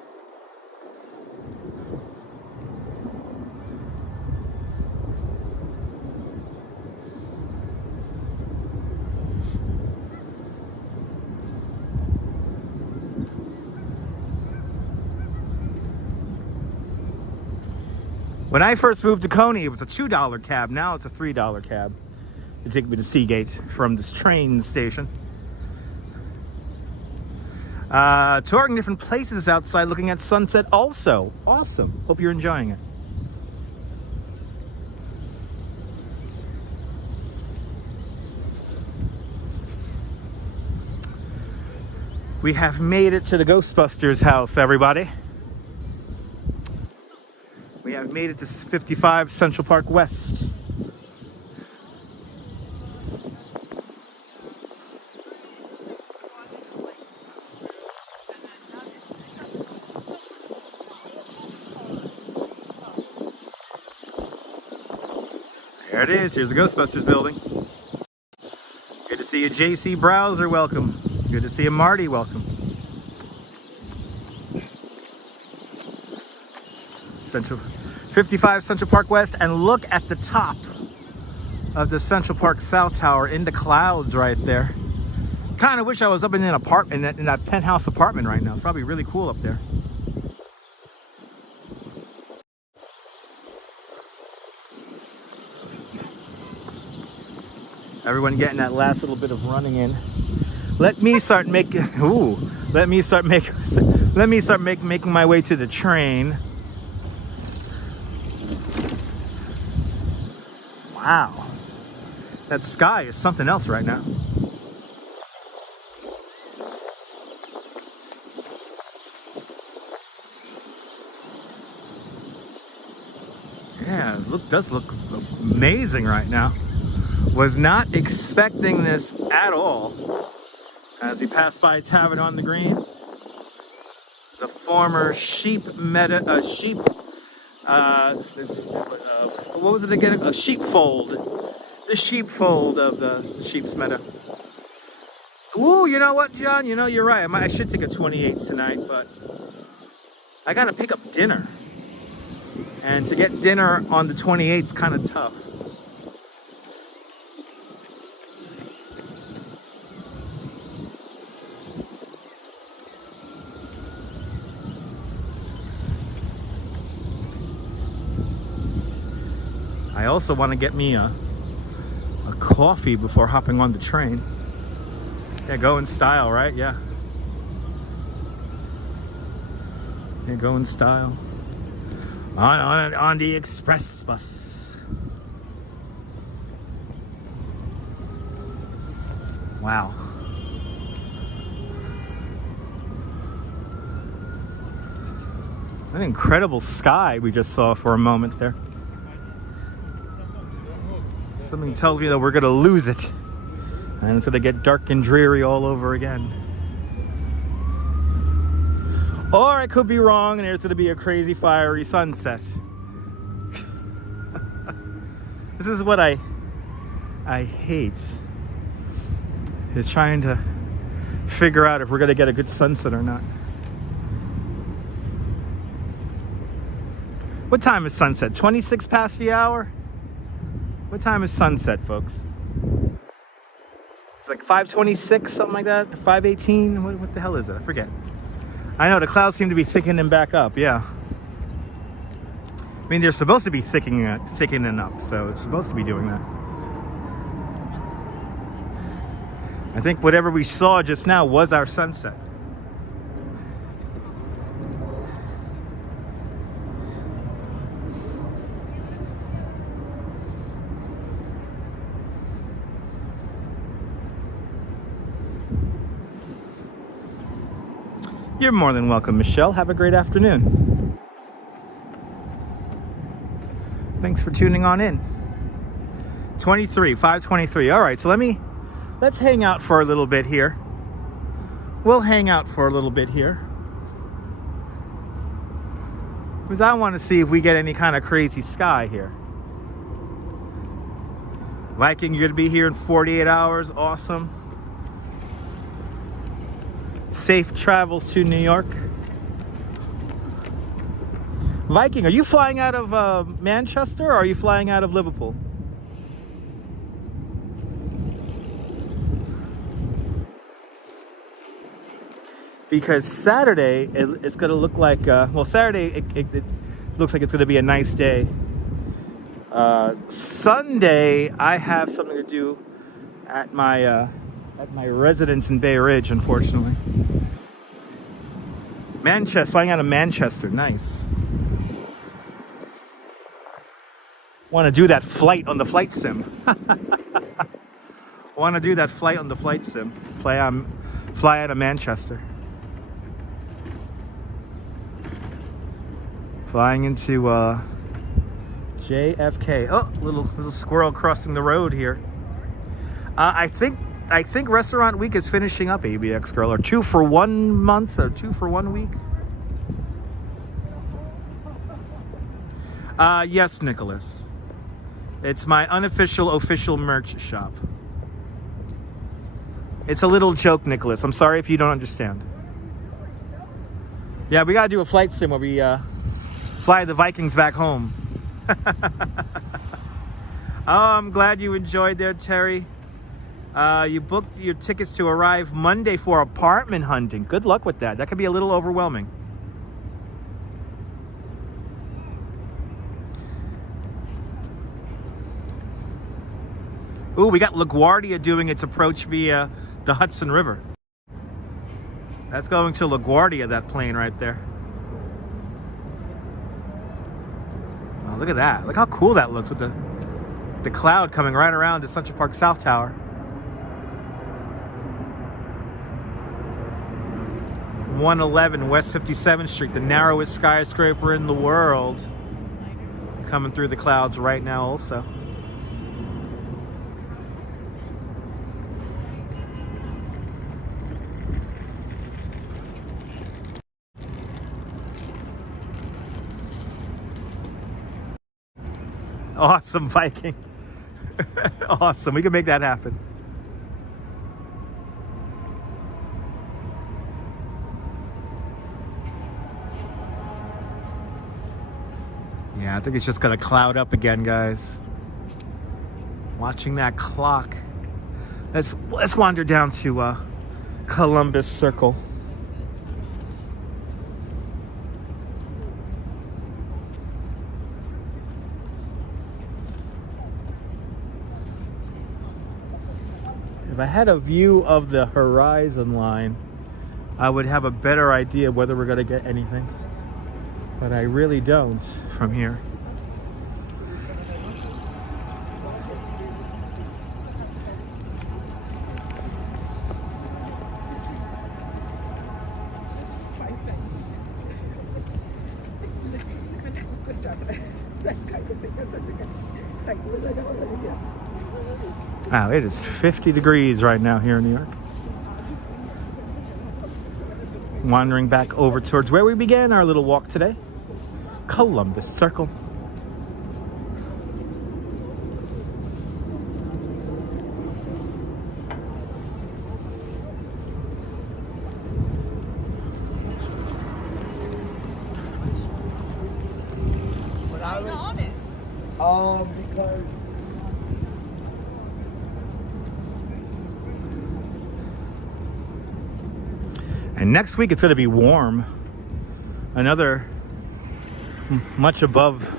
When I first moved to Coney, it was a $2 cab. Now it's a $3 cab to take me to Seagate from this train station. Touring different places outside, looking at sunset also. Awesome. Hope you're enjoying it. We have made it to the Ghostbusters house, everybody. We have made it to 55 Central Park West. There it is. Here's the Ghostbusters building. Good to see you, JC Browser. Welcome. Good to see you, Marty. Welcome. Central 55 Central Park West, and look at the top of the Central Park South Tower in the clouds right there. Kind of wish I was up in an apartment, in that penthouse apartment right now. It's probably really cool up there. Everyone getting that last little bit of running in. Let me start making making my way to the train. Wow. That sky is something else right now. Yeah, it does look amazing right now. Was not expecting this at all. As we pass by Tavern on the Green, the former what was it again? A sheepfold. The sheepfold of the Sheep's Meadow. Ooh, you know what, John? You know, you're right. I should take a 28 tonight, but I gotta pick up dinner. And to get dinner on the 28th is kind of tough. I also want to get me a coffee before hopping on the train. Yeah, go in style, right? Yeah. Yeah, go in style. On the express bus. Wow. An incredible sky we just saw for a moment there. Something tells me that we're gonna lose it, and until they get dark and dreary all over again. Or I could be wrong, and there's gonna be a crazy fiery sunset. This is what I hate, is trying to figure out if we're gonna get a good sunset or not. What time is sunset? 26 past the hour? What time is sunset, folks? It's like 5:26, something like that. 5:18. What the hell is it? I forget. I know the clouds seem to be thickening back up. Yeah. I mean, they're supposed to be thickening up, so it's supposed to be doing that. I think whatever we saw just now was our sunset. You're more than welcome, Michelle. Have a great afternoon. Thanks for tuning on in. 5:23. All right, so let's hang out for a little bit here. We'll hang out for a little bit here, because I want to see if we get any kind of crazy sky here. Viking, you're gonna be here in 48 hours. Awesome. Safe travels to New York. Viking, are you flying out of Manchester, or are you flying out of Liverpool? Because Saturday, it's going to look like, Saturday, it looks like it's going to be a nice day. Sunday, I have something to do at my residence in Bay Ridge, unfortunately. Manchester, flying out of Manchester, nice. Want to do that flight on the flight sim. Want to do that flight on the flight sim. Fly out of Manchester. Flying into JFK. Oh, little squirrel crossing the road here. I think Restaurant Week is finishing up, ABX Girl, or 2 for 1 month or 2 for 1 week. Yes, Nicholas. It's my unofficial official merch shop. It's a little joke, Nicholas. I'm sorry if you don't understand. Yeah, we gotta do a flight sim where we fly the Vikings back home. Oh, I'm glad you enjoyed there, Terry. You booked your tickets to arrive Monday for apartment hunting. Good luck with that. That could be a little overwhelming. Ooh, we got LaGuardia doing its approach via the Hudson River. That's going to LaGuardia, that plane right there. Oh, look at that. Look how cool that looks with the cloud coming right around to Central Park South Tower. (111) West 57th Street, the narrowest skyscraper in the world. Coming through the clouds right now also. Awesome, Viking. Awesome. We can make that happen. Yeah, I think it's just gonna cloud up again, guys. Watching that clock. Let's wander down to Columbus Circle. If I had a view of the horizon line, I would have a better idea whether we're going to get anything. But I really don't from here. Wow, it is 50 degrees right now here in New York. Wandering back over towards where we began our little walk today. Columbus Circle. Because and next week it's going to be warm. Another much above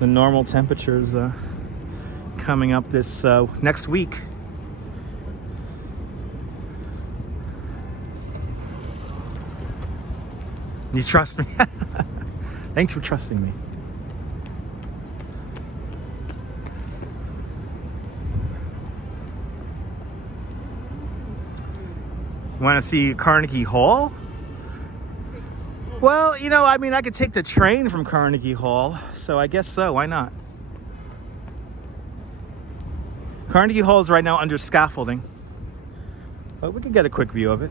the normal temperatures coming up this next week. You trust me? Thanks for trusting me. Want to see Carnegie Hall? Well, you know, I mean, I could take the train from Carnegie Hall, so I guess so. Why not? Carnegie Hall is right now under scaffolding, but we could get a quick view of it.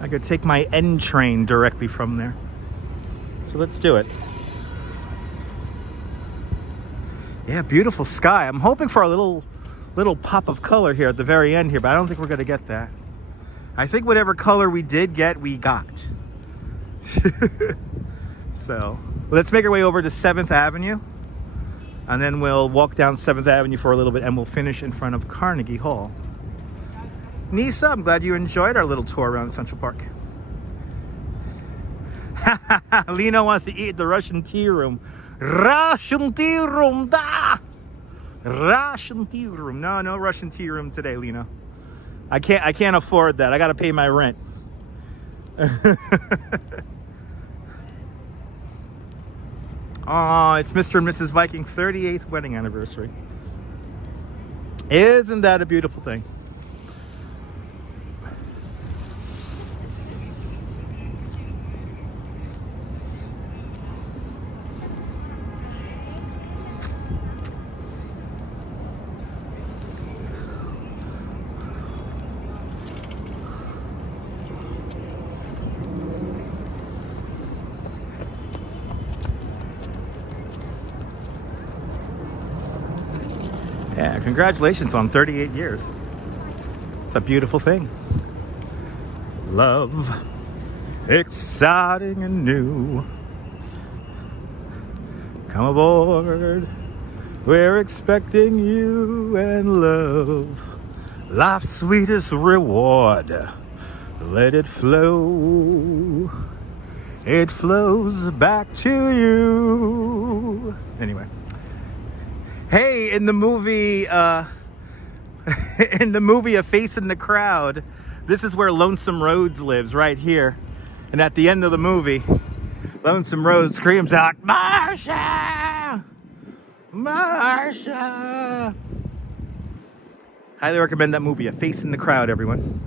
I could take my N train directly from there. So let's do it. Yeah, beautiful sky. I'm hoping for a little pop of color here at the very end here, but I don't think we're gonna get that. I think whatever color we did get, we got. So let's make our way over to 7th Avenue, and then we'll walk down 7th Avenue for a little bit, and we'll finish in front of Carnegie Hall. Nisa, I'm glad you enjoyed our little tour around Central Park. Lena wants to eat at the Russian tea room. Russian tea room, da! Russian tea room. No Russian tea room today, Lena. I can't afford that. I gotta pay my rent. Oh, it's Mr. and Mrs. Viking 38th wedding anniversary. Isn't that a beautiful thing? Yeah, congratulations on 38 years. It's a beautiful thing. Love, exciting and new. Come aboard, we're expecting you, and love, life's sweetest reward. Let it flow, it flows back to you. Anyway. Hey, in the movie, A Face in the Crowd, this is where Lonesome Rhodes lives, right here. And at the end of the movie, Lonesome Rhodes screams out, "Marsha! Marsha!" Highly recommend that movie, A Face in the Crowd, everyone.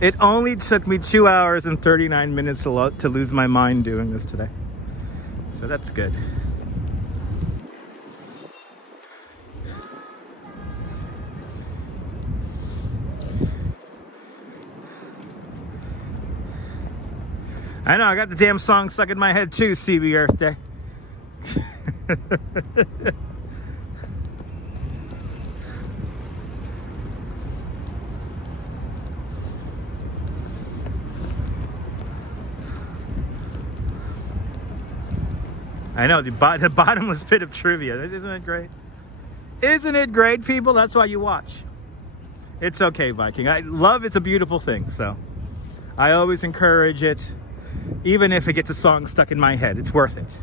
It only took me 2 hours and 39 minutes to lose my mind doing this today. So that's good. I know, I got the damn song stuck in my head too, CB Earth Day. I know, the bottomless pit of trivia. Isn't it great? Isn't it great, people? That's why you watch. It's okay, Viking. Love is a beautiful thing, so I always encourage it, even if it gets a song stuck in my head. It's worth it.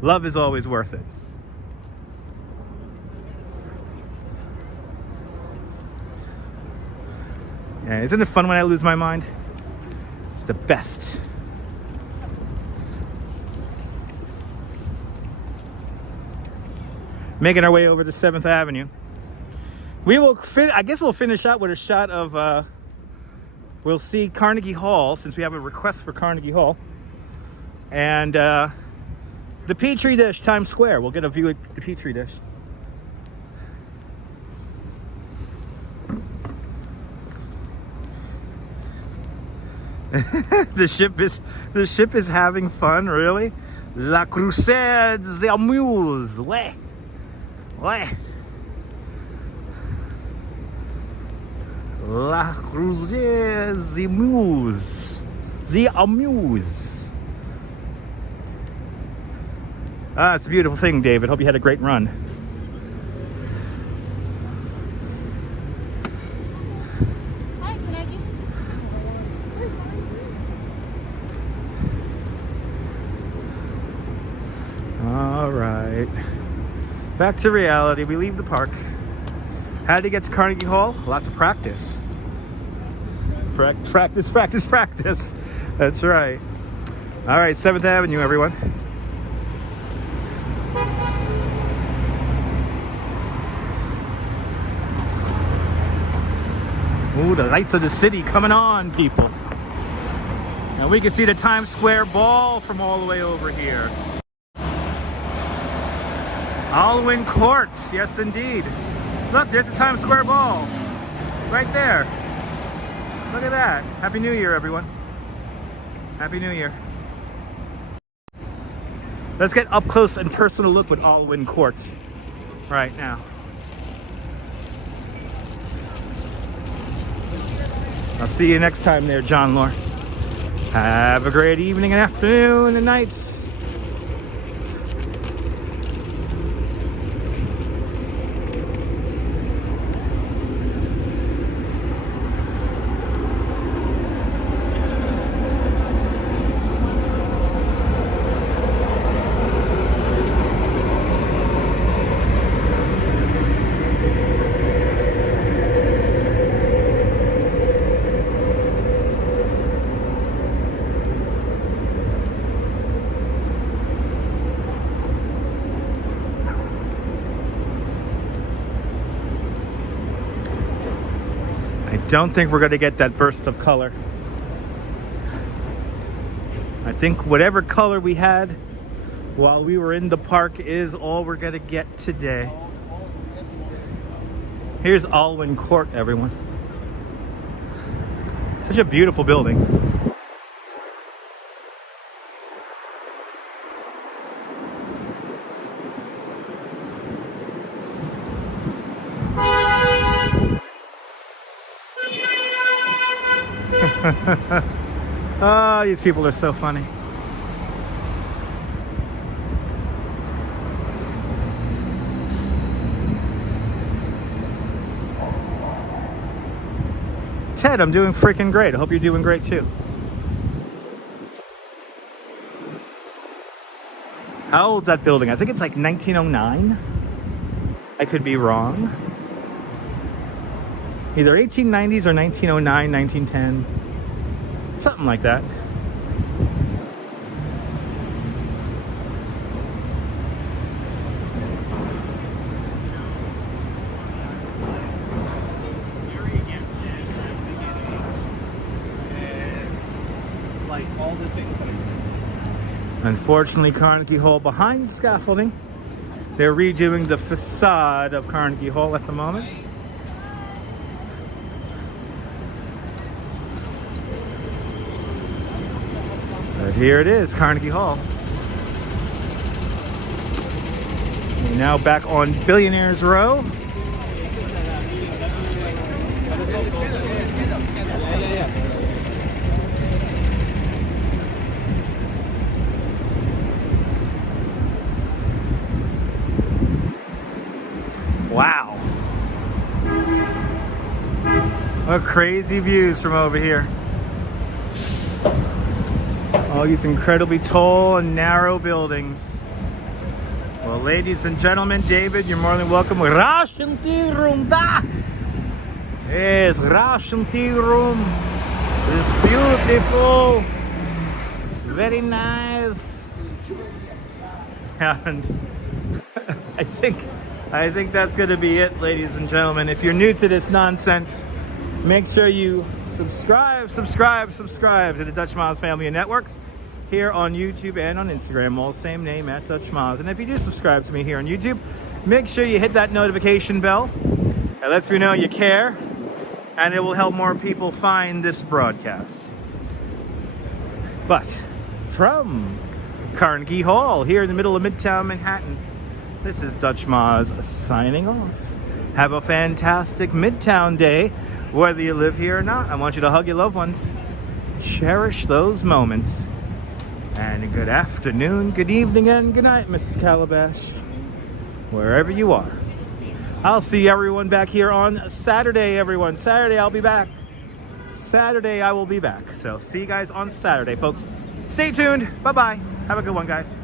Love is always worth it. Yeah, isn't it fun when I lose my mind? It's the best. Making our way over to 7th Avenue. We will, I guess we'll finish out with a shot of, we'll see Carnegie Hall, since we have a request for Carnegie Hall. And the Petri dish, Times Square. We'll get a view of the Petri dish. The ship is having fun, really? La Crusade s'amuse, ouais. Ouais. La Crusade s'amuse. S'amuse. Ah, it's a beautiful thing, David. Hope you had a great run. Hi, can I get All right. Back to reality. We leave the park. How to get to Carnegie Hall? Lots of practice. Practice. That's right. All right, 7th Avenue, everyone. Ooh, the lights of the city coming on, people. And we can see the Times Square ball from all the way over here. Alwyn Court, yes indeed. Look, there's the Times Square ball. Right there. Look at that. Happy New Year, everyone. Happy New Year. Let's get up close and personal look with Alwyn Court right now. I'll see you next time there, John Lore. Have a great evening and afternoon and night. don't think we're going to get that burst of color. I think whatever color we had while we were in the park is all we're going to get today. Here's Alwyn Court, everyone. Such a beautiful building. Oh, these people are so funny. Ted, I'm doing freaking great. I hope you're doing great too. How old's that building? I think it's like 1909. I could be wrong. Either 1890s or 1909, 1910. Something like that. Unfortunately, Carnegie Hall behind scaffolding. They're redoing the facade of Carnegie Hall at the moment. But here it is, Carnegie Hall. We're now back on Billionaires Row. Wow. What crazy views from over here. All these incredibly tall and narrow buildings. Well, ladies and gentlemen, David, you're more than welcome. Russian tea room, da! Yes, Russian tea room. It's beautiful. Very nice. And I think that's going to be it, ladies and gentlemen. If you're new to this nonsense, make sure you subscribe to the Dutch Miles Family of Networks here on YouTube and on Instagram, all same name, at Dutch Miles. And if you do subscribe to me here on YouTube, make sure you hit that notification bell. It lets me know you care, and it will help more people find this broadcast. But from Carnegie Hall here in the middle of Midtown Manhattan, this is Dutch Maz signing off. Have a fantastic Midtown day, whether you live here or not. I want you to hug your loved ones. Cherish those moments. And good afternoon, good evening, and good night, Mrs. Calabash. Wherever you are. I'll see everyone back here on Saturday, everyone. Saturday, I'll be back. Saturday, I will be back. So see you guys on Saturday, folks. Stay tuned. Bye-bye. Have a good one, guys.